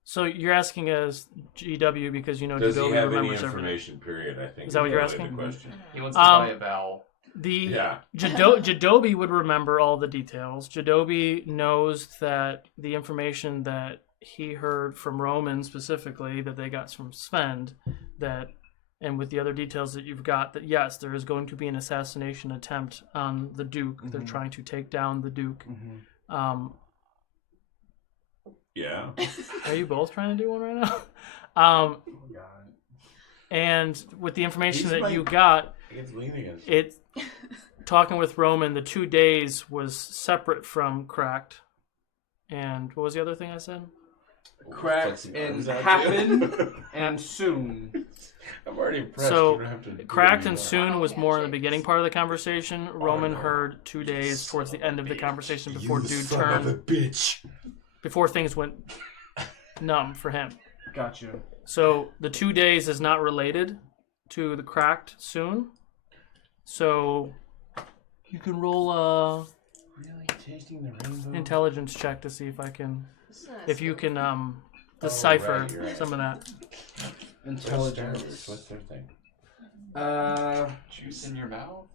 So you're asking as GW because you know Does he GW have any remembers information? Period. I think Is that what you're really asking? The question. He wants to buy a vowel. Jadobi would remember all the details. Jadobi knows that the information that he heard from Roman specifically, that they got from Sven, and with the other details that you've got, that yes, there is going to be an assassination attempt on the Duke. Mm-hmm. They're trying to take down the Duke. Mm-hmm. Yeah. Are you both trying to do one right now? Oh, God. And with the information that you got, talking with Roman, the 2 days was separate from Cracked. And what was the other thing I said? Cracked and happen and soon. I'm already impressed. So, Cracked and soon was more in the beginning part of the conversation. Roman heard 2 days towards the end of the conversation before Dude turned. Before things went numb for him. Gotcha. So the 2 days is not related to the Cracked soon. So you can roll a intelligence check to see if you can decipher some of that. Intelligence. What's their thing? Juice in your mouth?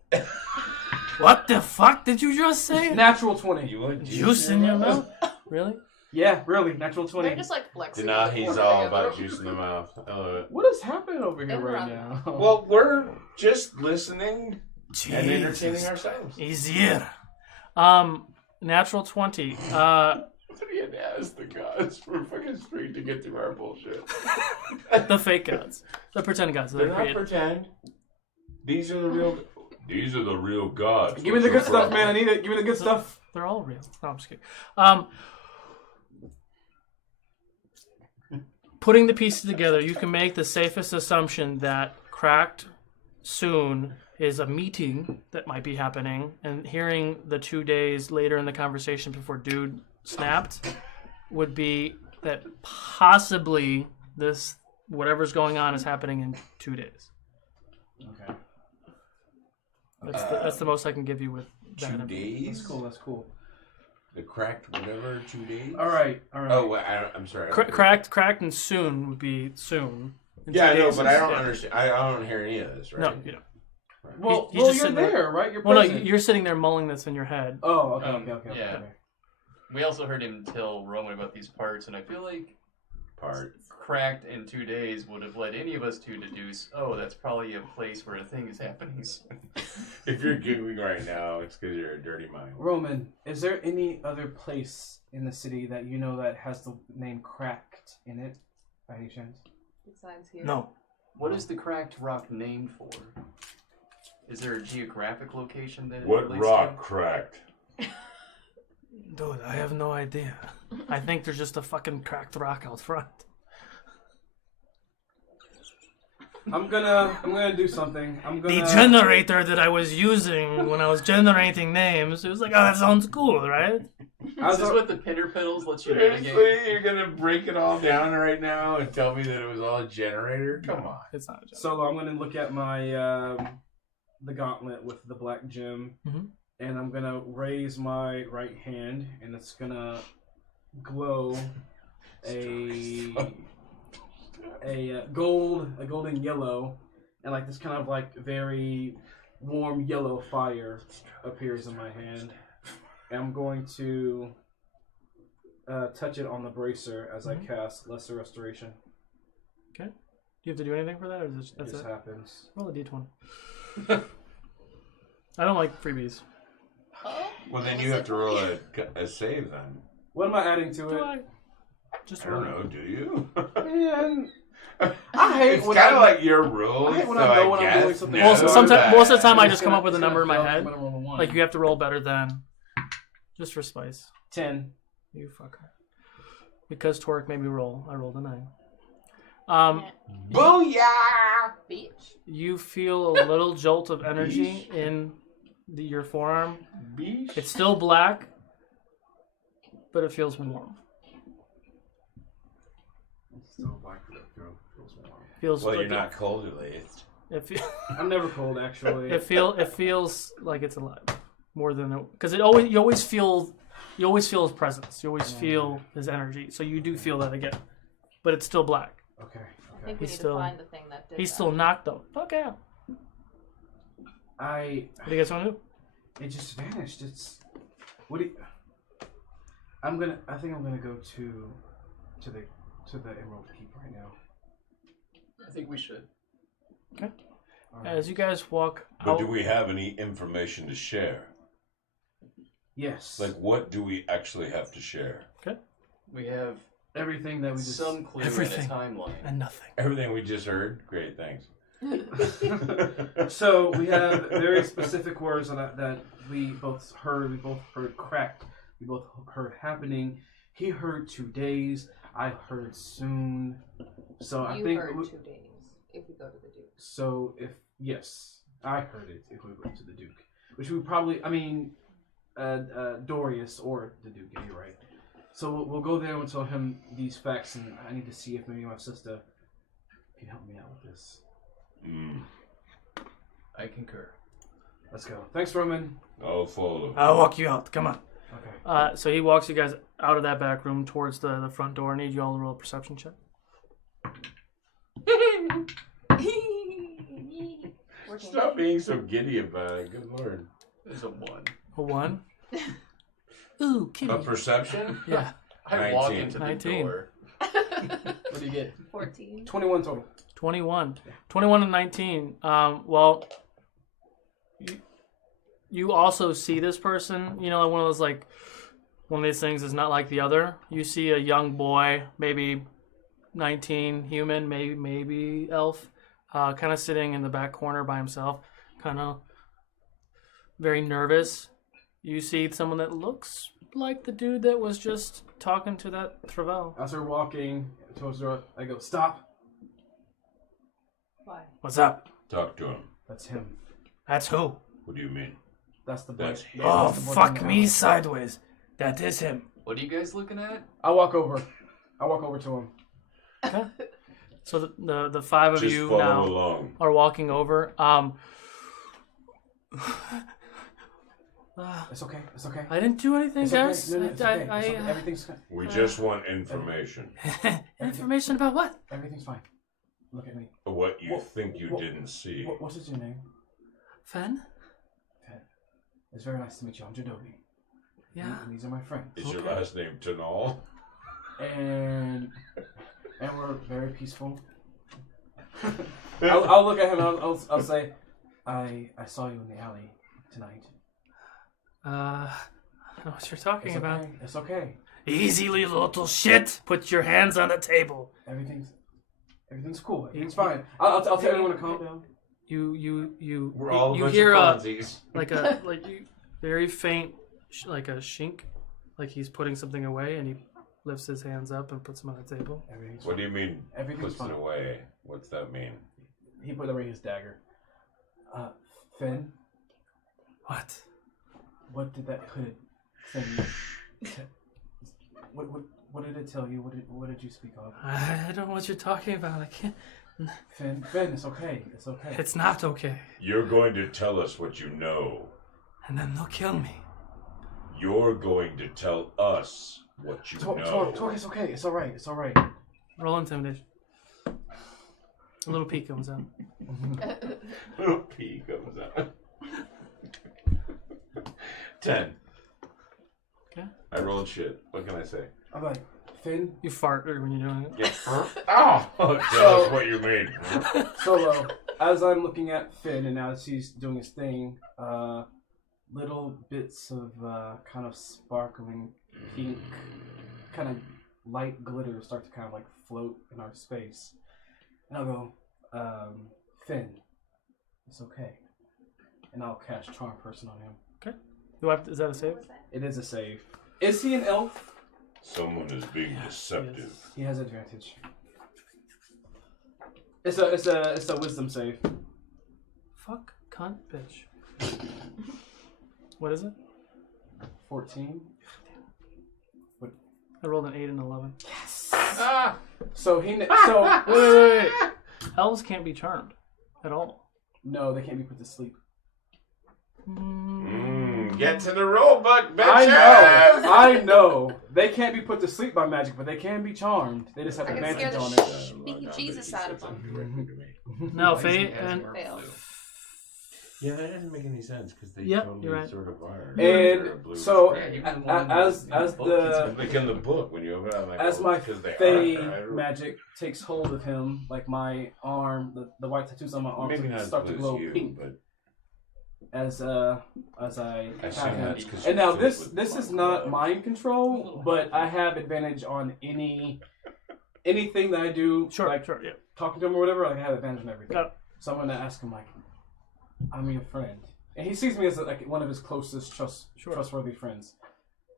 What the fuck did you just say? Natural 20. You want juice in your mouth? Really? Yeah, really. Natural 20. They're just like flexing. He's all about juice in the mouth. I love it. What is happening over here right now? Well, we're just listening and entertaining ourselves. Easier. Natural 20. What do you ask the gods for fucking straight to get through our bullshit? The fake gods. The pretend gods. They're not pretend. These are the real gods. Give me the good stuff, man. I need it. Give me the good stuff. They're all real. No, I'm just kidding. Putting the pieces together, you can make the safest assumption that Cracked soon is a meeting that might be happening, and hearing the 2 days later in the conversation before dude snapped would be that possibly this whatever's going on is happening in 2 days. Okay. That's the most I can give you with that. 2 days? That's cool. That's cool. The cracked whatever, 2 days? All right. Oh, well, I'm sorry. Cracked, and soon would be soon. In Yeah, 2 I know, days but I is- don't yeah. understand. I don't hear any of this, right? No, you don't. Right. Well, He's just you're sitting there, right? You're Well, no, present. you're sitting there mulling this in your head. Oh, okay, okay. Yeah. We also heard him tell Roman about these parts, and I feel like cracked in 2 days would have led any of us to deduce, oh, that's probably a place where a thing is happening. If you're giggling right now, it's because you're a dirty mind. Roman, is there any other place in the city that you know that has the name Cracked in it, by any chance? Besides here. No. What is the cracked rock named for? Is there a geographic location that it What relates rock to? cracked? Dude, I have no idea. I think there's just a fucking cracked rock out front. I'm gonna do something. The generator that I was using when I was generating names, it was like, oh, that sounds cool, right? Is this what the pitter pedals lets you navigate? Seriously, you're gonna break it all down right now and tell me that it was all a generator? Come on. It's not a generator. So I'm gonna look at my the gauntlet with the black gem, and I'm gonna raise my right hand, and it's gonna glow a golden yellow, and like this kind of like very warm yellow fire appears in my hand. And I'm going to touch it on the bracer as I cast Lesser Restoration. Okay. Do you have to do anything for that, or is It just happens. Roll a d20. I don't like freebies. Well, then you have to roll a save then. What am I adding to it? Just I don't know. Do you? Man, I hate it's when kind of I- like your rules. I hate when so I know when I'm guess doing something. no, Well, sometimes, most of the time, I It's just come gonna- up with a it's number in gonna my fail. head. I'm gonna roll a 1. Like, you have to roll better than, just for spice. 10. You fucker. Because Torque made me roll, I rolled a 9. Booyah! Beach. You feel a little jolt of energy in your forearm. Beach? It's still black, but it feels warm. Still black, but it feels warm. Feels Well, like you're not cold at least. I'm never cold, actually. It feels like it's alive more than because you always feel his presence. You always feel his energy. So you do feel that again, but it's still black. Okay. I think we need to find the thing that did He's that. still knocked though. Fuck yeah. What do you guys want to do? It just vanished. It's. What do you? I think I'm gonna go to the Emerald Keep right now. I think we should. Okay. As you guys walk But out, do we have any information to share? Yes. Like, what do we actually have to share? Okay. We have everything that we just some clue everything. in a timeline. And nothing. Everything we just heard? Great, thanks. So we have very specific words that we both heard. We both heard cracked. We both heard happening. He heard 2 days. I heard soon. So I You think heard 2 days if we go to the Duke. So yes, I heard it if we went to the Duke, which we probably, Dorius or the Duke. You're right. So we'll go there and tell him these facts, and I need to see if maybe my sister can help me out with this. I concur. Let's go. Thanks, Roman. I'll follow. I'll walk you out. Come on. Okay. So he walks you guys out of that back room towards the front door. I need you all to roll a perception check. Stop being so giddy about it. Good lord. There's a 1. A 1? Ooh, kitty. A perception? Yeah. I walk 19. into the 19. door. What do you get? 14. 21 total. 21. 21 and 19. Well, you also see this person. You know, one of these things is not like the other. You see a young boy, maybe 19, human, maybe elf, kind of sitting in the back corner by himself, kind of very nervous. You see someone that looks like the dude that was just talking to that Trevyll. As we're walking towards the door, I go, stop. Why? What's up? Talk to him. That's him. That's who? What do you mean? That's the boy. That's him. Oh, That's the boy fuck from me Alley. sideways. That is him. What are you guys looking at? I walk over to him. Okay. So the five of Just you follow now along. are walking over. It's okay. It's okay. I didn't do anything, It's guys. okay. No, it's okay. I It's okay. Everything's fine. We just want information. Information about what? Everything's fine. Look at me. What you think you didn't see. What is your name? Fen? Ted. It's very nice to meet you. I'm Jadobi. Yeah. And these are my friends. Is your last name Tanal? And we're very peaceful. I'll look at him and I'll say, I saw you in the alley tonight. I don't know what you're talking about. It's okay. Easy, little shit. Put your hands on the table. Everything's cool. Everything's fine. I'll tell everyone to calm down. We're all a you bunch hear of Fonzies. very faint, like a shink, like he's putting something away, and he lifts his hands up and puts them on the table. What do you mean? Everything's puts fine. it away. What's that mean? He put away his dagger. Finn. What? What did that hooded thing? What did it tell you? What did you speak of? I don't know what you're talking about. I can't. Finn, it's okay. It's okay. It's not okay. You're going to tell us what you know. And then they'll kill me. You're going to tell us what you know. Talk, it's okay. It's alright. It's alright. Roll intimidation. A little pee comes out. Little pee comes out. 10. Okay. I rolled shit. What can I say? I'm like, Finn. You fart when you're doing it. Yeah. Oh, tell us what you mean. So, as I'm looking at Finn and as he's doing his thing, little bits of kind of sparkling pink, kind of light glitter start to kind of like float in our space. And I'll go, Finn, it's okay. And I'll cast Charm Person on him. Okay. Is that a save? It is a save. Is he an elf? Someone is being deceptive. He has advantage. It's a wisdom save. Fuck, cunt, bitch. What is it? 14. I rolled an 8 and 11. Yes. So wait. Elves can't be charmed at all. No, they can't be put to sleep. Get to the rule book, bitches! I know. They can't be put to sleep by magic, but they can be charmed. They just have I can scare advantage on the it. beat Jesus out of them. No, Fate and Fail. Yeah, that doesn't make any sense because they Yep, totally you're right. sort of are. And so, as It's the like in the book when you open it, I'm like, as oh, my it's 'cause they Fey are. magic takes hold of him, like my arm, the white tattoos on my arm Maybe not start as to blue as glow you, pink but as I assume have him. that's 'cause And you're now filled this with this is blood. not mind control, but I have advantage on anything that I do. Sure, like sure, yeah. talking to him or whatever. Like I have advantage on everything. Got it. So I'm gonna ask him like, I'm your friend, and he sees me as like one of his closest trustworthy friends.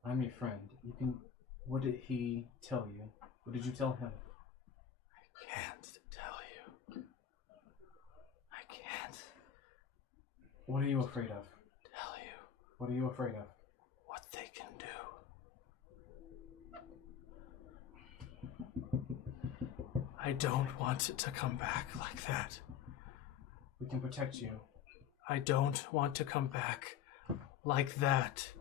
I'm your friend. You can. What did he tell you? What did you tell him? I can't tell you. I can't What are you afraid of? tell you What are you afraid of? what they can do. I don't want it to come back like that. We can protect you. I don't want to come back like that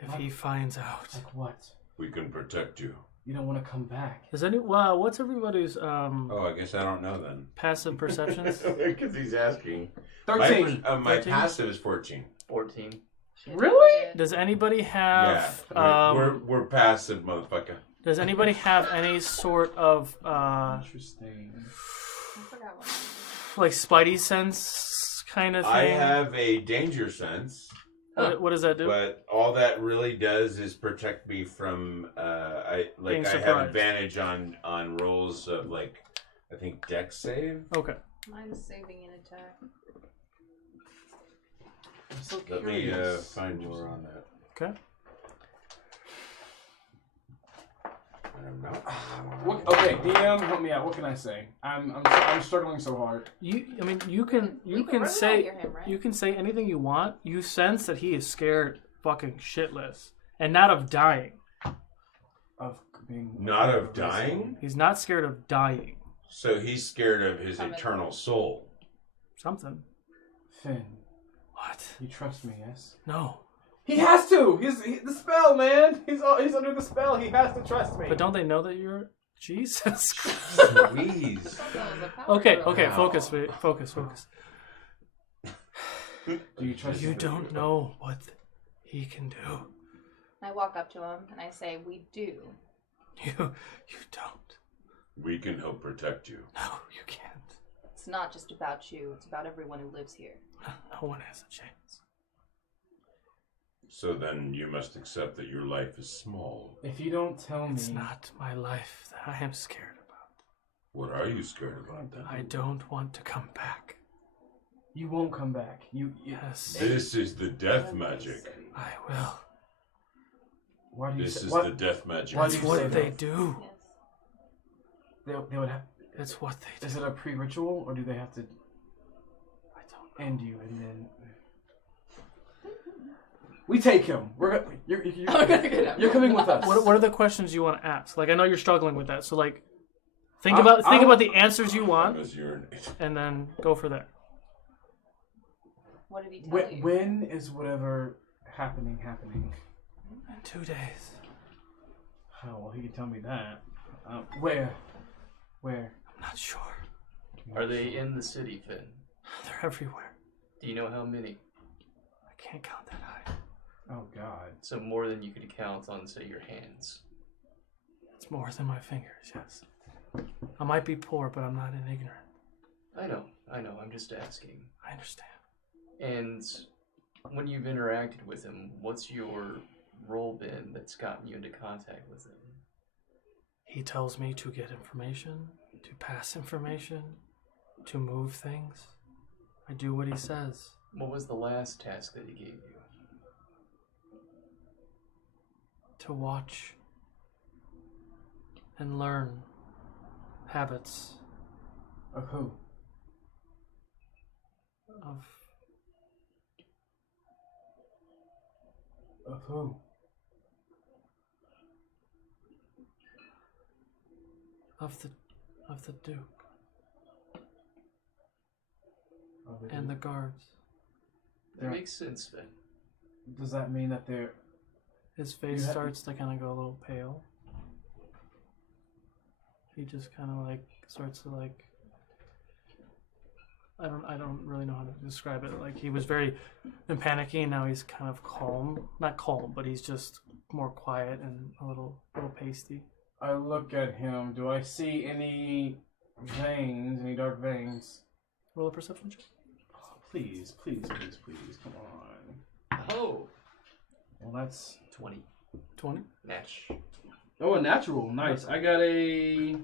if he finds out. Like what? We can protect you. You don't want to come back. Is any what's everybody's Oh, I guess I don't know then. passive perceptions? Because he's asking. 13. My 13? passive is 14. 14. Really? Does anybody have Yeah, we're passive, motherfucker. does anybody have any sort of Interesting. I forgot what. like spidey sense kind of thing? I have a danger sense. What does that do? But all that really does is protect me from I Being have surprised. advantage on rolls of like I think dex save. Okay. Mine's saving an attack. I'm so Let me find more on that. Okay. I'm about. Okay, DM, help me out. What can I say? I'm struggling so hard. You can say anything you want. You sense that he is scared fucking shitless, and not of dying. Of being Not of dying? He's not scared of dying. So he's scared of his eternal soul. Something. Finn. What? You trust me, yes? No. He has to. The spell, man. He's under the spell. He has to trust me. But don't they know that you're Jesus? Please. Okay. Wow. Focus. Do you trust? You don't know what he can do. I walk up to him and I say, "We do." You don't. We can help protect you. No, you can't. It's not just about you. It's about everyone who lives here. No one has a chance. So then you must accept that your life is small. If you don't tell me, It's not my life that I am scared about. What are you scared about then? I don't want to come back. You won't come back. Yes. This is the death magic. I will. Why do you This say, is what? the death magic. Why do It's you what say they that? do. They would have. It's what they do. Is it a pre-ritual, or do they have to end you and then? We take him. You're coming with us. What are the questions you want to ask? Like, I know you're struggling with that, so like, think about the answers you want, and then go for there. What did he tell you? When is whatever happening? In 2 days. Oh well, he can tell me that. Where? I'm not sure. Are they in the city, Finn? They're everywhere. Do you know how many? I can't count that high. Oh God. So more than you could count on, say, your hands. It's more than my fingers, yes. I might be poor, but I'm not an ignorant. I know. I'm just asking. I understand. And when you've interacted with him, what's your role been that's gotten you into contact with him? He tells me to get information, to pass information, to move things. I do what he says. What was the last task that he gave you? To watch and learn habits. Of who? Of who? Of the Duke. And the guards. That makes sense, then. Does that mean that they're... His face starts to kind of go a little pale. He just kind of like starts to like... I don't really know how to describe it. Like, he was very panicky, and now he's kind of calm. Not calm, but he's just more quiet and a little pasty. I look at him. Do I see any veins, any dark veins? Roll a perception check. Oh, please. Come on. Oh. Well, that's 20. 20? Match. Oh, a natural. Nice. I got a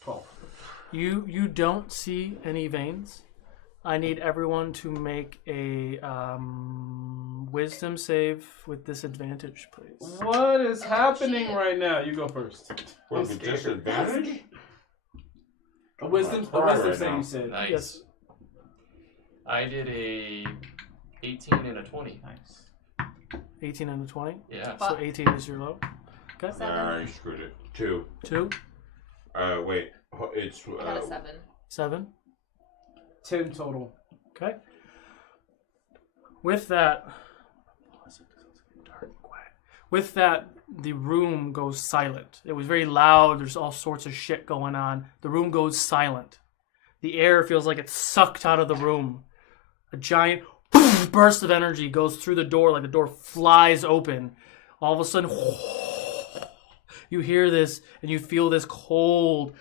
12. You don't see any veins. I need everyone to make a wisdom save with disadvantage, please. What is happening right now? You go first. What, with disadvantage? A wisdom save, you said. Nice. Yes. I did a 18 and a 20. Nice. 18 and a 20? Yeah. So 18 is your low. Okay. I screwed it. 2. 2? Wait. It's... I got a 7. 7? 10 total. Okay. With that... With that, the room goes silent. It was very loud. There's all sorts of shit going on. The room goes silent. The air feels like it's sucked out of the room. A giant burst of energy goes through the door, like the door flies open. All of a sudden, you hear this and you feel this cold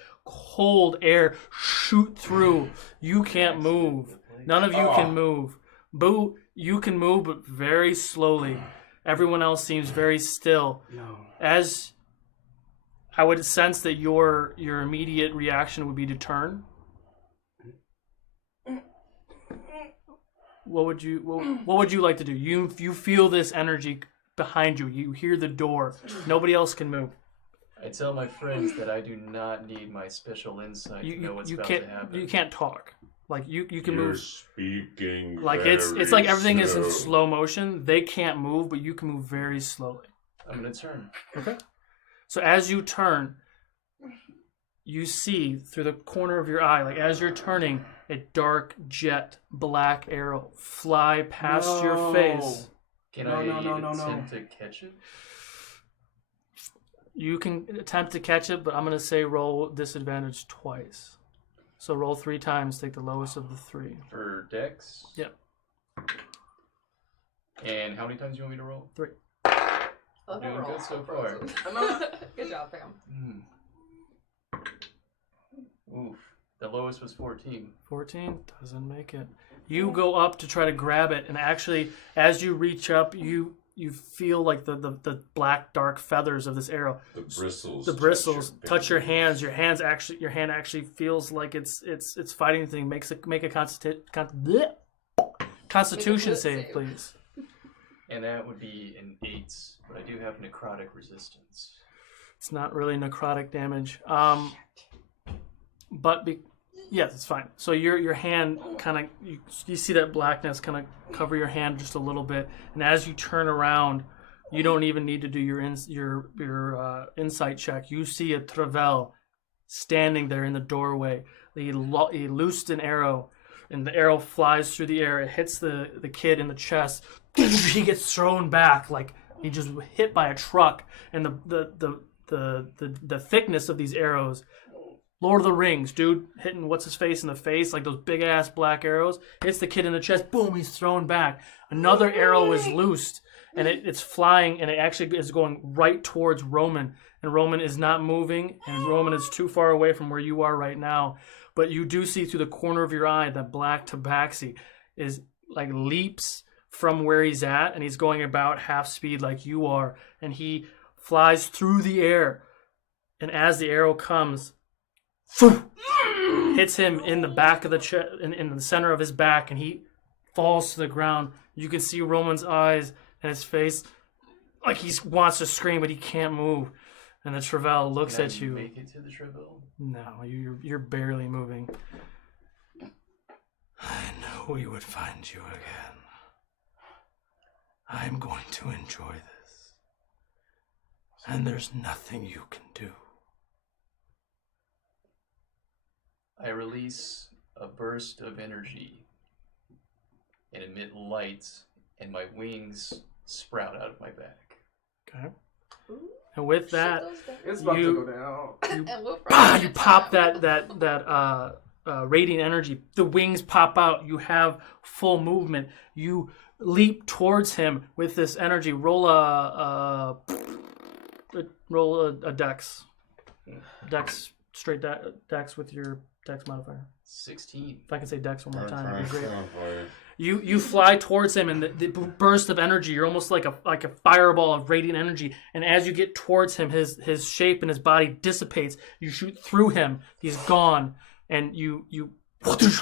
air shoot through. You can't move. None of you can move. Boo, you can move, but very slowly. Everyone else seems very still. No. As I would sense that your immediate reaction would be to turn. What would you like to do? You feel this energy behind you. You hear the door. Nobody else can move. I tell my friends that I do not need my special insight to know what's about to happen. You can't talk. Like you can You're move. speaking. Like it's like everything is in slow motion. They can't move, but you can move very slowly. I'm gonna turn. Okay. So as you turn, you see through the corner of your eye, like as you're turning, a dark jet black arrow fly past your face. Can I attempt to catch it? You can attempt to catch it, but I'm going to say roll disadvantage twice. So roll 3 times, take the lowest of the 3. For Dex? Yep. And how many times do you want me to roll? 3. Doing good so far. Good job, fam. Oof. The lowest was 14. 14 doesn't make it. You go up to try to grab it, and actually, as you reach up, you feel like the black dark feathers of this arrow. The bristles touch your hands. Your hand actually feels like it's fighting the thing. Make a Constitution save, please. And that would be an 8, but I do have necrotic resistance. It's not really necrotic damage. Yes, it's fine. So your hand kind of you see that blackness kind of cover your hand just a little bit, and as you turn around, you don't even need to do your insight check. You see a Trevyll standing there in the doorway. He loosed an arrow, and the arrow flies through the air. It hits the kid in the chest. He gets thrown back like he just hit by a truck, and the thickness of these arrows. Lord of the Rings, dude, hitting what's-his-face in the face, like those big-ass black arrows, hits the kid in the chest, boom, he's thrown back. Another arrow is loosed, and it's flying, and it actually is going right towards Roman, and Roman is not moving, and Roman is too far away from where you are right now, but you do see through the corner of your eye that black tabaxi is, like, leaps from where he's at, and he's going about half speed like you are, and he flies through the air, and as the arrow comes, hits him in the back of the chest, in the center of his back, and he falls to the ground. You can see Roman's eyes and his face, like he wants to scream, but he can't move. And the Trevyll looks at you. Make it to the Trevyll? No, you're barely moving. I knew we would find you again. I'm going to enjoy this, and there's nothing you can do. I release a burst of energy and emit light, and my wings sprout out of my back. Okay. And with that, it's about to go down. You pop that radiant energy. The wings pop out. You have full movement. You leap towards him with this energy. Roll a dex. Straight dex with your dex modifier. 16. If I can say dex one more time, that'd be great. You fly towards him, and the burst of energy, you're almost like a fireball of radiant energy. And as you get towards him, his shape and his body dissipates. You shoot through him. He's gone, and you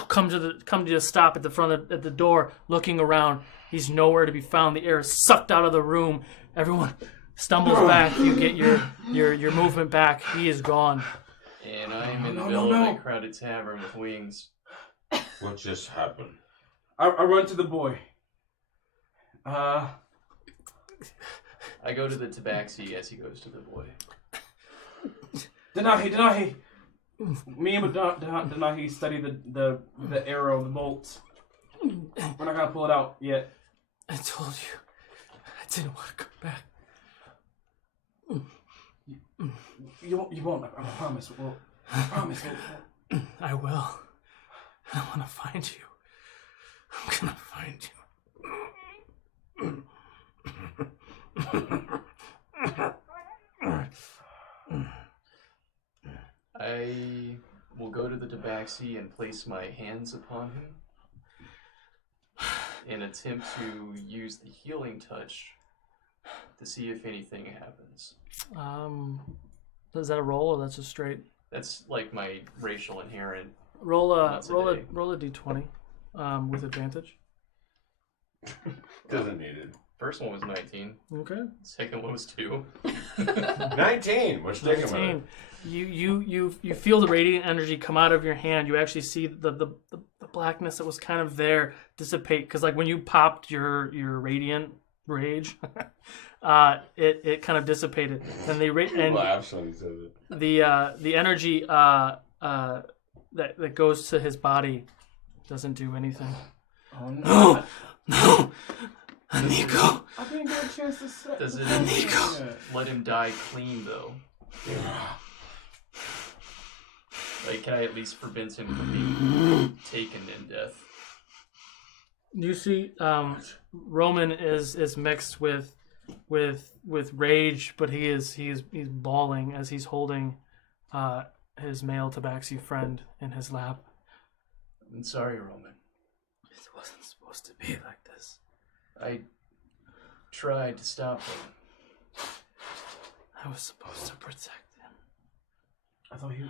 come to a stop at the front at the door, looking around. He's nowhere to be found. The air is sucked out of the room. Everyone stumbles back. You get your movement back. He is gone. And I'm in the middle of a crowded tavern with wings. What just happened? I run to the boy. I go to the tabaxi as he goes to the boy. Denahi. Me and Denahi study the arrow, the bolt. We're not gonna pull it out yet. I told you, I didn't want to come back. You won't. I promise. I promise. I will. I want to find you. I'm gonna find you. I will go to the tabaxi and place my hands upon him and attempt to use the healing touch to see if anything happens. Is that a roll or that's a straight? That's like my racial inherent. Roll a d20 with advantage. Doesn't need it. First one was 19. Okay. Second one was 2. 19. We're sticking with it. You feel the radiant energy come out of your hand. You actually see the blackness that was kind of there dissipate, because like when you popped your radiant rage, it kind of dissipated, and the energy that goes to his body doesn't do anything. Oh no! No, Nico. I didn't get a chance to say. Does it let him die clean though? Like, can I at least prevent him from being taken in death? You see, Roman is mixed with rage, but he's bawling as he's holding his male tabaxi friend in his lap. I'm sorry, Roman. It wasn't supposed to be like this. I tried to stop him. I was supposed to protect him. I thought he...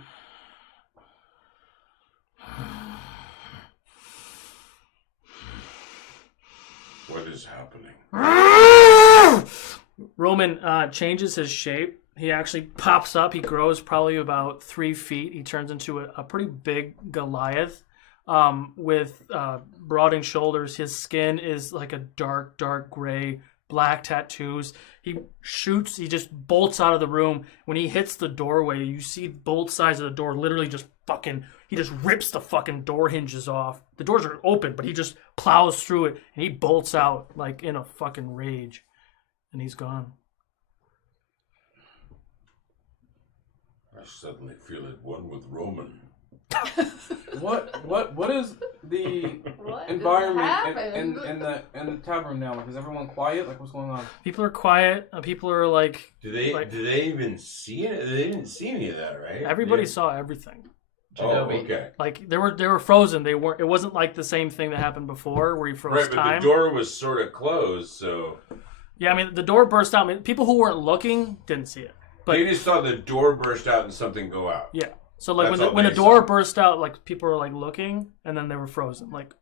What is happening? Roman changes his shape. He actually pops up. He grows probably about 3 feet. He turns into a pretty big Goliath with broadening shoulders. His skin is like a dark gray, black tattoos. He just bolts out of the room. When he hits the doorway, you see both sides of the door literally just he just rips the fucking door hinges off. The doors are open, but he just plows through it, and he bolts out like in a fucking rage. And he's gone. I suddenly feel at one with Roman. What is the environment in the tavern now? Like, is everyone quiet? Like, what's going on? People are quiet. People are like. Do they even see it? They didn't see any of that, right? Everybody saw everything. Oh, okay. Like they were frozen. They weren't. It wasn't like the same thing that happened before, where you froze time. Right, but the door was sort of closed, so. Yeah, I mean the door burst out. I mean, people who weren't looking didn't see it. But they just saw the door burst out and something go out. Yeah. So like when the door burst out, like people were like looking, and then they were frozen. Like,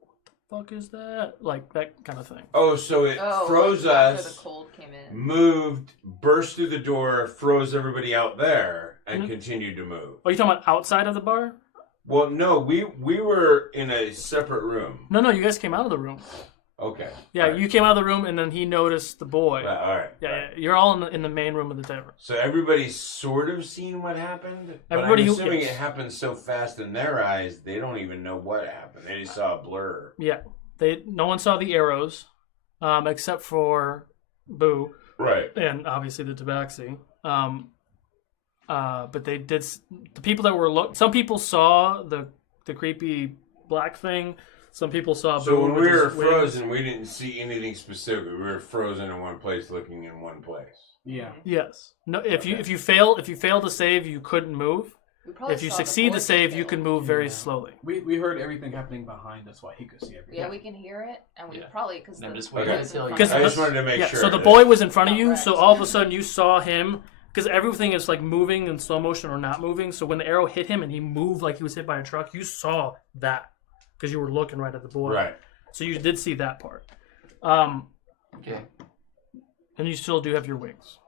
what the fuck is that? Like that kind of thing. Oh, so it froze us. The cold came in. Moved, burst through the door, froze everybody out there, and continued to move. Are you talking about outside of the bar? Well, no, we were in a separate room. No, you guys came out of the room. Okay. Yeah, you came out of the room, and then he noticed the boy. All right. Yeah, you're all in the main room of the tavern. So everybody's sort of seen what happened. Everybody, but I'm assuming it happened so fast in their eyes, they don't even know what happened. They just saw a blur. Yeah, no one saw the arrows, except for Boo. Right. And obviously the tabaxi. But they did. The people that were some people saw the creepy black thing. Some people saw. So when we were frozen, we didn't see anything specific. We were frozen in one place, looking in one place. Yeah. Yes. No. If you fail to save, you couldn't move. If you succeed to save, you can move very slowly. We heard everything happening behind us while he could see everything. Yeah, we can hear it, and we probably because I just wanted to make sure. So the boy was in front of you. So all of a sudden you saw him. Because everything is like moving in slow motion or not moving. So when the arrow hit him and he moved like he was hit by a truck, you saw that. Because you were looking right at the boy. Right. So you did see that part. Okay. And you still do have your wings.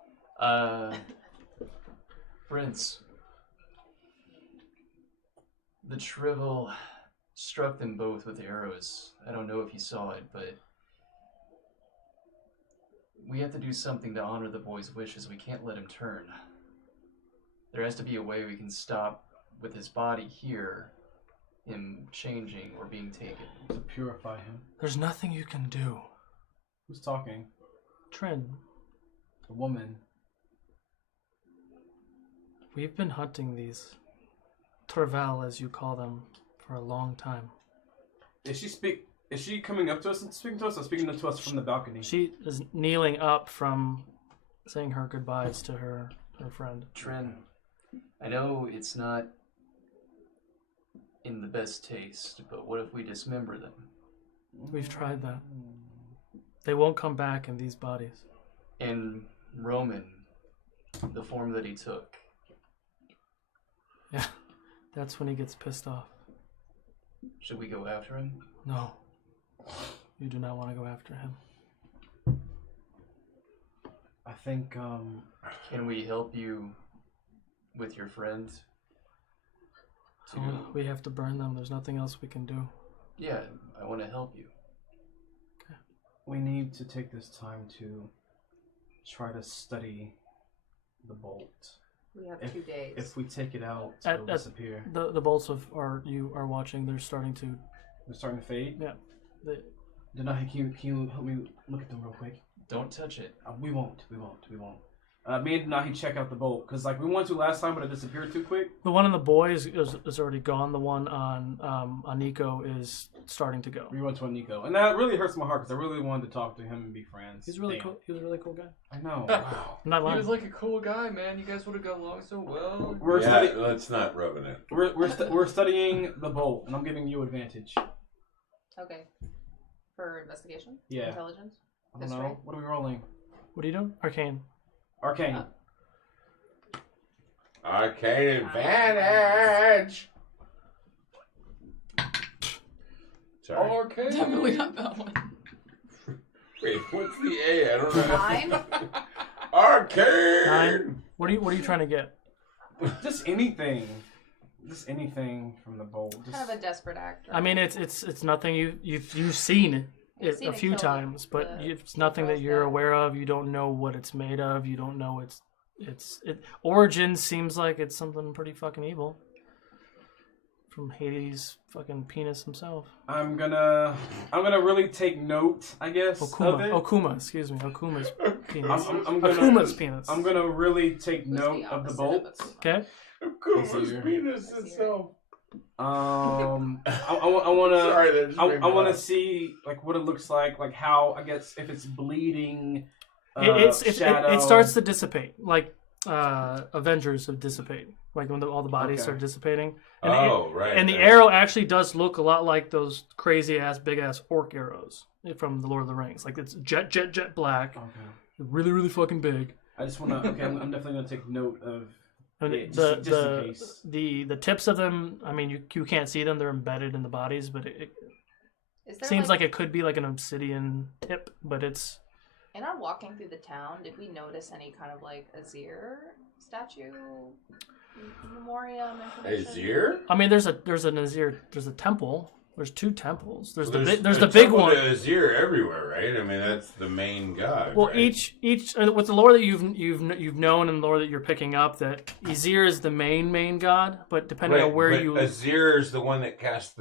Prince. The Trevyll struck them both with arrows. I don't know if you saw it, but we have to do something to honor the boy's wishes. We can't let him turn. There has to be a way we can stop with his body here, him changing or being taken. To purify him. There's nothing you can do. Who's talking? Trin. The woman. We've been hunting these Trevyll, as you call them, for a long time. Is she coming up to us and speaking to us, or speaking to us from the balcony? She is kneeling up from saying her goodbyes to her friend. Trin, I know it's not in the best taste, but what if we dismember them? We've tried that. They won't come back in these bodies. And Roman, the form that he took. Yeah, that's when he gets pissed off. Should we go after him? No. You do not want to go after him. think. Can we help you with your friends? We have to burn them. There's nothing else we can do. Yeah, I want to help you. We need to take this time to try to study the bolt. We have 2 days. If we take it out, it'll disappear. The bolts you are watching, they're starting to fade? Yeah. Denahi, can you help me look at them real quick? Don't touch it. We won't. Me and Denahi check out the bolt, because like we wanted to last time, but it disappeared too quick. The one on the boy is already gone. The one on Nico is starting to go. We went to a Nico, and that really hurts my heart, because I really wanted to talk to him and be friends. He's really cool. He was a really cool guy. I know. I'm not lying. He was like a cool guy, man. You guys would have got along so well. Let's not rub it in. We're studying the bolt, and I'm giving you advantage. Okay. For investigation? Yeah. Intelligence? I don't know. What are we rolling? What are you doing? Arcane. Arcane. Arcane advantage. Sorry. Arcane. Definitely not that one. Wait, what's the A? I don't know. 9? Arcane. 9. What are you trying to get? Just anything. Just anything from the bolt. Just... Kind of a desperate act. Right? I mean, it's nothing you've seen it a few times, but it's nothing that you're aware of. You don't know what it's made of. You don't know its origin. Seems like it's something pretty fucking evil. From Hades' fucking penis himself. I'm gonna really take note, I guess. Okuma, excuse me. Okuma's penis. Okuma's penis. I'm gonna really take note of the bolt. Okay. Okuma's penis itself. I want to see like what it looks like how, I guess, if it's bleeding. It starts to dissipate, like Avengers have dissipate, like when all the bodies start dissipating. And right. And the arrow actually does look a lot like those crazy ass, big ass orc arrows from the Lord of the Rings. Like it's jet black, really, really fucking big. I just want to. Okay, I'm definitely gonna take note of. Just in case. The tips of them, I mean, you can't see them; they're embedded in the bodies. But it seems like it could be like an obsidian tip, but it's. In our walking through the town, did we notice any kind of like Azir statue, memoriam information? Azir? I mean, there's an Azir. There's a temple. There's 2 temples. There's the big one. There's Azir everywhere, right? I mean, that's the main god. Well, right? each with the lore that you've known and the lore that you're picking up, that Azir is the main god, but depending on where you Azir is the one that casts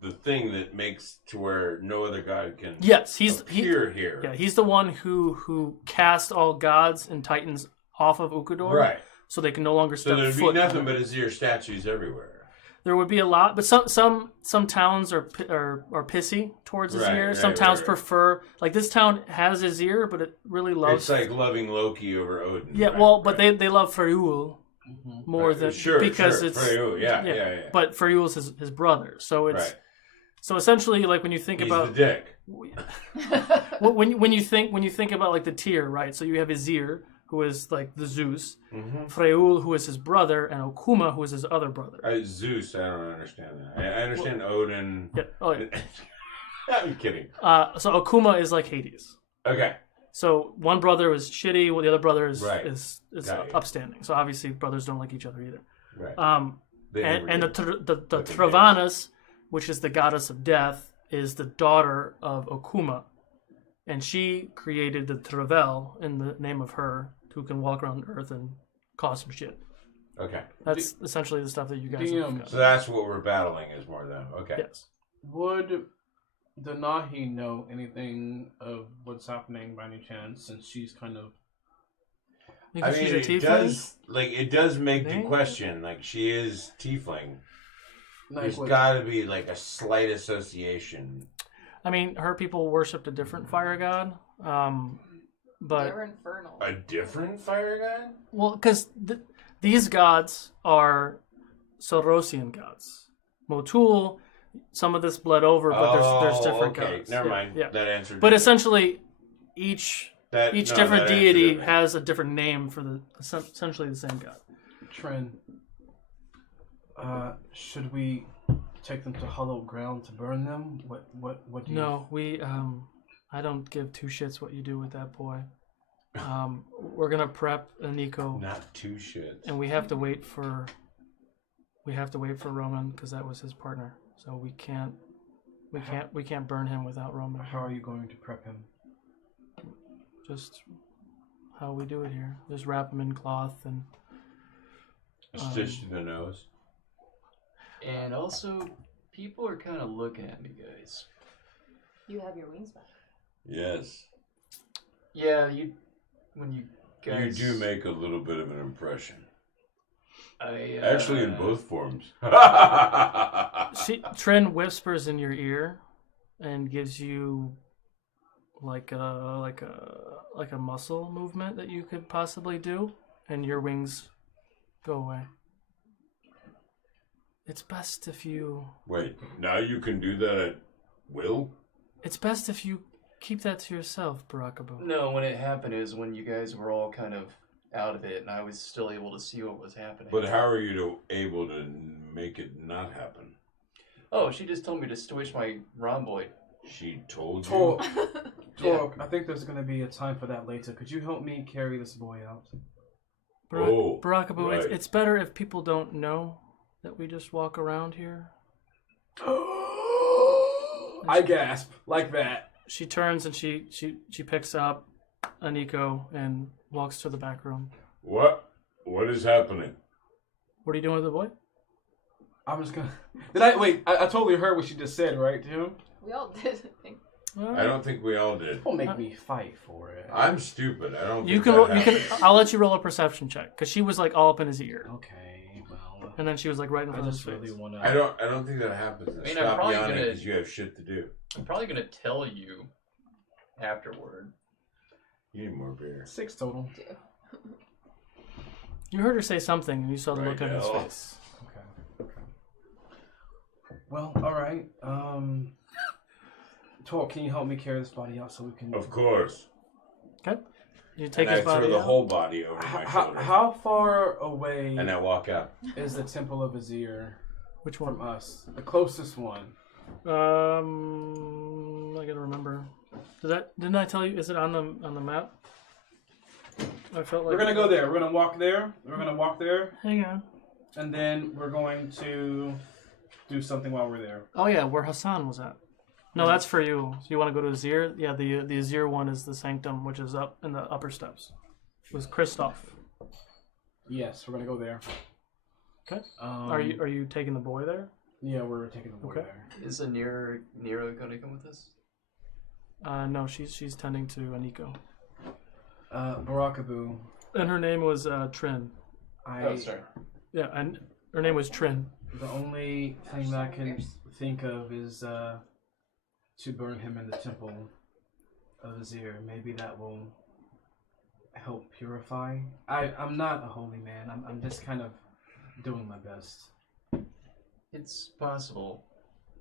the thing that makes to where no other god can. Yes, appear here. Yeah, he's the one who cast all gods and titans off of Ukodor, right? So they can no longer step foot. So there'd be nothing but Azir statues everywhere. There would be a lot, but some towns are pissy towards Azir. Right, some towns prefer, like this town has Azir, but it really loves. It's like loving Loki over Odin. Yeah, right, but they love Trevyll more than because it's Trevyll, yeah. But Trevill's his brother, so it's so essentially like when you think about the dick. when you think about like the tier, right? So you have Azir, who is like the Zeus, Trevyll, who is his brother, and Okuma, who is his other brother. Zeus, I don't understand that. I understand Odin. Yeah. Oh, yeah. I'm kidding. So Okuma is like Hades. Okay. So one brother was shitty, while the other brother is upstanding. So obviously brothers don't like each other either. Right. And the Travanas, which is the goddess of death, is the daughter of Okuma, and she created the Trevyll in the name of her, who can walk around Earth and cause some shit. Okay. That's essentially the stuff that you guys have. So that's what we're battling is more than okay. Yes. Would Denahi know anything of what's happening by any chance, since she's kind of... I mean, it does make the question, like, she is tiefling. There's got to be, like, a slight association. I mean, her people worshipped a different fire god, but... They're infernal. A different fire god? Well, because these gods are Sorosian gods. Motul, some of this bled over, but there's different gods. Never mind. Yeah. That answered. But essentially, each different deity has a different name for essentially the same god. Tren, should we take them to hollow ground to burn them? What do you... No, I don't give 2 shits what you do with that boy. gonna prep Nico. Not two shits. And we have to wait for Roman because that was his partner. So we can't burn him without Roman. How are you going to prep him? Just how we do it here. Just wrap him in cloth and stitch to the nose. And also, people are kind of looking at me, guys. You have your wings back. Yes. Yeah, when you guys... You do make a little bit of an impression. Actually, in both forms. Trin whispers in your ear and gives you like a muscle movement that you could possibly do, and your wings go away. It's best if you... Wait, now you can do that at will? It's best if you keep that to yourself, Barakabu. No, when it happened is when you guys were all kind of out of it, and I was still able to see what was happening. But how are you able to make it not happen? Oh, she just told me to switch my rhomboid. She told you? Torque, I think there's going to be a time for that later. Could you help me carry this boy out? Barakabu, right. it's better if people don't know that we just walk around here. I gasp like that. She turns and she picks up Aniko and walks to the back room. What is happening? What are you doing with the boy? I'm just gonna... I totally heard what she just said, right, too? We all did, I think. I don't think we all did. Don't make me fight for it. I'm stupid. I don't. You think can. that I'll let you roll a perception check because she was like all up in his ear. Okay, well. And then she was like right in front of his face. Really wanna... I don't think that happens. I mean, Stop yawning because you have shit to do. I'm probably gonna tell you afterward. You need more beer. 6 total. You heard her say something, and you saw the look on his face. Okay. Well, all right. Torque, can you help me carry this body out so we can? Of course. Okay. You take and his I body throw the out? whole body over my shoulder. How far away? And I walk out. Is the Temple of Azir? Which one? From us, the closest one. I gotta remember. Didn't I tell you? Is it on the map? I felt like We're gonna go there. We're gonna walk there. Hang on. And then we're going to do something while we're there. Oh yeah, where Hassan was at. No, that's for you. So you want to go to Azir? Yeah, the Azir one is the Sanctum, which is up in the upper steps. It was Christoph. Yes, we're gonna go there. Okay. Are you taking the boy there? Yeah, we're taking the boy there. Is Nero gonna come with us? No, she's tending to Aniko. Barakabu. And her name was Trin. Oh, sorry. Yeah, and her name was Trin. The only thing that I can think of is to burn him in the Temple of Azir. Maybe that will help purify. I'm not a holy man. I'm just kind of doing my best. It's possible.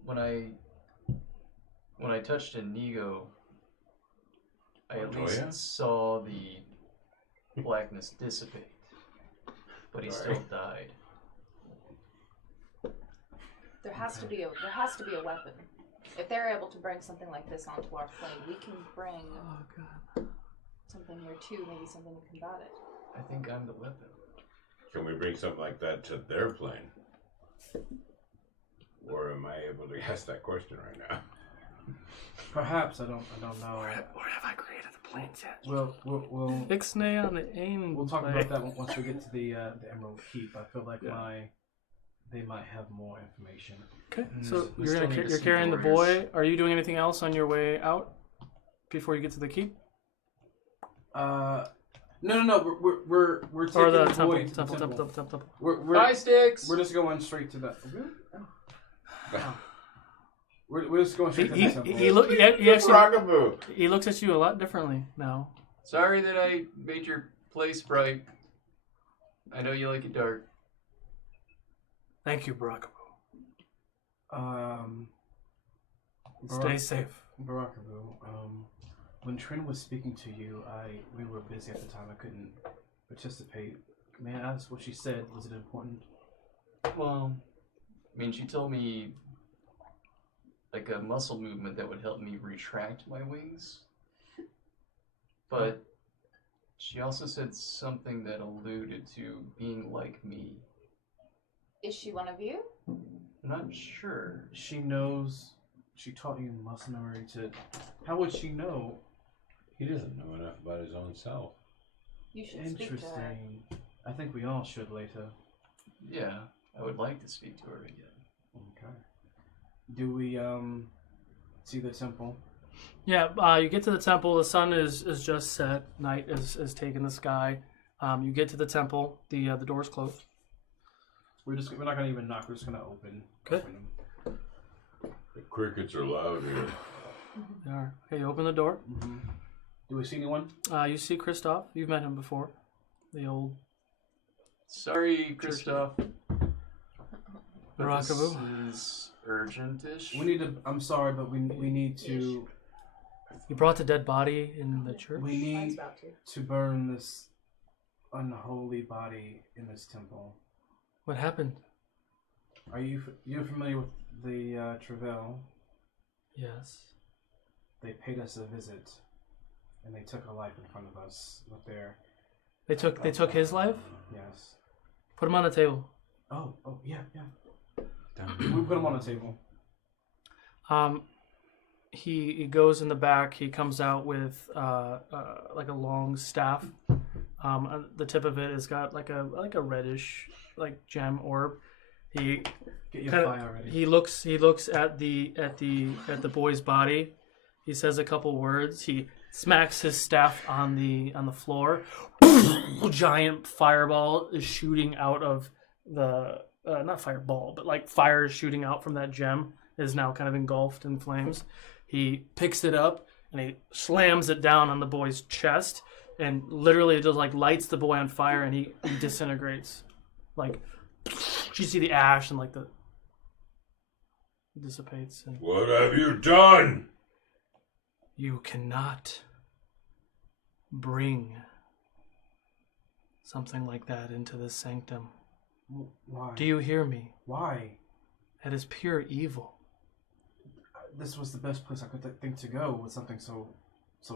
When I touched Inigo, I at least saw the blackness dissipate, but he still died. There has to be a weapon. If they're able to bring something like this onto our plane, we can bring something here too. Maybe something to combat it. I think I'm the weapon. Can we bring something like that to their plane? Or am I able to ask that question right now? Perhaps I don't know. Or have I created the planes yet? We'll Ixnay on the aim. We'll talk about that once we get to the Emerald Keep. I feel like they might have more information. Okay, so you're carrying the boy. Are you doing anything else on your way out before you get to the keep? No. We're taking or the the boy temple. to the Temple. Bye, Sticks. We're just going straight to the. We're just going straight to the temple. He looks at you a lot differently now. Sorry that I made your place bright. I know you like it dark. Thank you, Barakabu. Stay safe. Barakabu, when Trin was speaking to you, we were busy at the time. I couldn't participate. May I ask what she said? Was it important? Well, I mean, she told me like a muscle movement that would help me retract my wings. But She also said something that alluded to being like me. Is she one of you? I'm not sure. She knows. She taught you mercenary to. How would she know? He doesn't know enough about his own self. You should speak to her. Interesting. I think we all should later. Yeah, I would like to speak to her again. Okay. Do we see the temple? Yeah, you get to the temple. The sun is just set. Night is taking the sky. You get to the temple. The door's closed. We're not gonna even knock. We're just gonna open. Good. Open them. The crickets are loud here. They are. Okay, you open the door. Mm-hmm. Do we see anyone? You see Christoph. You've met him before. The old. Sorry, Christoph. But Rockaboo. this is urgent-ish. We need to. I'm sorry, but we need to. You brought the dead body in the church. We need to burn this unholy body in this temple. What happened? Are you're familiar with the Trevyll? Yes. They paid us a visit, and they took a life in front of us with their. They took his life. Yes. Put him on the table. Oh yeah. We put him on the table. He goes in the back. He comes out with like a long staff. The tip of it has got like a reddish like gem orb. He Get your fire ready. He looks at the boy's body. He says a couple words. He smacks his staff on the floor. Giant fireball is shooting out of the not fireball, but like fire is shooting out from that gem. Is now kind of engulfed in flames. He picks it up and he slams it down on the boy's chest, and literally it just like lights the boy on fire, and he disintegrates. Like you see the ash and like the dissipates. And What have you done? you cannot bring something like that into this sanctum. Why? Do you hear me? Why? That is pure evil. This was the best place I could think to go with something so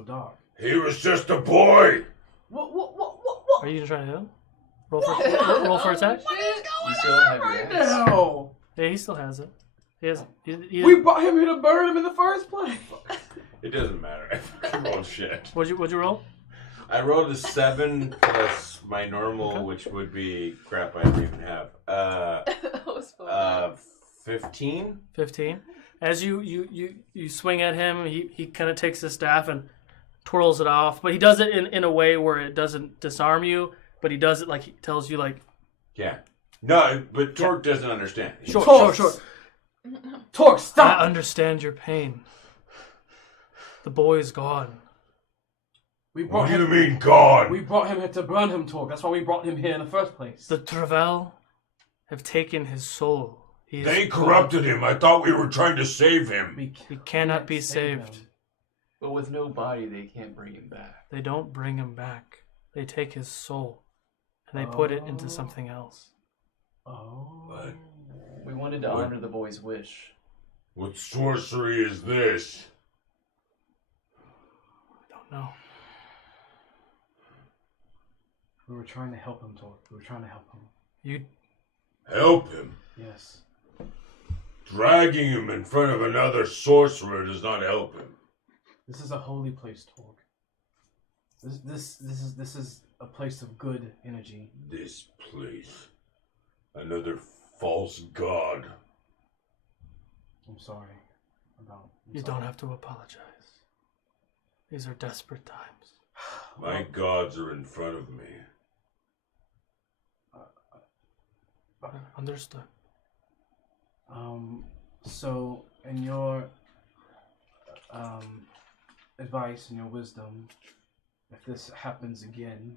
dark. He was just a boy. What? Are you trying to hit him? Roll for attack. You still have your axe? No. Yeah, he still has it. He has. He We brought him here to burn him in the first place. It doesn't matter. I rolled shit. What'd you roll? I rolled a 7 plus my normal, which would be crap. I don't even have. 15. 15. As you swing at him, he kind of takes the staff and twirls it off, but he does it in a way where it doesn't disarm you, but he does it like he tells you like. Yeah. No, but Torque doesn't understand. Sure. Torque, stop! I understand your pain. The boy is gone. What do you mean, gone? We brought him here to burn him, Torque. That's why we brought him here in the first place. The Trevyll have taken his soul. They corrupted him. I thought we were trying to save him. He cannot be saved. But with no body, they can't bring him back. They don't bring him back. They take his soul and they put it into something else. Oh. What? We wanted to honor the boy's wish. What sorcery is this? I don't know. We were trying to help him, Torque. We were trying to help him. You help him? Yes. Dragging him in front of another sorcerer does not help him. This is a holy place, Torque. This is a place of good energy. This place. Another false god. I'm sorry. You don't have to apologize. These are desperate times. My gods are in front of me. Understood. So, in your advice and your wisdom, if this happens again,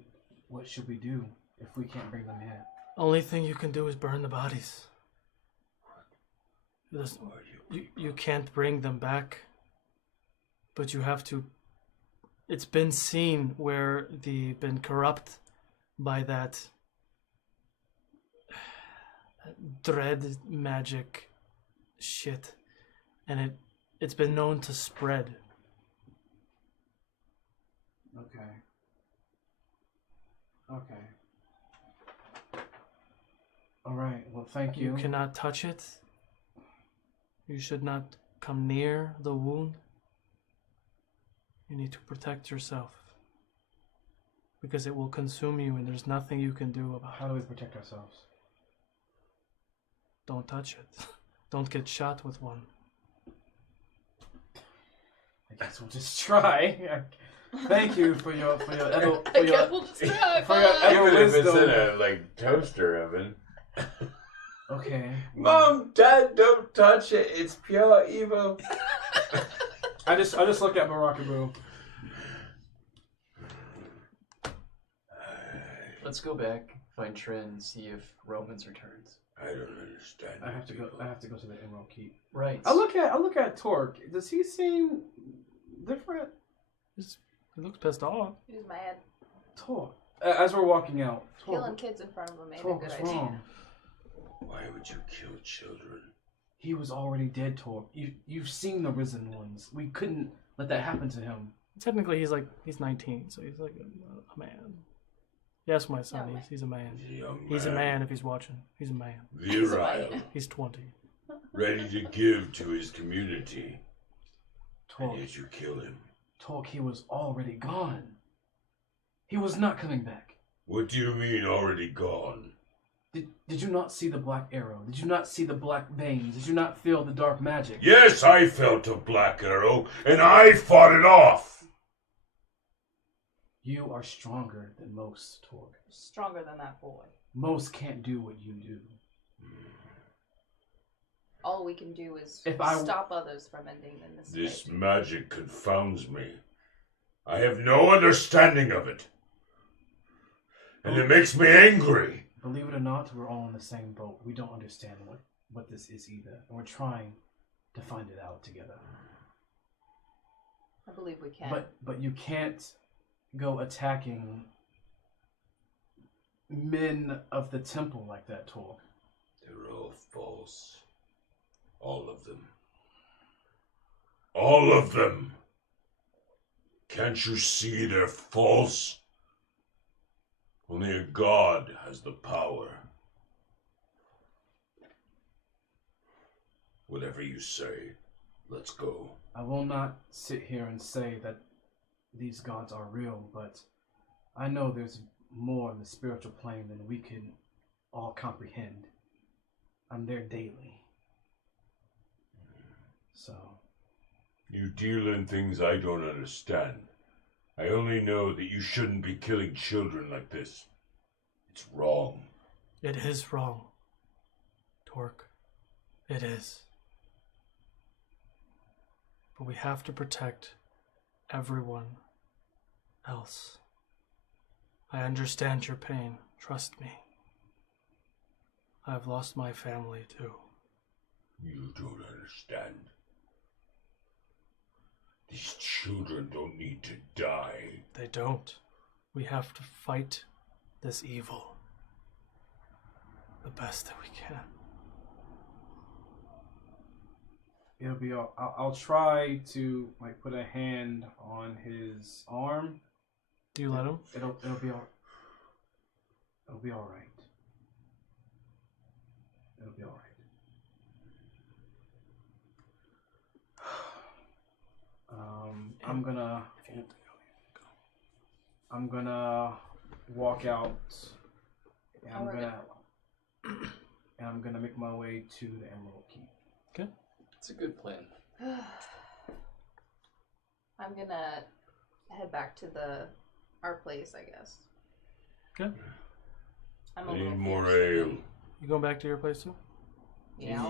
what should we do if we can't bring them here? Only thing you can do is burn the bodies. You can't bring them back, but you have to. It's been seen where they've been corrupt by that dread magic shit, and it's been known to spread. Okay. Okay. All right. Well, thank you. You cannot touch it. You should not come near the wound. You need to protect yourself. Because it will consume you and there's nothing you can do about it. How do we protect ourselves? Don't touch it. Don't get shot with one. I guess we'll just try. Thank you for your I guess we'll just try. Even if it's in a toaster oven. Okay. Mom, Dad, don't touch it. It's pure evil. I just look at Barakaboo. Let's go back, find Trin, and see if Roman's returns. I don't understand. I have to go to the Emerald Keep. Right. I look at Torque. Does he seem different? He looks pissed off. He's mad. Torque. As we're walking out, Torque, Killing kids in front of him ain't a Torque, good what's idea. wrong? Why would you kill children? He was already dead, Torque. You've seen the Risen Ones. We couldn't let that happen to him. Technically, he's 19, so he's like a man. Yes, my son. No, he's a man. He's a man if he's watching. He's a man. Virile. He's 20. Ready to give to his community. Torque. And yet you kill him. Torque, he was already gone. He was not coming back. What do you mean already gone? Did you not see the black arrow? Did you not see the black veins? Did you not feel the dark magic? Yes, I felt a black arrow, and I fought it off. You are stronger than most, Torque. Stronger than that boy. Most can't do what you do. All we can do is stop others from ending in this. This magic confounds me. I have no understanding of it. And it makes me angry. Believe it or not, we're all in the same boat. We don't understand what this is either. And we're trying to find it out together. I believe we can. But you can't go attacking men of the temple like that, Torque. They're all false. All of them. All of them. Can't you see they're false? Only a god has the power. Whatever you say, let's go. I will not sit here and say that these gods are real, but I know there's more in the spiritual plane than we can all comprehend. I'm there daily. So. You deal in things I don't understand. I only know that you shouldn't be killing children like this. It's wrong. It is wrong, Torque. It is. But we have to protect everyone else. I understand your pain. Trust me. I've lost my family too. You don't understand. These children don't need to die. They don't. We have to fight this evil the best that we can. It'll be all, I'll try to put a hand on his arm. Do you let him? It'll be all. It'll be all right. It'll be all right. I'm gonna walk out, and I'm gonna make my way to the Emerald Keep. Okay, it's a good plan. I'm gonna head back to our place, I guess. Okay. I'm a I little need more fierce. ale. You going back to your place too? Yeah,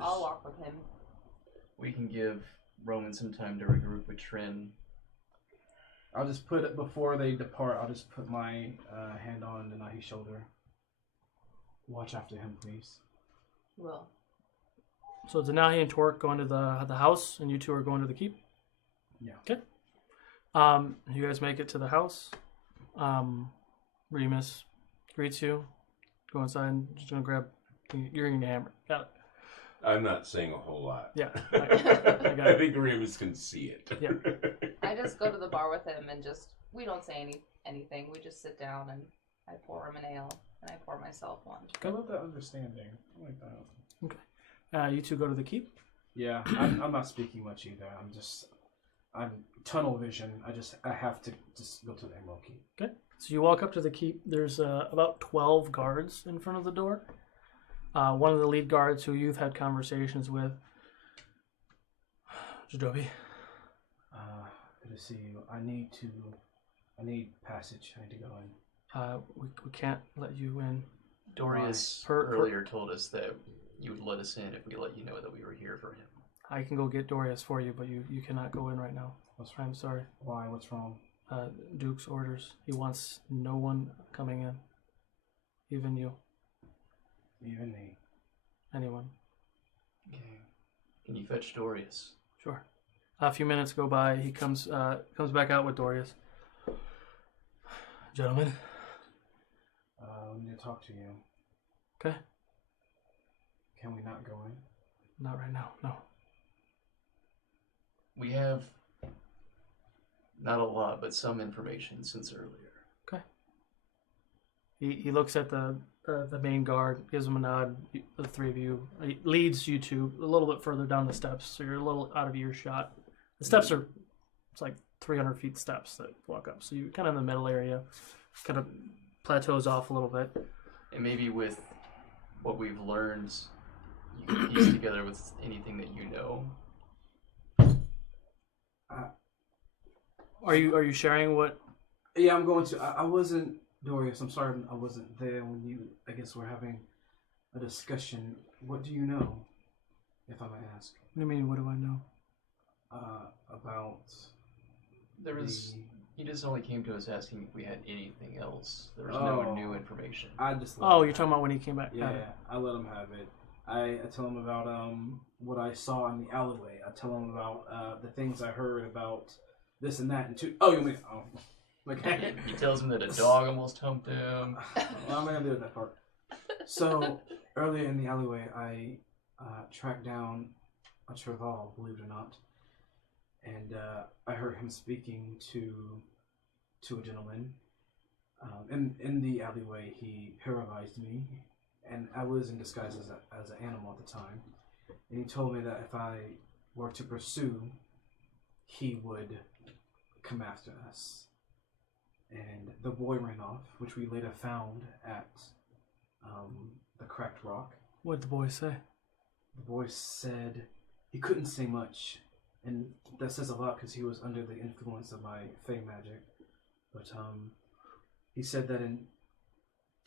I'll walk with him. We can give Roman some time to regroup with Trin. I'll just put it before they depart. I'll just put my hand on Denahi's shoulder. Watch after him, please. Will. So Denahi and Torque going to the house, and you two are going to the keep. Yeah. Okay. You guys make it to the house. Remus greets you. Go inside. And just gonna grab. You're gonna hammer. Got it. I'm not saying a whole lot. Yeah. I think Remus can see it. Yeah. I just go to the bar with him and we don't say anything. We just sit down and I pour him an ale, and I pour myself one. I love that understanding. I like that. Okay. You two go to the keep. Yeah, I'm not speaking much either. I'm tunnel vision. I have to just go to the Emerald Keep. Okay. So you walk up to the keep. There's about 12 guards in front of the door. One of the lead guards who you've had conversations with. Jadobi. Good to see you. I need passage. I need to go in. We can't let you in. Dorius earlier told us that you would let us in if we let you know that we were here for him. I can go get Dorius for you, but you cannot go in right now. I'm sorry. Why? What's wrong? Duke's orders. He wants no one coming in. Even you. Even me. Anyone. Okay. Can you fetch Dorius? Sure. A few minutes go by. He comes back out with Dorius. Gentlemen. I need to talk to you. Okay. Can we not go in? Not right now, no. We have not a lot, but some information since earlier. Okay. He looks at the main guard, gives him a nod. The three of you, he leads you to a little bit further down the steps, so you're a little out of earshot. The steps are, it's like 300 feet steps that walk up, so you're kind of in the middle area. Kind of plateaus off a little bit. And maybe with what we've learned, you can piece together with anything that you know. Are you sharing what? Yeah, I'm going to. I wasn't, Dorius. I'm sorry, I wasn't there when you. I guess we're having a discussion. What do you know, if I may ask? What do you mean? What do I know? About. There was. He just only came to us asking if we had anything else. There was no new information. I just. You're talking about when he came back. Yeah, I let him have it. I tell him about what I saw in the alleyway. I tell him about the things I heard about this and that and two. Oh, you mean? Oh, okay. He tells him that a dog almost humped him. Well, I'm not gonna do that part. So earlier in the alleyway, I tracked down a Trevyll, believe it or not, and I heard him speaking to a gentleman. In the alleyway, he paralyzed me, and I was in disguise as an animal at the time. And he told me that if I were to pursue, he would come after us. And the boy ran off, which we later found at the cracked rock. What did the boy say? The boy said he couldn't say much, and that says a lot because he was under the influence of my fey magic. But he said that in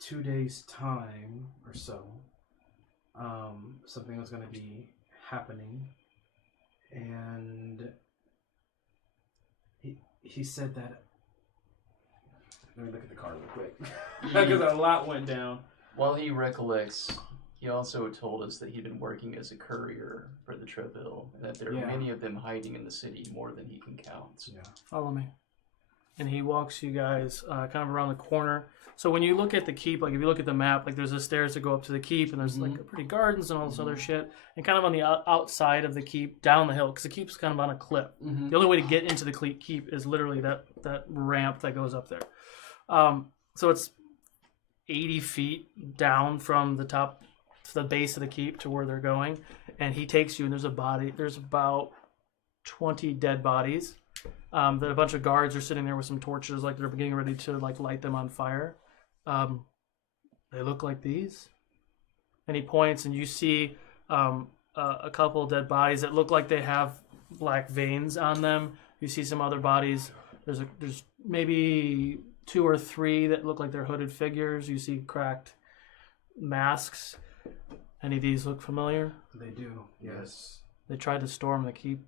2 days' time or so, something was going to be happening, and he said that. Let me look at the card real quick because a lot went down. While he recollects, he also told us that he'd been working as a courier for the Trevyll, and that there are many of them hiding in the city, more than he can count. Yeah. Follow me. And he walks you guys kind of around the corner. So when you look at the keep, like if you look at the map, like there's the stairs that go up to the keep, and there's like pretty gardens and all this other shit. And kind of on the outside of the keep, down the hill, because the keep's kind of on a cliff. The only way to get into the keep is literally that ramp that goes up there. So it's 80 feet down from the top to the base of the keep to where they're going. And he takes you, and there's about 20 dead bodies. That a bunch of guards are sitting there with some torches, like they're getting ready to like light them on fire. They look like these. And he points, and you see a couple of dead bodies that look like they have black veins on them. You see some other bodies. There's maybe 2 or 3 that look like they're hooded figures. You see cracked masks. Any of these look familiar? They do. Yes. They tried to storm the keep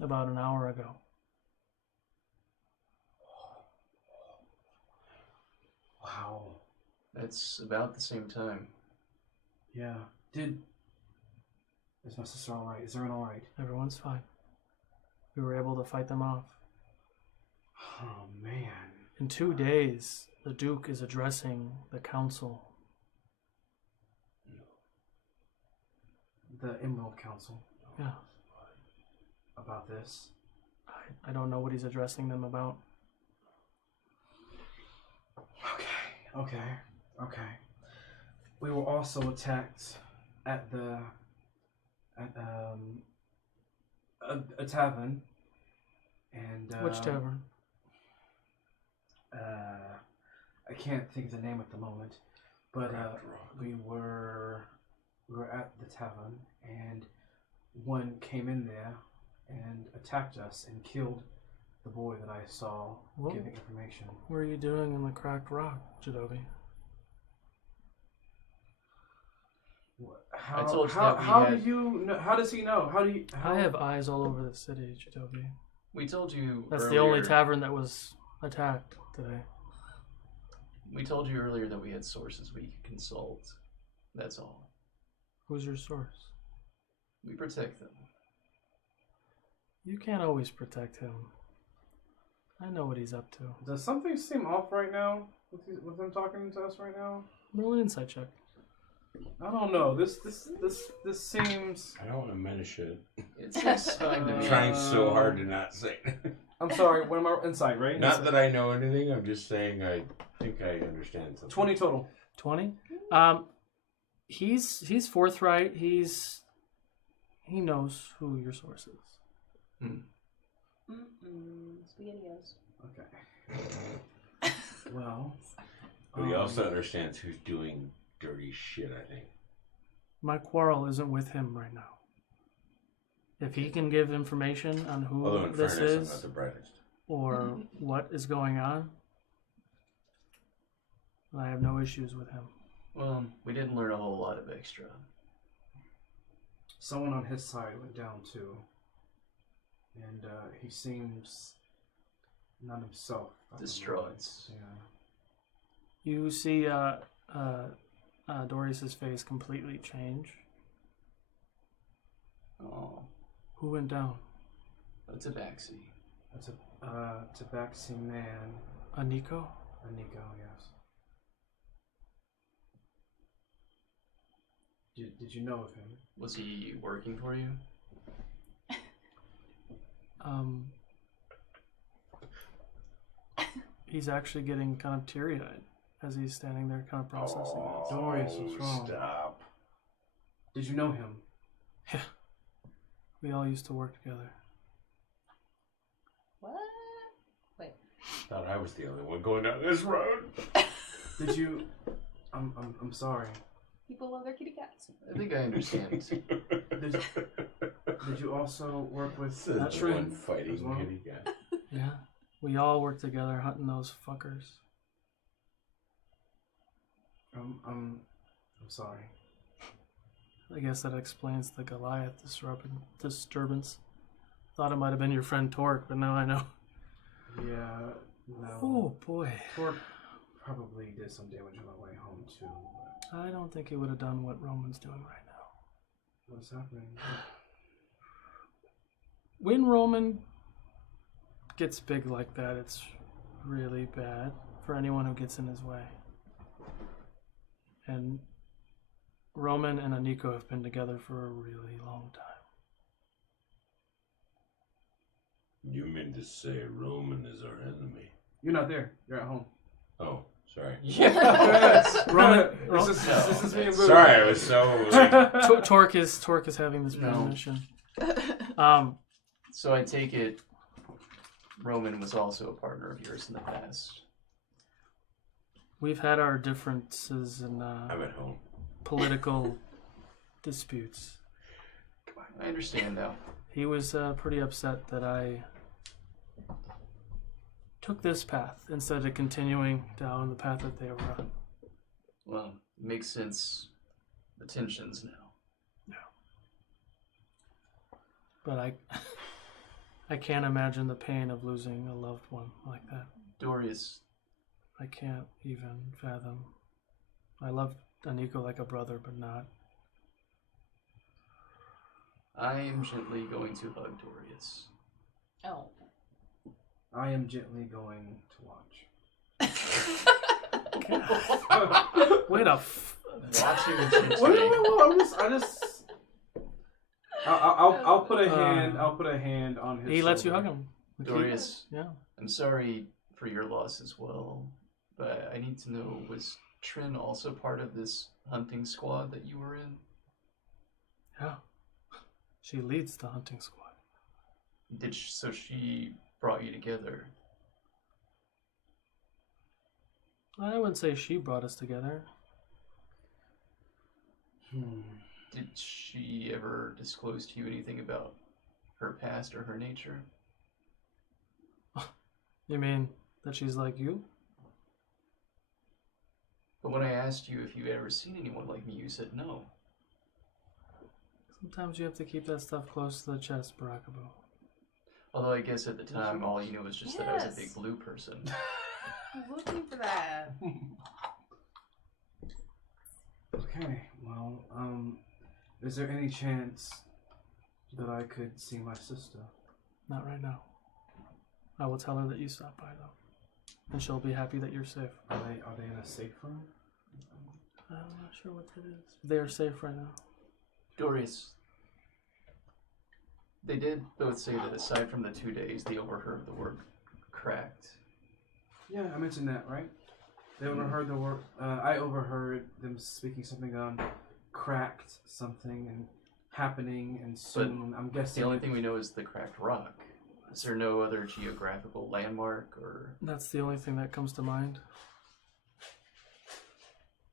about an hour ago. Wow. That's about the same time. Yeah. Is my sister alright? Is everyone alright? Everyone's fine. We were able to fight them off. Oh, man. In 2 days, the Duke is addressing the council. The Emerald Council. Yeah. About this. I don't know what he's addressing them about. Okay. Okay. We were also attacked at a tavern. And Which tavern? I can't think of the name at the moment, but we were at the tavern, and one came in there and attacked us and killed the boy that I saw giving information. What are you doing in the cracked rock, Jadobi? How, I told you how, that we how had... do you know? How does he know? How do you? How... I have eyes all over the city, Jadobi. We told you That's earlier... the only tavern that was attacked today. We told you earlier that we had sources we could consult. That's all. Who's your source? We protect them. You can't always protect him. I know what he's up to. Does something seem off right now with him talking to us right now? Roll an insight check. I don't know. This seems. I don't want to mention shit. It takes time to I'm be. trying so hard to not say. I'm sorry. What am I? Insight, right? Not that I know anything. I'm just saying I think I understand something. 20 total. 20. He's forthright. He knows who your source is. SpaghettiOs. Okay. Well. But he also understands who's doing dirty shit, I think. My quarrel isn't with him right now. If he can give information on who Although in this fairness, I'm is not the brightest. or what is going on, I have no issues with him. Well, we didn't learn a whole lot of extra. Someone on his side went down too. And he seems not himself. Distraught. Yeah. You see Dorius's face completely change. Oh. Who went down? A tabaxi. That's a tabaxi man. A Nico? A Nico, yes. Did you know of him? Was he working for you? He's actually getting kind of teary-eyed as he's standing there kind of processing this. Dorius, what's wrong? Stop. Did you know him? Yeah. We all used to work together. What? Wait. Thought I was the only one going down this road. Did you? I'm sorry. People love their kitty cats. I think I understand. Did you also work with That's Trin one fighting as well? kitty cat. Yeah. We all worked together hunting those fuckers. I'm sorry. I guess that explains the Goliath disturbance. Thought it might have been your friend Torque, but now I know. Yeah, no. Oh boy. Torque probably did some damage on the way home too. But I don't think he would have done what Roman's doing right now. what's happening? When Roman gets big like that, it's really bad for anyone who gets in his way. And Roman and Aniko have been together for a really long time. You mean to say Roman is our enemy? You're not there. You're at home. Oh, sorry. Yes. Roman, This is me and Boo. Sorry, I was so... Torque is having this premonition. So I take it Roman was also a partner of yours in the past. We've had our differences in I'm at home. Political disputes. I understand now. He was pretty upset that I took this path instead of continuing down the path that they were on. Well, makes sense. The tensions now. Yeah. But I can't imagine the pain of losing a loved one like that. Dorius. I can't even fathom. I love Aniko like a brother, but not. I am gently going to hug Dorius. Oh. I am gently going to watch. Wait a Watching the shit. I'll put a hand. I'll put a hand on his. He lets you shoulder. hug him. Dorius. Yeah. I'm sorry for your loss as well. but I need to know, was Trin also part of this hunting squad that you were in? Yeah. She leads the hunting squad. So she brought you together? I wouldn't say she brought us together. Did she ever disclose to you anything about her past or her nature? You mean that she's like you? But when I asked you if you ever seen anyone like me, you said no. Sometimes you have to keep that stuff close to the chest, Barakabu. Although I guess at the time all you knew was just that I was a big blue person. I'm looking for that. Okay, well, is there any chance that I could see my sister? Not right now. I will tell her that you stopped by, though. And she'll be happy that you're safe. Are they in a safe room? I'm not sure what that is. They are safe right now. Dorius, they did both say that aside from the 2 days, they overheard the word cracked. Yeah, I mentioned that, right? They overheard the word. I overheard them speaking something on cracked something and happening, and soon I'm guessing. The only thing we know is the cracked rock. Is there no other geographical landmark or? That's the only thing that comes to mind.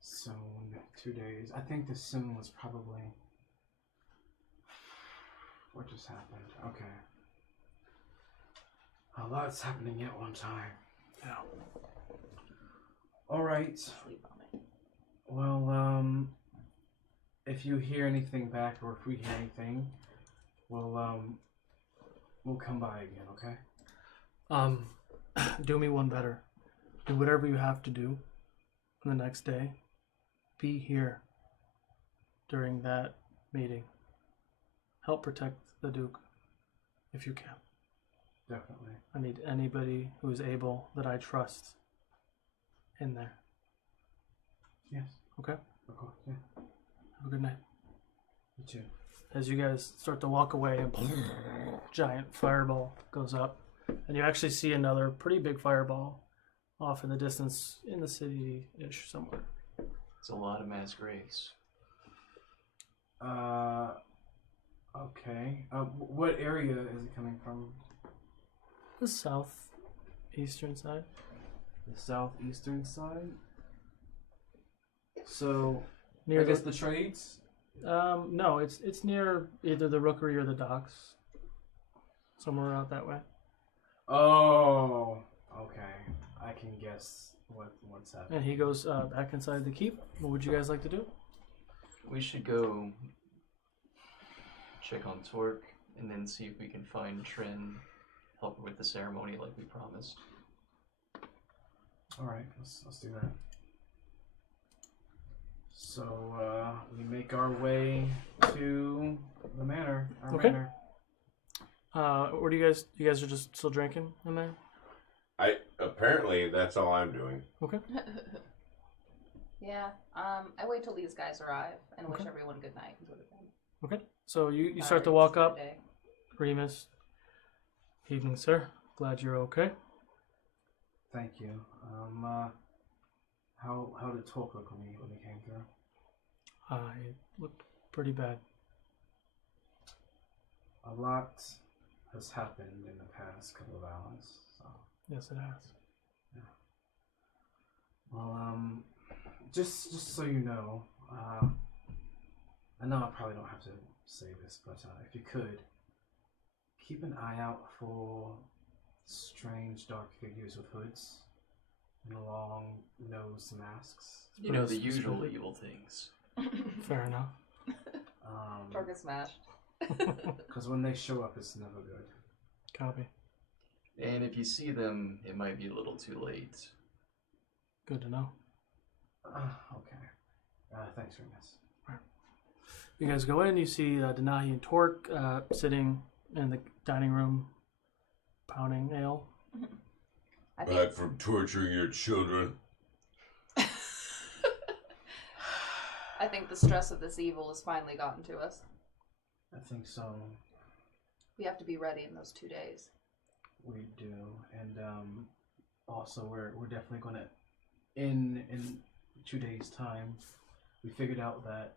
Soon, 2 days. I think the soon was probably. What just happened? Okay. A lot's happening at one time. Yeah. All right. Well, if you hear anything back, or if we hear anything, we'll come by again, okay? Do me one better. Do whatever you have to do the next day. Be here during that meeting. Help protect the Duke, if you can. Definitely. I need anybody who is able that I trust in there. Yes. Okay? Of course, yeah. Have a good night. You too. As you guys start to walk away, a giant fireball goes up. And you actually see another pretty big fireball off in the distance in the city-ish somewhere. It's a lot of mass graves. Okay. What area is it coming from? The southeastern side. The southeastern side? So, Near I guess the trades? No, it's near either the Rookery or the docks. Somewhere out that way. Oh, okay. I can guess what's happening. And he goes back inside the keep. What would you guys like to do? We should go check on Torque and then see if we can find Trin, help her with the ceremony like we promised. All right, let's do that. So we make our way to the manor. Our Okay. manor. What do you guys are just still drinking in there? Apparently that's all I'm doing. Okay. Yeah. I wait till these guys arrive and wish everyone good night and go to bed. Okay. So you start to Tired, walk it's been a up. day. Remus. Evening, sir. Glad you're okay. Thank you. How did Talk look when he came through? It looked pretty bad. A lot has happened in the past couple of hours. So. Yes, it has. Yeah. Well, just so you know, I know I probably don't have to say this, but if you could, keep an eye out for strange dark figures with hoods and long nose masks. You know, the usual evil things. Fair enough. Target smashed. Because when they show up, it's never good. Copy. And if you see them, it might be a little too late. Good to know. Okay. Thanks, Remus. You guys go in, you see Denahi and Torque sitting in the dining room pounding ale. Back from torturing your children. I think the stress of this evil has finally gotten to us. I think so. We have to be ready in those 2 days. We do, and also we're definitely going to in 2 days' time, we figured out that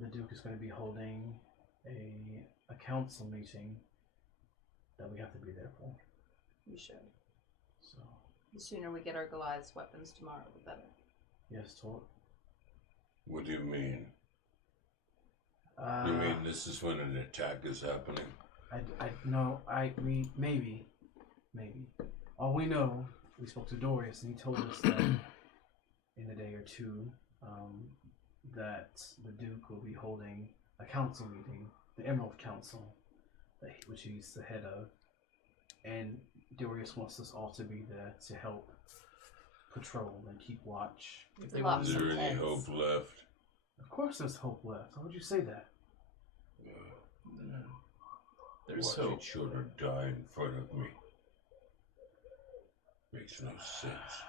the Duke is going to be holding a council meeting that we have to be there for. We should. So. The sooner we get our Goliath's weapons tomorrow, the better. Yes, Tor. What do you mean? You mean this is when an attack is happening? Maybe. All we know, we spoke to Dorius and he told us that in a day or two, that the Duke will be holding a council meeting, the Emerald Council, which he's the head of, and Dorius wants us all to be there to help patrol and keep watch. Is there any hope left? Of course there's hope left. How would you say that? There's Watching hope. children die in front of me makes no sense.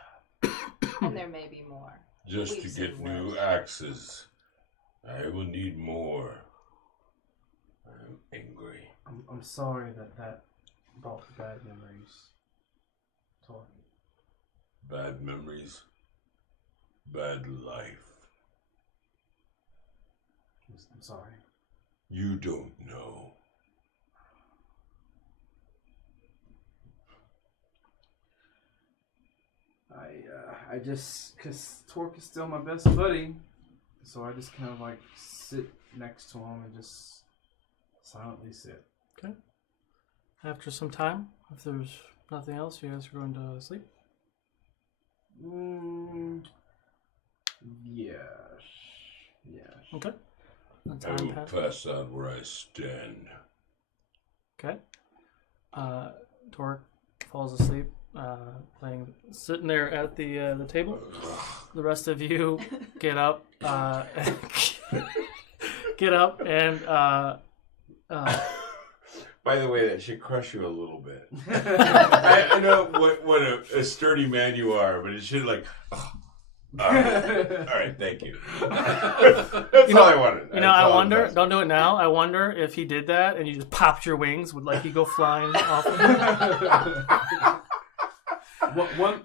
And there may be more. Just We've to seen get new worse. axes, I will need more. I'm angry. I'm sorry that brought bad memories. Tor. Bad memories, bad life. I'm sorry. You don't know. I just, cause Torque is still my best buddy, so I just kind of like sit next to him and just silently sit. Okay. After some time, if there's nothing else, you guys are going to sleep? Yes. Okay. The I time will passes. pass out where I stand. Okay. Torque falls asleep, sitting there at the table. The rest of you get up, and By the way, that should crush you a little bit. I know what a sturdy man you are, but it should like. All right, thank you. That's all I wanted. I wonder. Don't do it now. I wonder if he did that and you just popped your wings, would like you go flying off?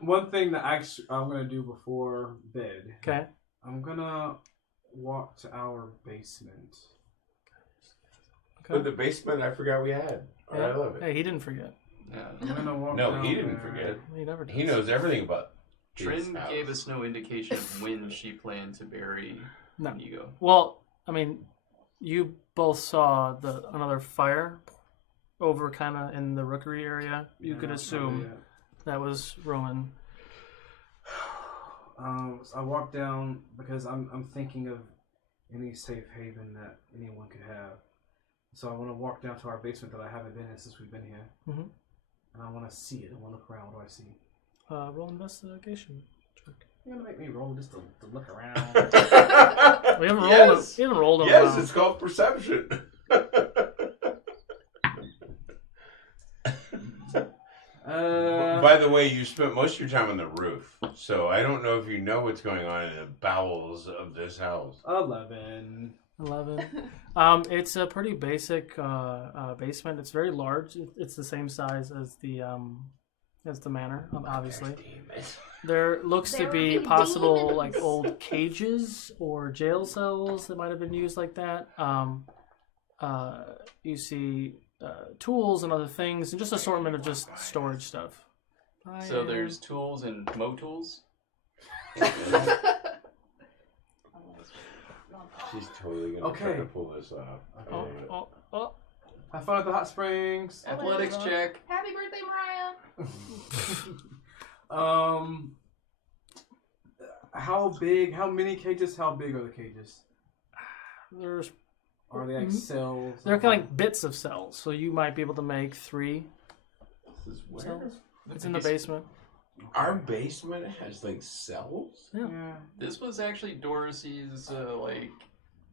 One thing that I'm gonna do before bed. Okay. I'm gonna walk to our basement. Okay. But the basement, I forgot we had. Oh, Yeah. I love it. Hey, he didn't forget. I'm gonna walk No, down he didn't there. forget. He never does. He knows everything about. Trin gave us no indication of when she planned to bury Inigo. Well, I mean, you both saw another fire over kind of in the rookery area. You could assume that was Roman. So I walk down because I'm thinking of any safe haven that anyone could have. So I want to walk down to our basement that I haven't been in since we've been here. Mm-hmm. And I want to see it. I want to look around. What do I see? Roll investigation check. You're gonna make me roll just to look around. We haven't rolled. Yes. We haven't rolled in a Yes, while. it's called perception. By the way, you spent most of your time on the roof, so I don't know if you know what's going on in the bowels of this house. 11. It's a pretty basic basement. It's very large. It's the same size as the manor, obviously. There looks to be possible like old cages or jail cells that might have been used like that. You see tools and other things, and just assortment of just storage stuff. So there's tools and mo-tools? She's totally gonna try to pull this off. Oh. Have fun at the hot springs. Athletics check. Happy birthday, Mariah! How big? How many cages? How big are the cages? Are they like cells? They're kind of like bits of cells, so you might be able to make 3 This is where? cells. It's in the basement. Our basement has like cells? Yeah. This was actually Dorsey's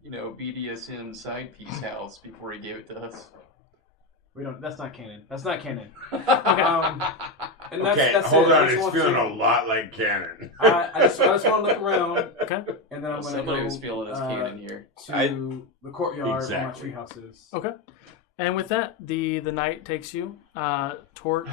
BDSM side piece house before he gave it to us. We don't. That's not canon. That's not canon. And that's hold on. It's feeling a lot like canon. I just want to look around. Okay. And then I'm going to somebody go was feeling his canon here. to the courtyard Exactly. where my treehouse is. Okay. And with that, the night takes you. Torque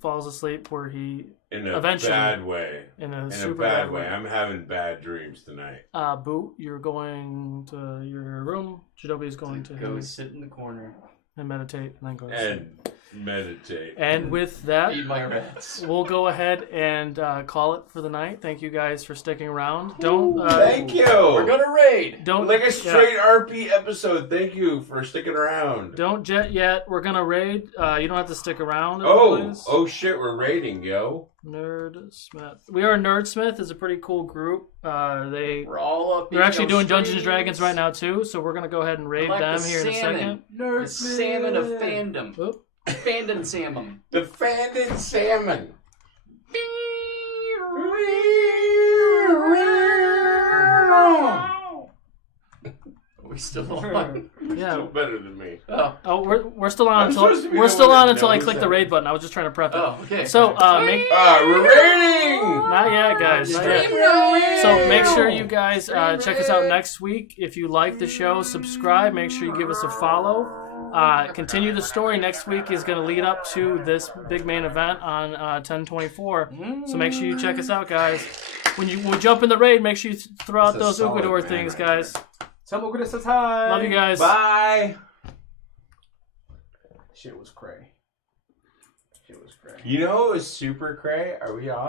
falls asleep where he In a eventually bad way. in a In a super bad way. I'm having bad dreams tonight. Boo, you're going to your room. Jadobi's going to Go sit in the corner and meditate, and then go to sleep. And meditate. And with that, feed my rats. we'll go ahead and call it for the night. Thank you guys for sticking around. Don't Thank you. We're gonna raid. Don't Like a straight RP episode. Thank you for sticking around. Don't jet yet. We're gonna raid. You don't have to stick around. Oh shit, we're raiding, yo. Nerdsmith. We are Nerdsmith is a pretty cool group. We're all up. They're actually doing Dungeons and Dragons right now too, so we're gonna go ahead and raid like them the here in a second. The salmon of fandom. Oop. Fandom salmon. The Fandom Salmon. Are we still on? Yeah. Still better than me. Oh, we're still on I'm supposed to until be we're the still one on that until I knows click the that. raid button. I was just trying to prep it. Oh, okay. So we're raiding. Not yet, guys. Not yet. So make sure you guys check us out next week. If you like the show, subscribe. Make sure you give us a follow. Continue the story. Next week is going to lead up to this big main event on 10/24. So make sure you check us out, guys. When we jump in the raid, make sure you throw out those Ukodor things, guys. Tell Ukodor says hi. Love you guys. Bye. Shit was cray. Shit was cray. You know it was super cray? Are we off?